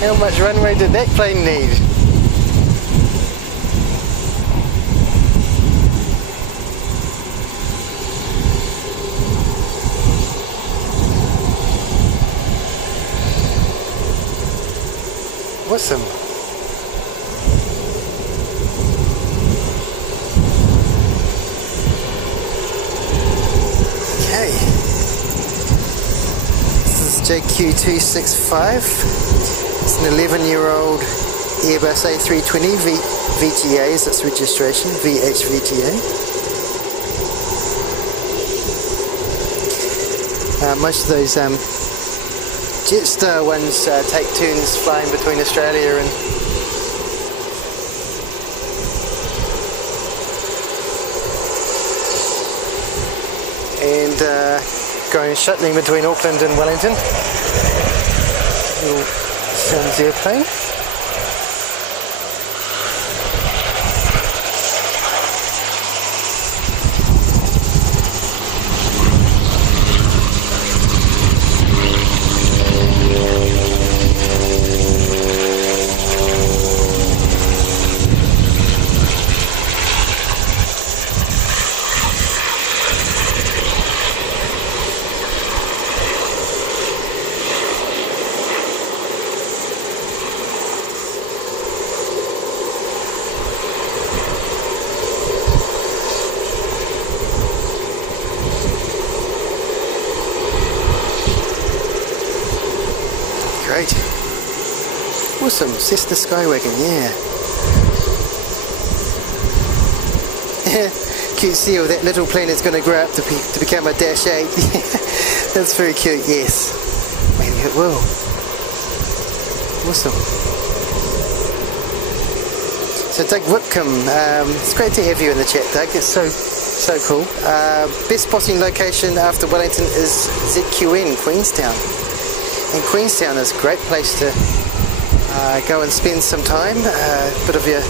How much runway did that plane need? Awesome. Okay. This is JQ265. It's an 11-year-old Airbus A320 VGA is its registration, VH-VGA. Most of those Jetstar ones take turns flying between Australia and going shuttling between Auckland and Wellington. Little Sounds airplane. Great. Awesome, Cessna Skywagon, yeah. Cute seal, that little plane is going to grow up to become a Dash 8. That's very cute, yes. Maybe it will. Awesome. So Doug Whitcomb, it's great to have you in the chat, Doug. It's so cool. Best spotting location after Wellington is ZQN, Queenstown. And Queenstown is a great place to go and spend some time, a bit of your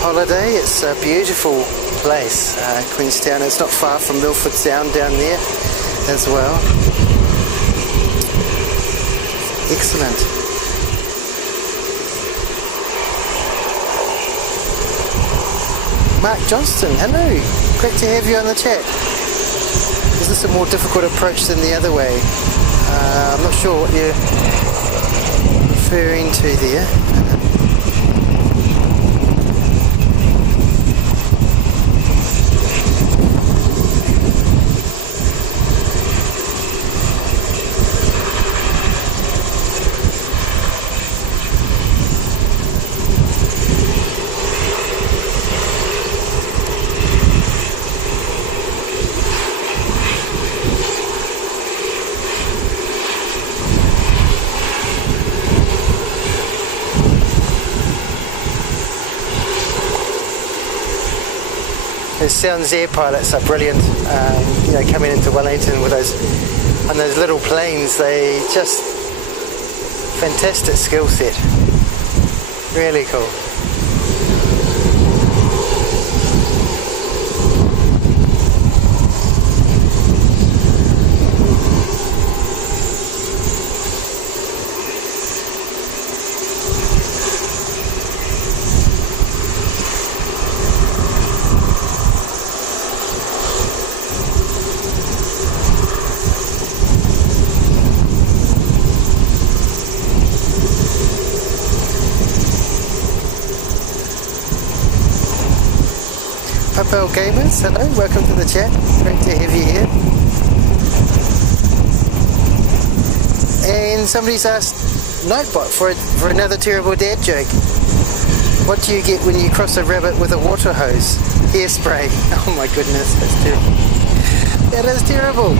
holiday. It's a beautiful place, Queenstown. It's not far from Milford Sound down there as well. Excellent. Mark Johnston, hello. Great to have you on the chat. Is this a more difficult approach than the other way? I'm not sure what you're referring to there. Those Sounds Air pilots are brilliant, coming into Wellington with those little planes. They just, fantastic skill set, really cool. Papel Gamers, hello, welcome to the chat, great to have you here. And somebody's asked Nightbot for another terrible dad joke. What do you get when you cross a rabbit with a water hose? Hairspray. Oh my goodness, that's terrible. That is terrible.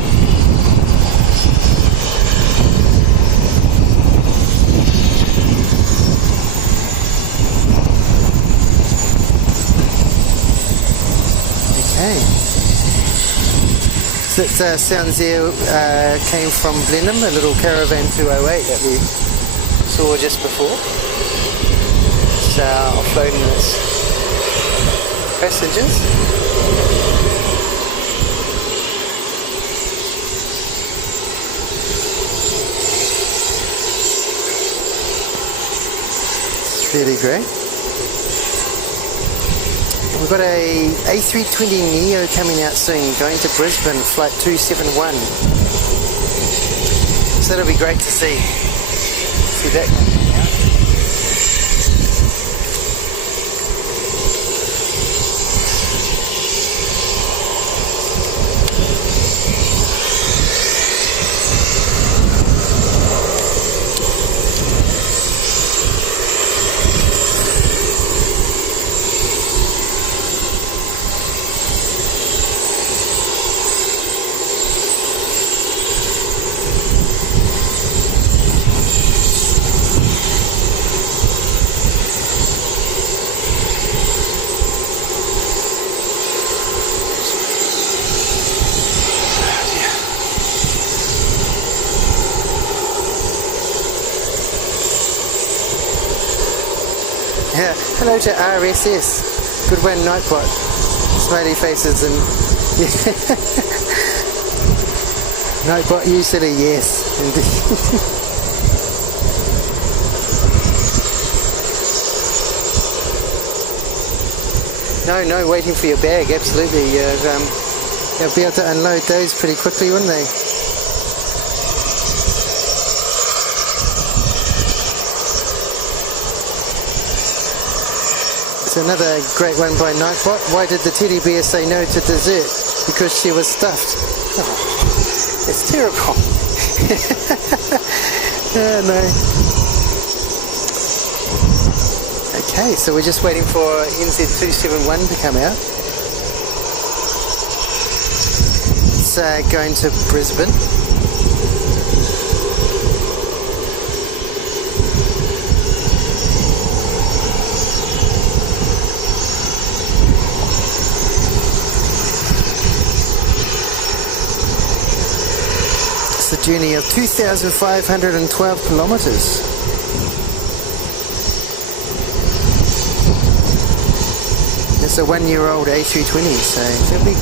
So that Sounds Air came from Blenhiem, a little Caravan 208 that we saw just before. It's offloading its passengers. It's really great. We've got a A320neo coming out soon, going to Brisbane, flight 271. So that'll be great to see that coming out. Yeah, hello to RSS. Good one, Nightbot. Smiley faces and yeah. Nightbot, you silly, yes, indeed. No, waiting for your bag, absolutely. They'll be able to unload those pretty quickly, wouldn't they? It's another great one by Nightbot. Why did the teddy bear say no to dessert? Because she was stuffed. Oh, it's terrible. Oh, no. Okay, so we're just waiting for NZ271 to come out. It's going to Brisbane. journey of 2,512 kilometers. It's a 1-year-old A320, so that'll be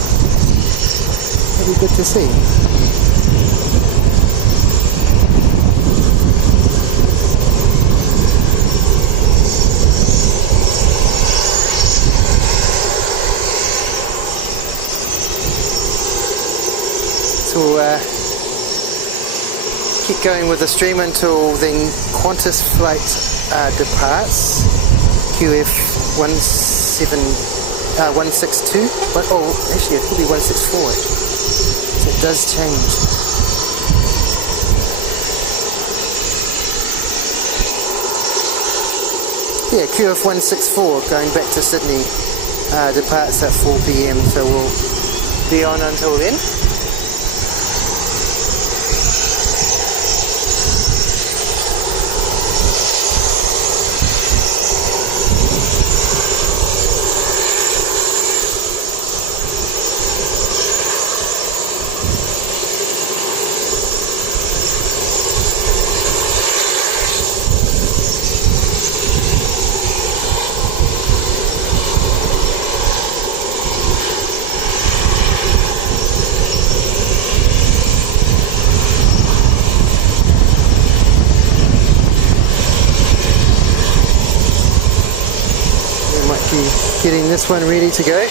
good to see. So we'll keep going with the stream until the QANTAS flight departs. QF162, but actually it could be 164. So it does change. Yeah, QF164 going back to Sydney departs at 4 p.m. So we'll be on until then. Getting this one ready to go.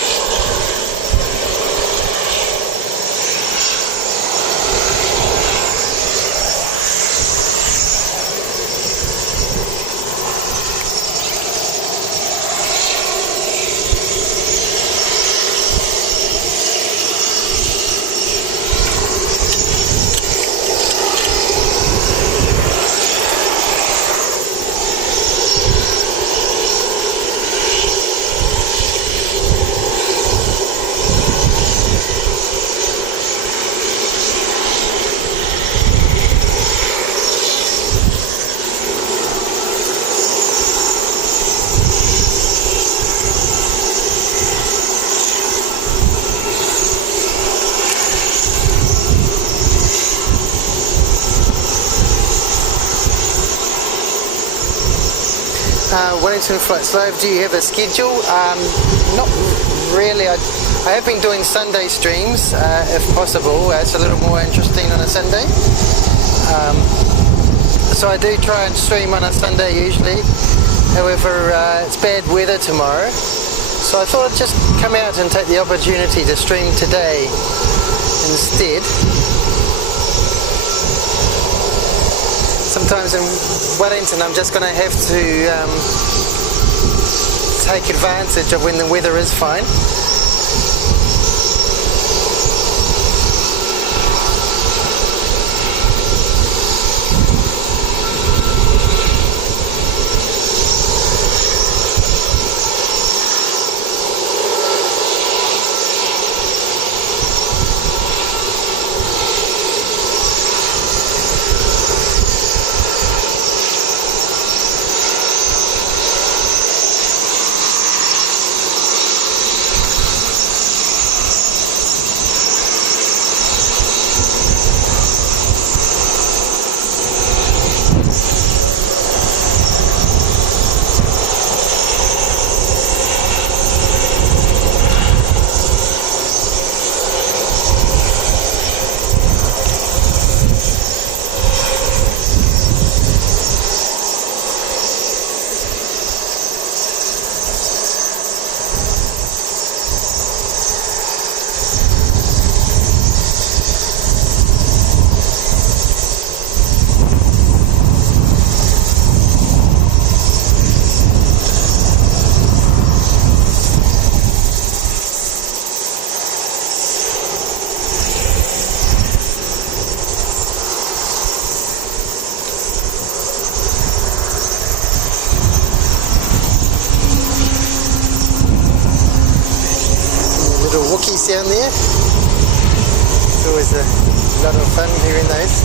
Wellington Flights Live, do you have a schedule? Not really. I have been doing Sunday streams if possible. It's a little more interesting on a Sunday. So I do try and stream on a Sunday usually. However, it's bad weather tomorrow. So I thought I'd just come out and take the opportunity to stream today instead. Sometimes in Wellington I'm just going to have to take advantage of when the weather is fine. Down there. It's always a lot of fun hearing those.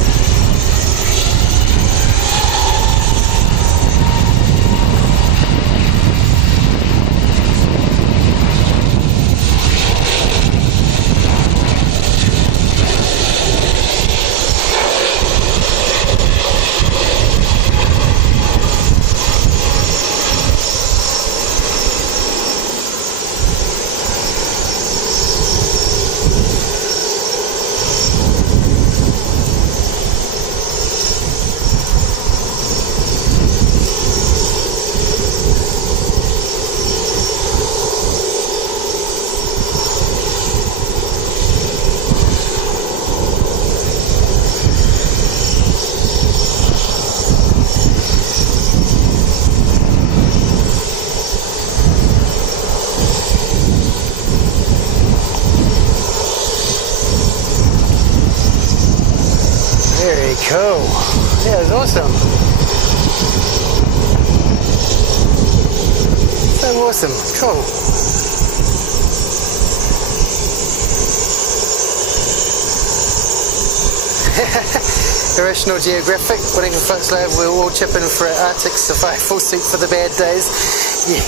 awesome. So awesome. Cool. National Geographic, Wellington Folks Lab, we'll all chip in for an Arctic survival suit for the bad days. Yeah.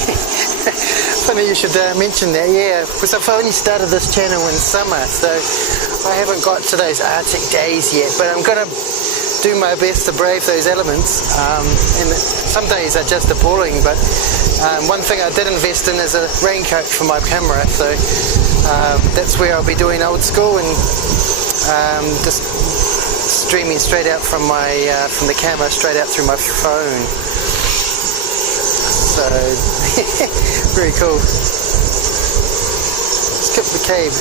Funny you should mention that, yeah, because I've only started this channel in summer, so I haven't got to those Arctic days yet, but I'm going to do my best to brave those elements, and some days are just appalling, but one thing I did invest in is a raincoat for my camera, so that's where I'll be doing old school and just streaming straight out from the camera, straight out through my phone. So very cool. Skip the cave.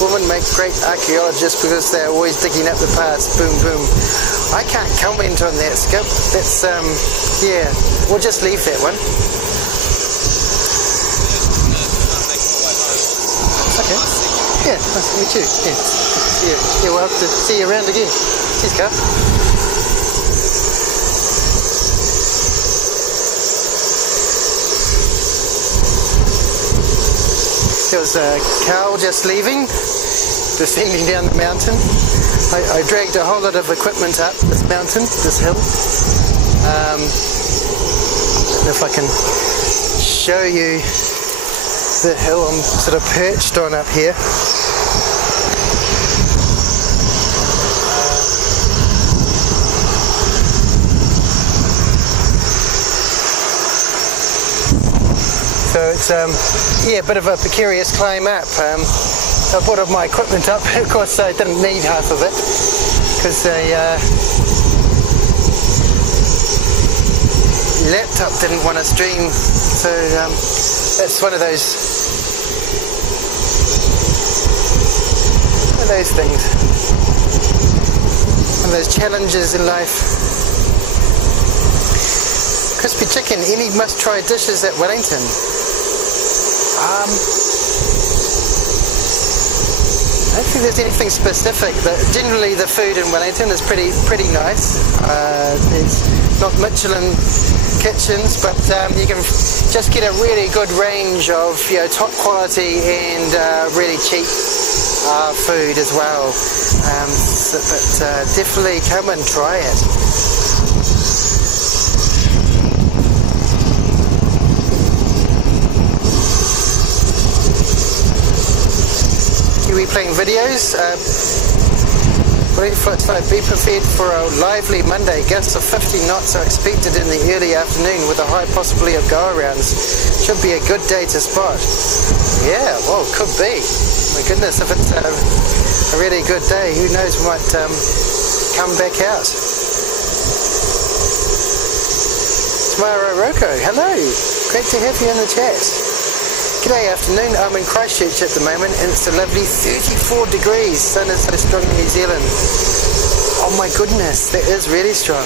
Women make great archaeologists because they're always digging up the past. Boom, boom. I can't comment on that, Skip. That's yeah. We'll just leave that one. Okay. Yeah, nice to meet you. Yeah. See you. Yeah, we'll have to see you around again. Cheers, Carl. There was Carl just leaving, descending down the mountain. I dragged a whole lot of equipment up this mountain, this hill. If I can show you the hill I'm sort of perched on up here. So it's yeah, a bit of a precarious climb up. So I brought all my equipment up. Of course, I didn't need half of it because the laptop didn't want to stream. So that's one of those things, one of those challenges in life. Crispy chicken, any must-try dishes at Wellington? I don't think there's anything specific, but generally the food in Wellington is pretty nice. It's not Michelin kitchens, but you can just get a really good range of top quality and really cheap food as well. But definitely come and try it. Playing videos. Be prepared for a lively Monday. Gusts of 50 knots are expected in the early afternoon with a high possibility of go-arounds. Should be a good day to spot. Yeah, well, could be. My goodness, if it's a really good day, who knows, we might come back out. Tamara Roko, hello. Great to have you in the chat. G'day afternoon, I'm in Christchurch at the moment and it's a lovely 34 degrees. Sun is so strong in New Zealand. Oh my goodness, that is really strong.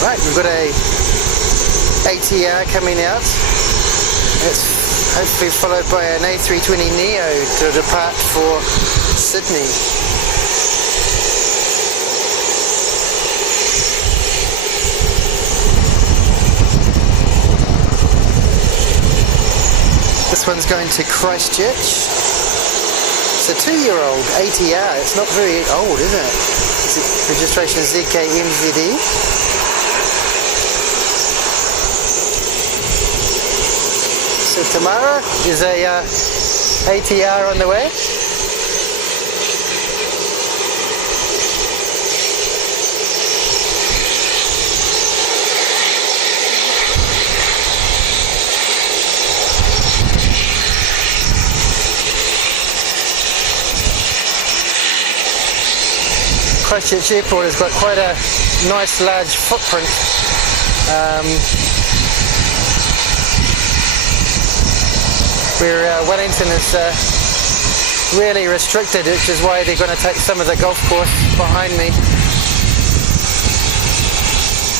Alright, we've got a ATR coming out. It's hopefully followed by an A320neo to depart for Sydney. This one's going to Christchurch. It's a 2-year-old ATR. It's not very old, is it? Registration ZK-NZD. So Tamara is a ATR on the way. Christchurch Airport has got quite a nice large footprint. Where Wellington is really restricted, which is why they're going to take some of the golf course behind me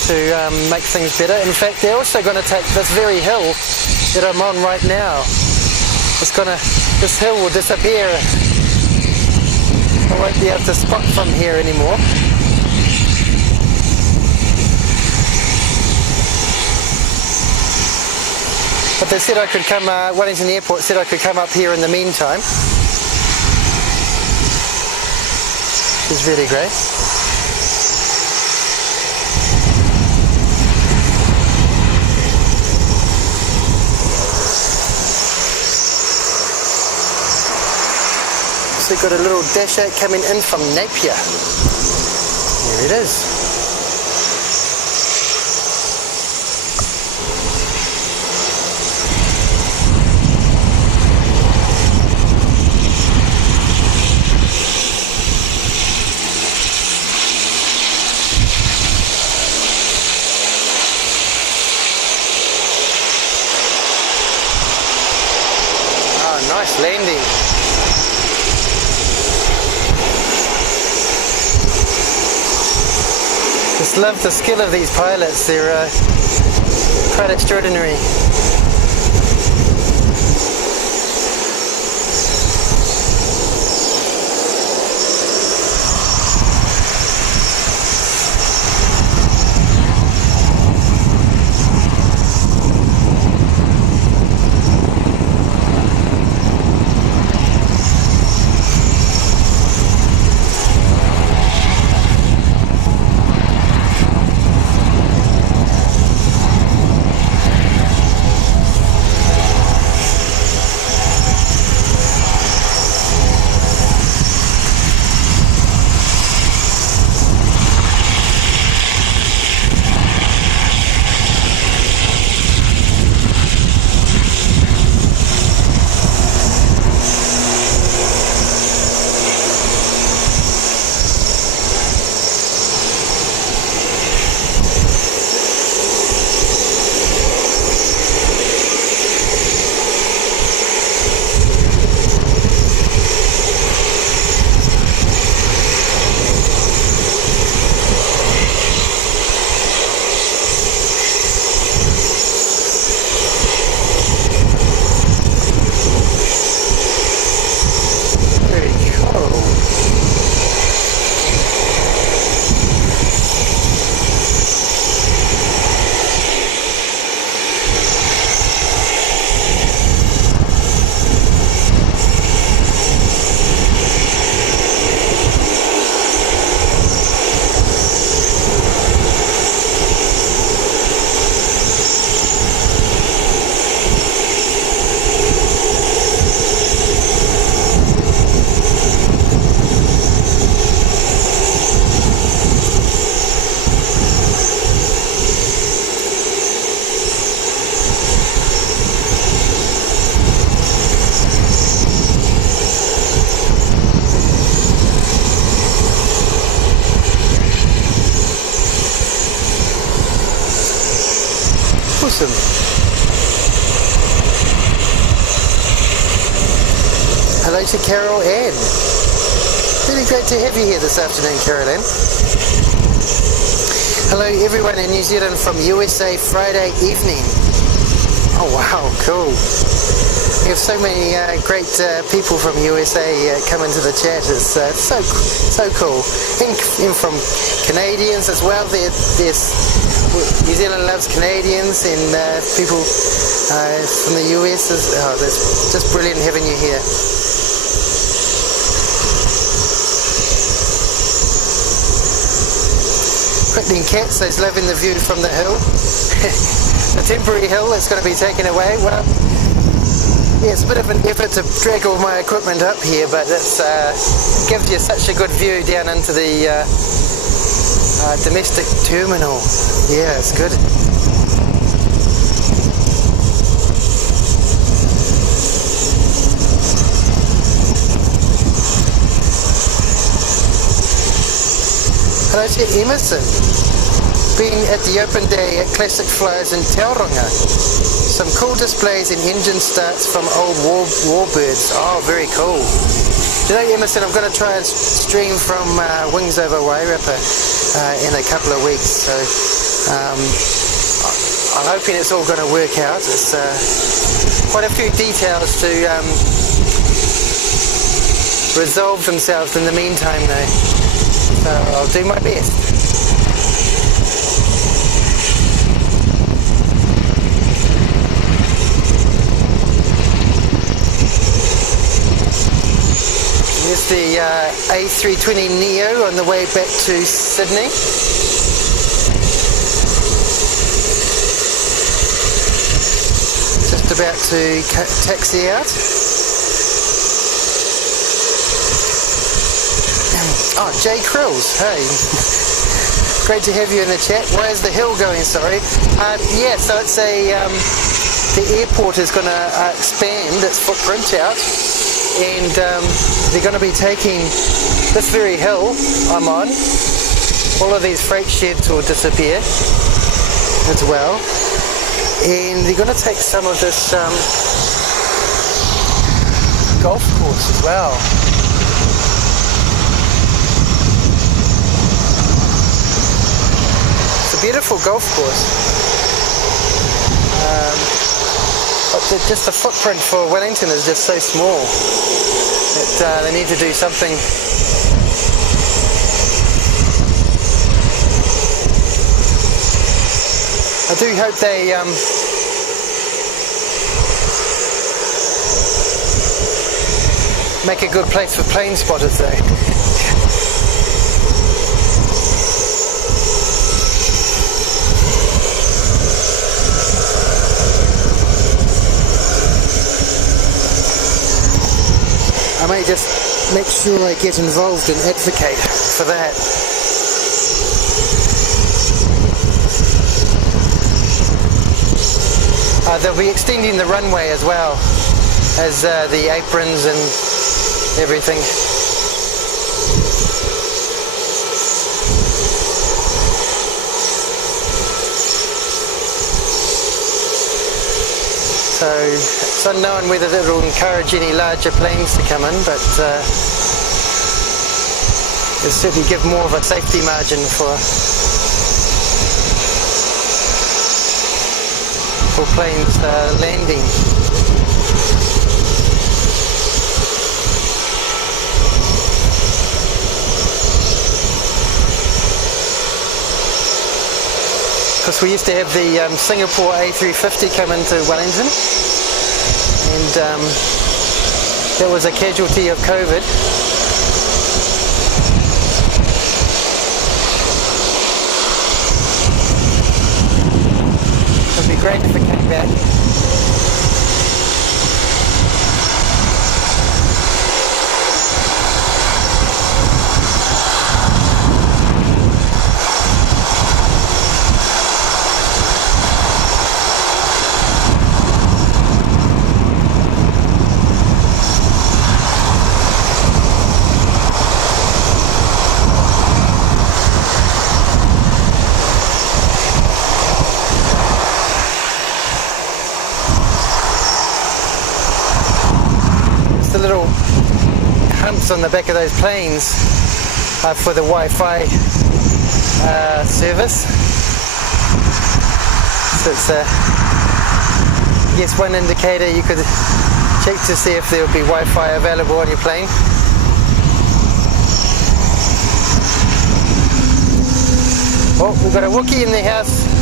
to make things better. In fact, they're also going to take this very hill that I'm on right now this hill will disappear. I won't be able to spot from here anymore. But they said I could come, Wellington Airport said I could come up here in the meantime. Which is really great. So we've got a little dasher coming in from Napier. Here it is. Nice landing. Just love the skill of these pilots. They're quite extraordinary. Awesome. Hello to Carol Ann. Really great to have you here this afternoon, Carol Ann. Hello everyone in New Zealand from USA Friday evening. Oh wow, cool. We have so many great people from USA come into the chat. It's so cool. And from Canadians as well. There's New Zealand loves Canadians and people from the US. That's just brilliant having you here. Crickling cats, those loving the view from the hill. The temporary hill that's going to be taken away. Well, yeah, it's a bit of an effort to drag all my equipment up here, but it gives you such a good view down into the domestic terminal. Yeah, it's good. Hello to Emerson. Been at the open day at Classic Flyers in Tauranga. Some cool displays and engine starts from old warbirds. Oh, very cool. You know, Emerson, I'm going to try and stream from Wings over Wairapa in a couple of weeks. So I'm hoping it's all going to work out. It's quite a few details to resolve themselves in the meantime though, so I'll do my best. Here's the A320neo on the way back to Sydney. Just about to taxi out. Oh, Jay Krills, hey. Great to have you in the chat. Where's the hill going, sorry? Yeah, so it's the airport is going to expand its footprint out, and they're going to be taking this very hill I'm on. All of these freight sheds will disappear as well, and they're going to take some of this golf course as well. Beautiful golf course, but just the footprint for Wellington is just so small that they need to do something. I do hope they make a good place for plane spotters though. I may just make sure I get involved and advocate for that. They'll be extending the runway as well as the aprons and everything. So it's unknown whether that will encourage any larger planes to come in, but it'll certainly give more of a safety margin for planes landing. Because we used to have the Singapore A350 come into Wellington, and that was a casualty of COVID. It would be great if it came back. Little humps on the back of those planes for the Wi-Fi service. So it's I guess one indicator you could check to see if there would be Wi-Fi available on your plane. Oh, we've got a Wookiee in the house.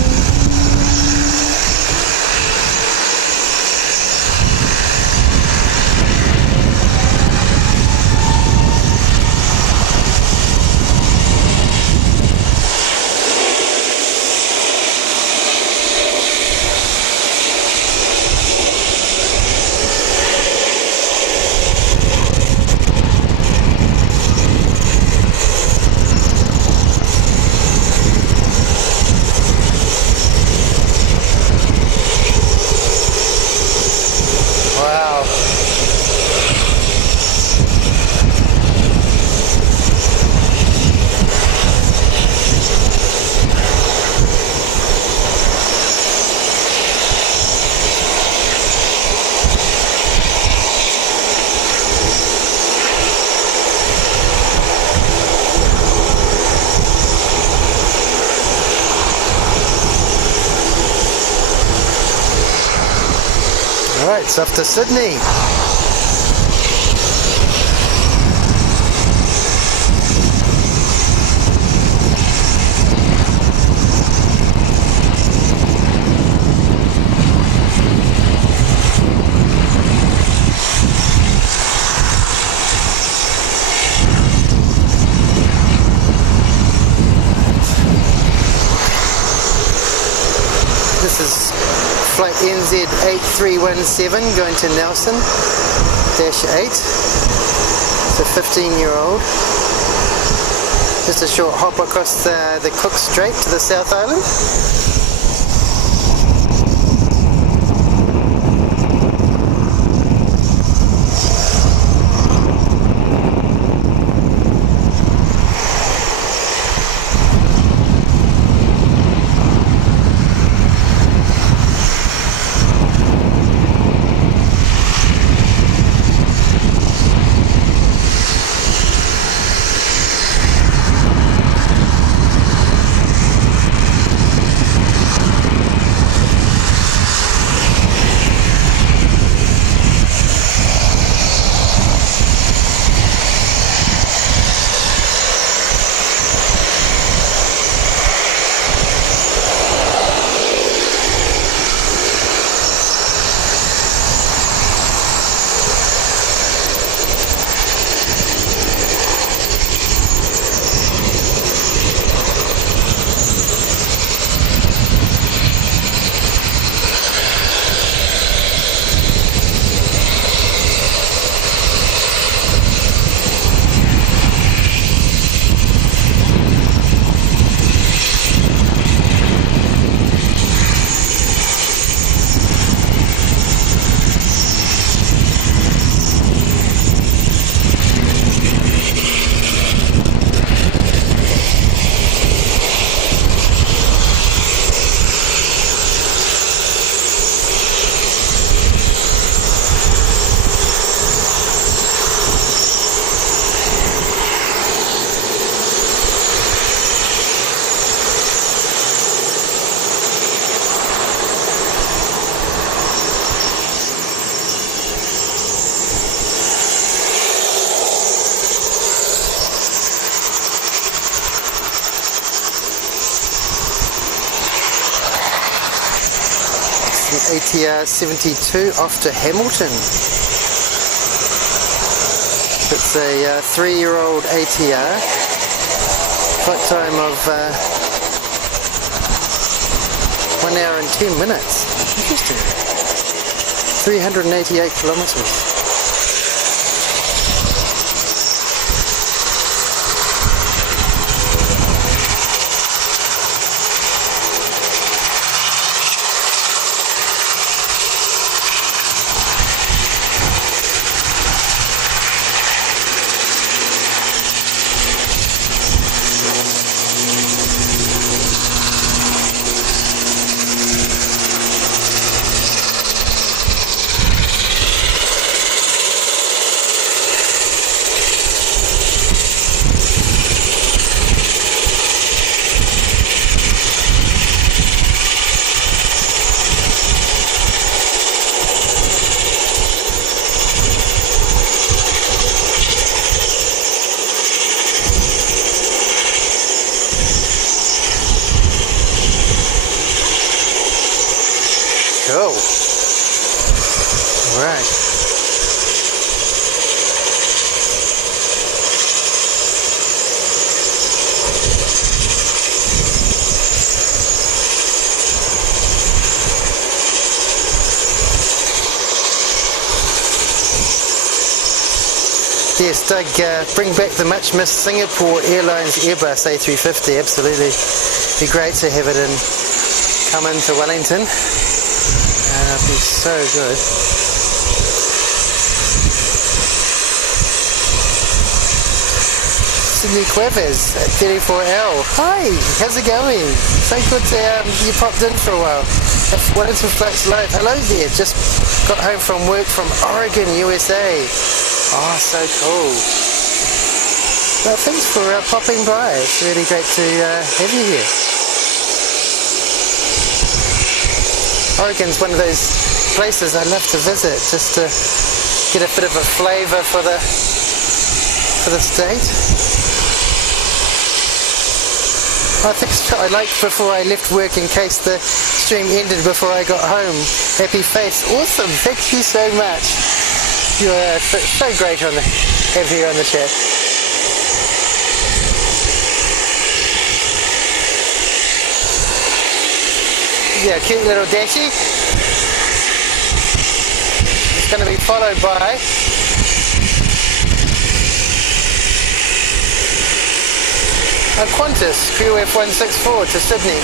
Alright, it's off to Sydney. This is flight NZ-8317 going to Nelson, -8. It's a 15-year-old. Just a short hop across the Cook Strait to the South Island. ATR 72 off to Hamilton. It's a 3-year-old ATR. Flight time of 1 hour and 10 minutes. Interesting. 388 kilometers. Cool. All right. Yes, Doug, bring back the much missed Singapore Airlines Airbus A350. Absolutely. Be great to have it come into Wellington. It'd be so good. Sydney Quavers at 34L. Hi, how's it going? So good to you popped in for a while. Wellington Flights Live. Hello there. Just got home from work from Oregon, USA. Oh, so cool. Well, thanks for popping by. It's really great to have you here. Oregon's one of those places I love to visit, just to get a bit of a flavour for the state. I think I liked before I left work in case the stream ended before I got home. Happy face, awesome, thank you so much. You are so great on the have here on the chat. Yeah, cute little Dashi. It's going to be followed by a QANTAS QF164 to Sydney.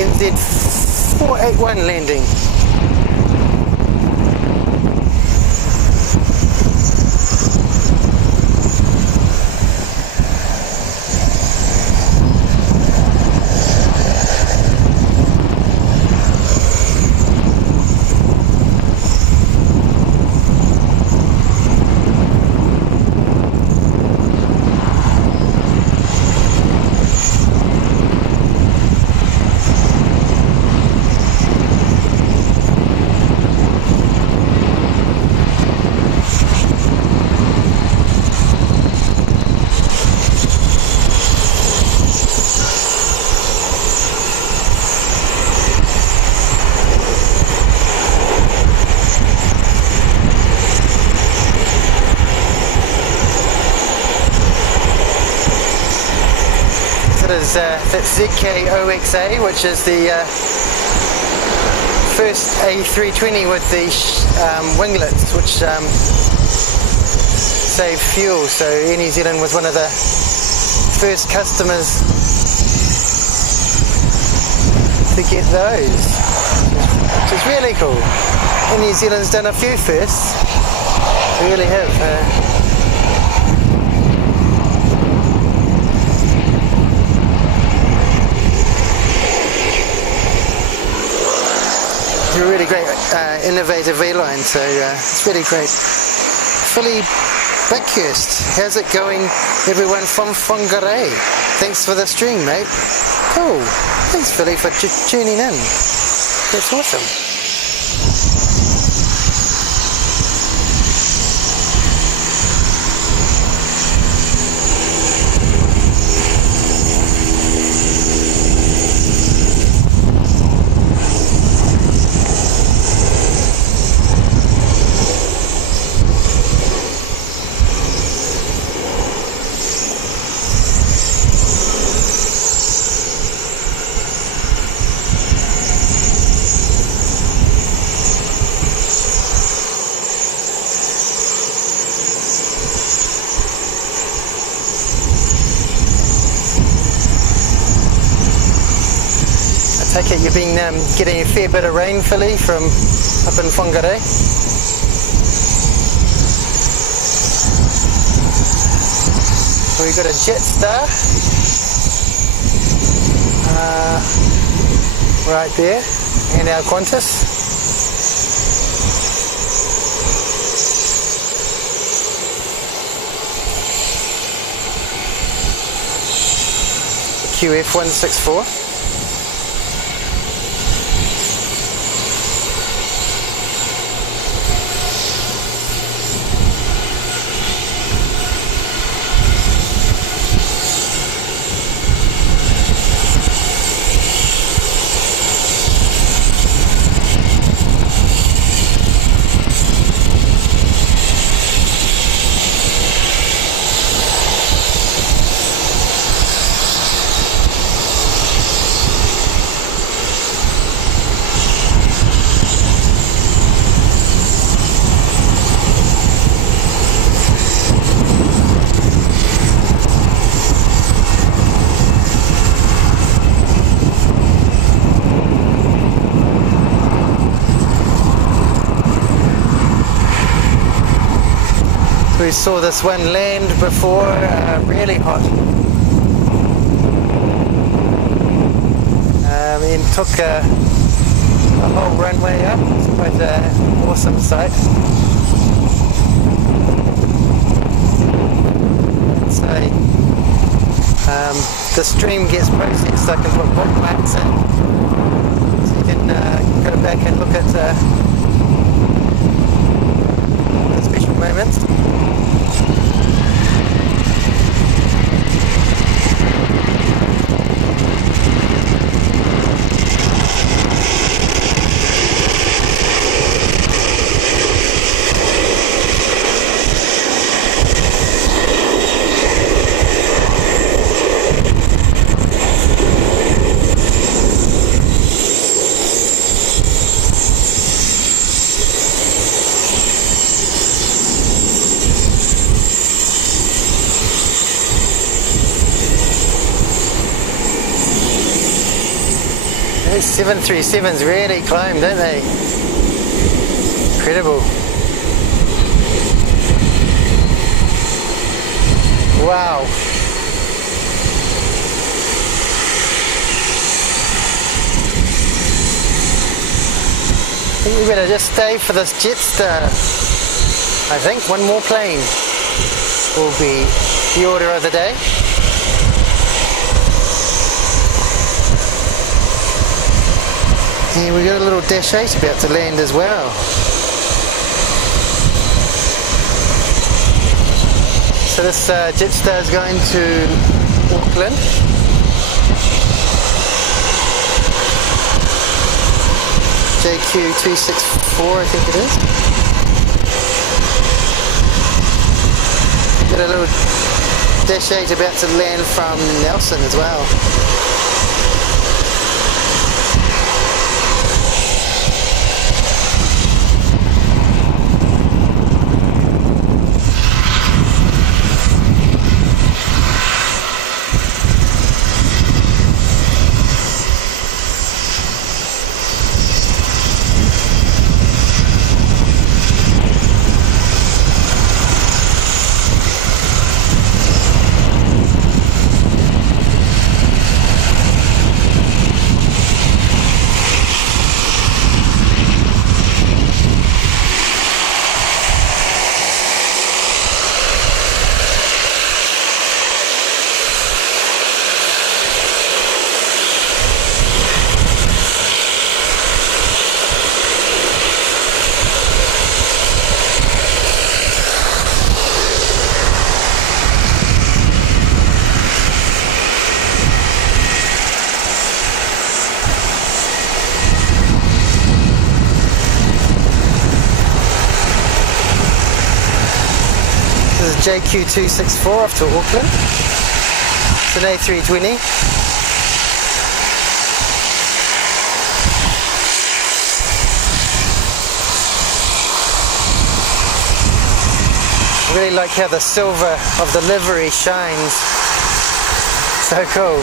NZ-481 landing. That's ZK-OXA, which is the first A320 with the winglets, which save fuel. So Air New Zealand was one of the first customers to get those, which is really cool. Air New Zealand's done a few firsts. We really have. A really great innovative airline, so it's really great. Philly Backhurst, how's it going everyone from Whangarei? Thanks for the stream, mate. Cool, thanks Philly for tuning in, that's awesome. Take it you've been getting a fair bit of rain, Philly, from up in Whangarei. We've got a Jetstar right there, and our QANTAS. QF164. We saw this one land before, really hot. And took a whole runway up. It's quite an awesome sight. So the stream gets processed, so I can put bookmarks in. So you can go back and look at the special moments. Those 737s really climb, don't they? Incredible. Wow. I think we better just stay for this Jetstar. I think one more plane will be the order of the day. Yeah, we got a little Dash 8 about to land as well. So this Jetstar is going to Auckland. JQ264, I think it is. Got a little Dash 8 about to land from Nelson as well. JQ264 off to Auckland. It's an A320. I really like how the silver of the livery shines. So cool.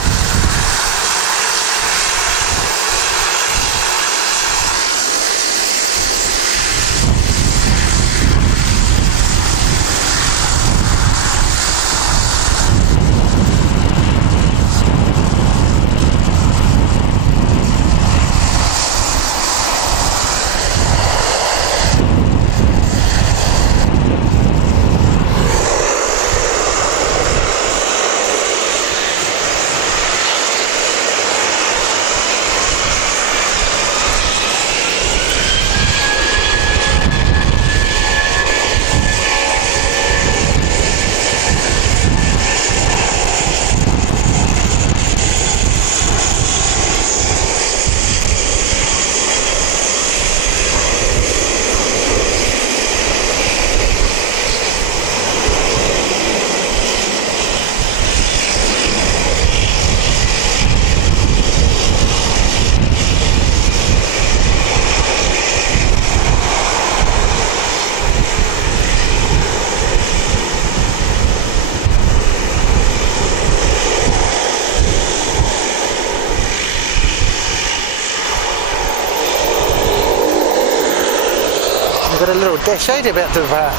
dash 8 about to depart.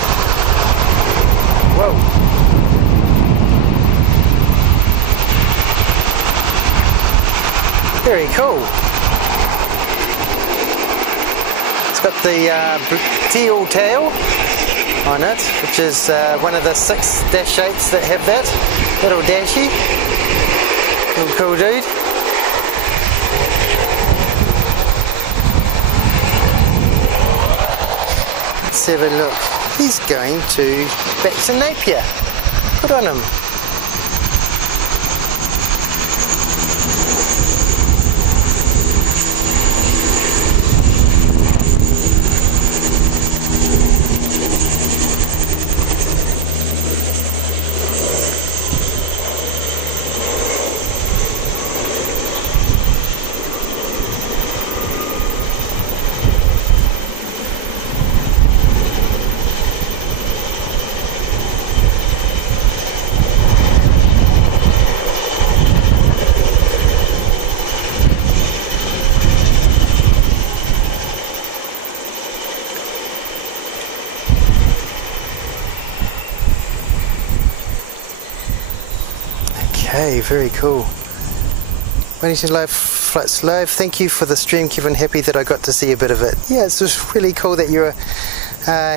Whoa. Very cool. It's got the teal tail on it, which is one of the 6 dash 8s that have that. Little dashy. Little cool dude. Let's have a look. He's going back to Napier. Good on him. Okay, very cool. Wellington Live Flights Live, thank you for the stream, Kevin. Happy that I got to see a bit of it. Yeah, it's just really cool that you're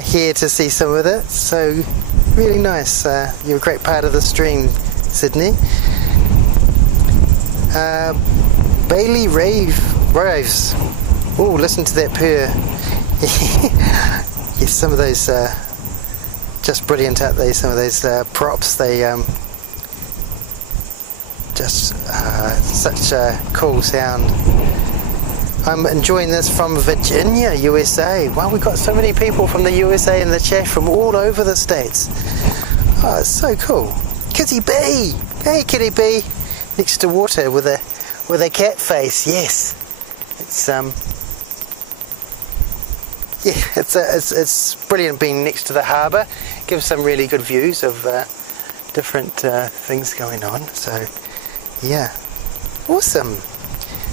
here to see some of it. So, really nice. You're a great part of the stream, Sydney. Bailey Raves. Oh, listen to that purr. Yes, some of those just brilliant, aren't they? Some of those props, they just such a cool sound. I'm enjoying this from Virginia, USA. Wow, we've got so many people from the USA in the chat from all over the states. Oh, it's so cool. Kitty B! Hey, Kitty B! Next to water with a cat face. Yes, it's yeah, it's brilliant being next to the harbour. Gives some really good views of different things going on. So yeah, awesome.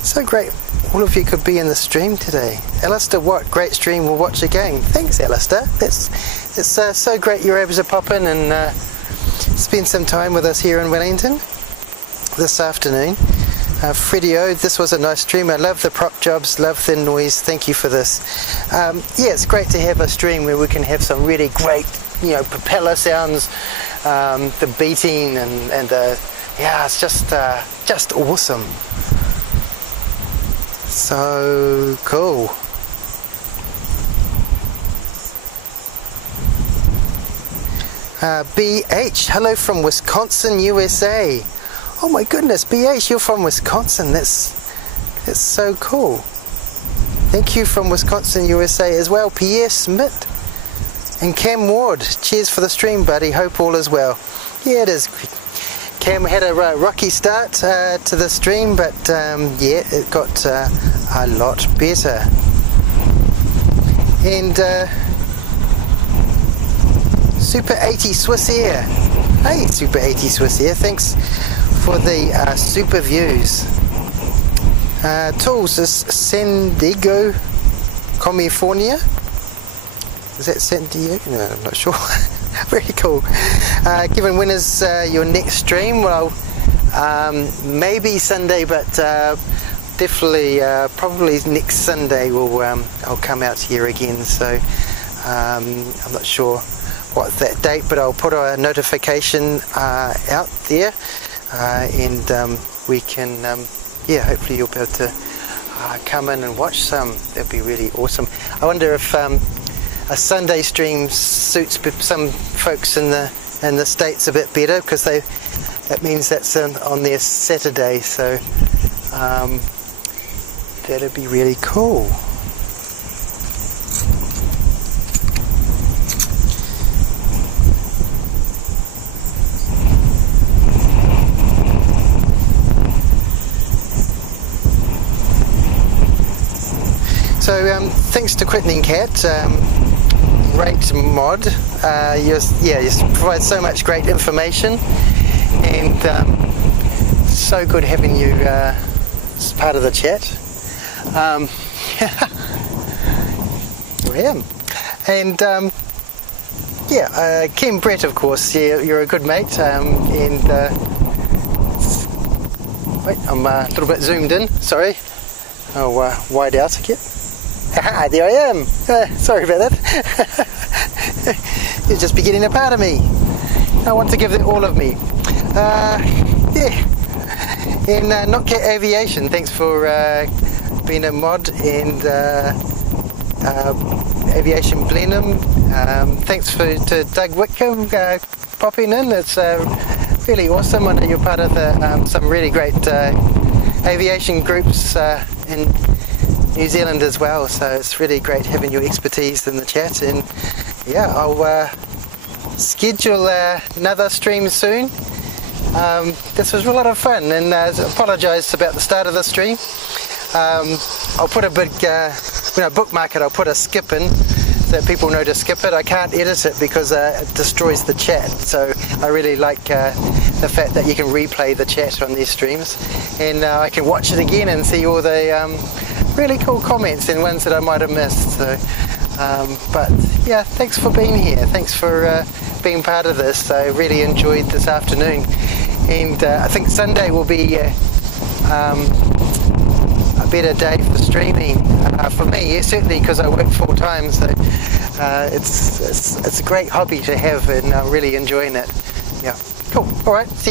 So great all of you could be in the stream today. Alistair, what great stream, we'll watch again. Thanks, Alistair. It's so great you're able to pop in and spend some time with us here in Wellington this afternoon. Freddie O, this was a nice stream. I love the prop jobs, love the noise. Thank you for this. Yeah, it's great to have a stream where we can have some really great, propeller sounds, the beating and the, yeah, it's just awesome. So cool. BH, hello from Wisconsin, USA. Oh my goodness, BH, you're from Wisconsin. That's so cool. Thank you from Wisconsin, USA as well. Pierre Smith and Cam Ward. Cheers for the stream, buddy. Hope all is well. Yeah, it is. Cam had a rocky start to the stream, but yeah, it got a lot better. And Super 80 Swiss Air. Hey, Super 80 Swiss Air, thanks for the super views. Tools is San Diego, California. Is that San Diego? No, I'm not sure. Very cool. Given when is your next stream? Well, maybe Sunday, but definitely probably next Sunday I'll come out here again. So I'm not sure what that date, but I'll put a notification out there, and we can yeah, hopefully you'll be able to come in and watch some. That'd be really awesome. I wonder if a Sunday stream suits some folks in the States a bit better, because that means that's on their Saturday, so that'd be really cool. So thanks to Quitting Cat, Rate Mod, you provide so much great information, and so good having you as part of the chat. Here I am. And Ken Brett, of course, you're a good mate, and wait, I'm a little bit zoomed in, sorry. I'll wide out again. There I am. Sorry about that. You're just beginning a part of me. I want to give it all of me. In Notcat Aviation, thanks for being a mod, and Aviation Blenhiem, thanks to Doug Whitcomb popping in. It's really awesome. I know you're part of some really great aviation groups in New Zealand as well, so it's really great having your expertise in the chat. And yeah, I'll schedule another stream soon. This was a lot of fun, and I apologise about the start of the stream. I'll put a big, when I bookmark it, I'll put a skip in so that people know to skip it. I can't edit it because it destroys the chat, so I really like the fact that you can replay the chat on these streams, and I can watch it again and see all the really cool comments and ones that I might have missed. So, but yeah, thanks for being here. Thanks for being part of this. I really enjoyed this afternoon, and I think Sunday will be a better day for streaming for me, certainly, because I work full time. So it's a great hobby to have, and I'm really enjoying it. Yeah, cool. All right, see you.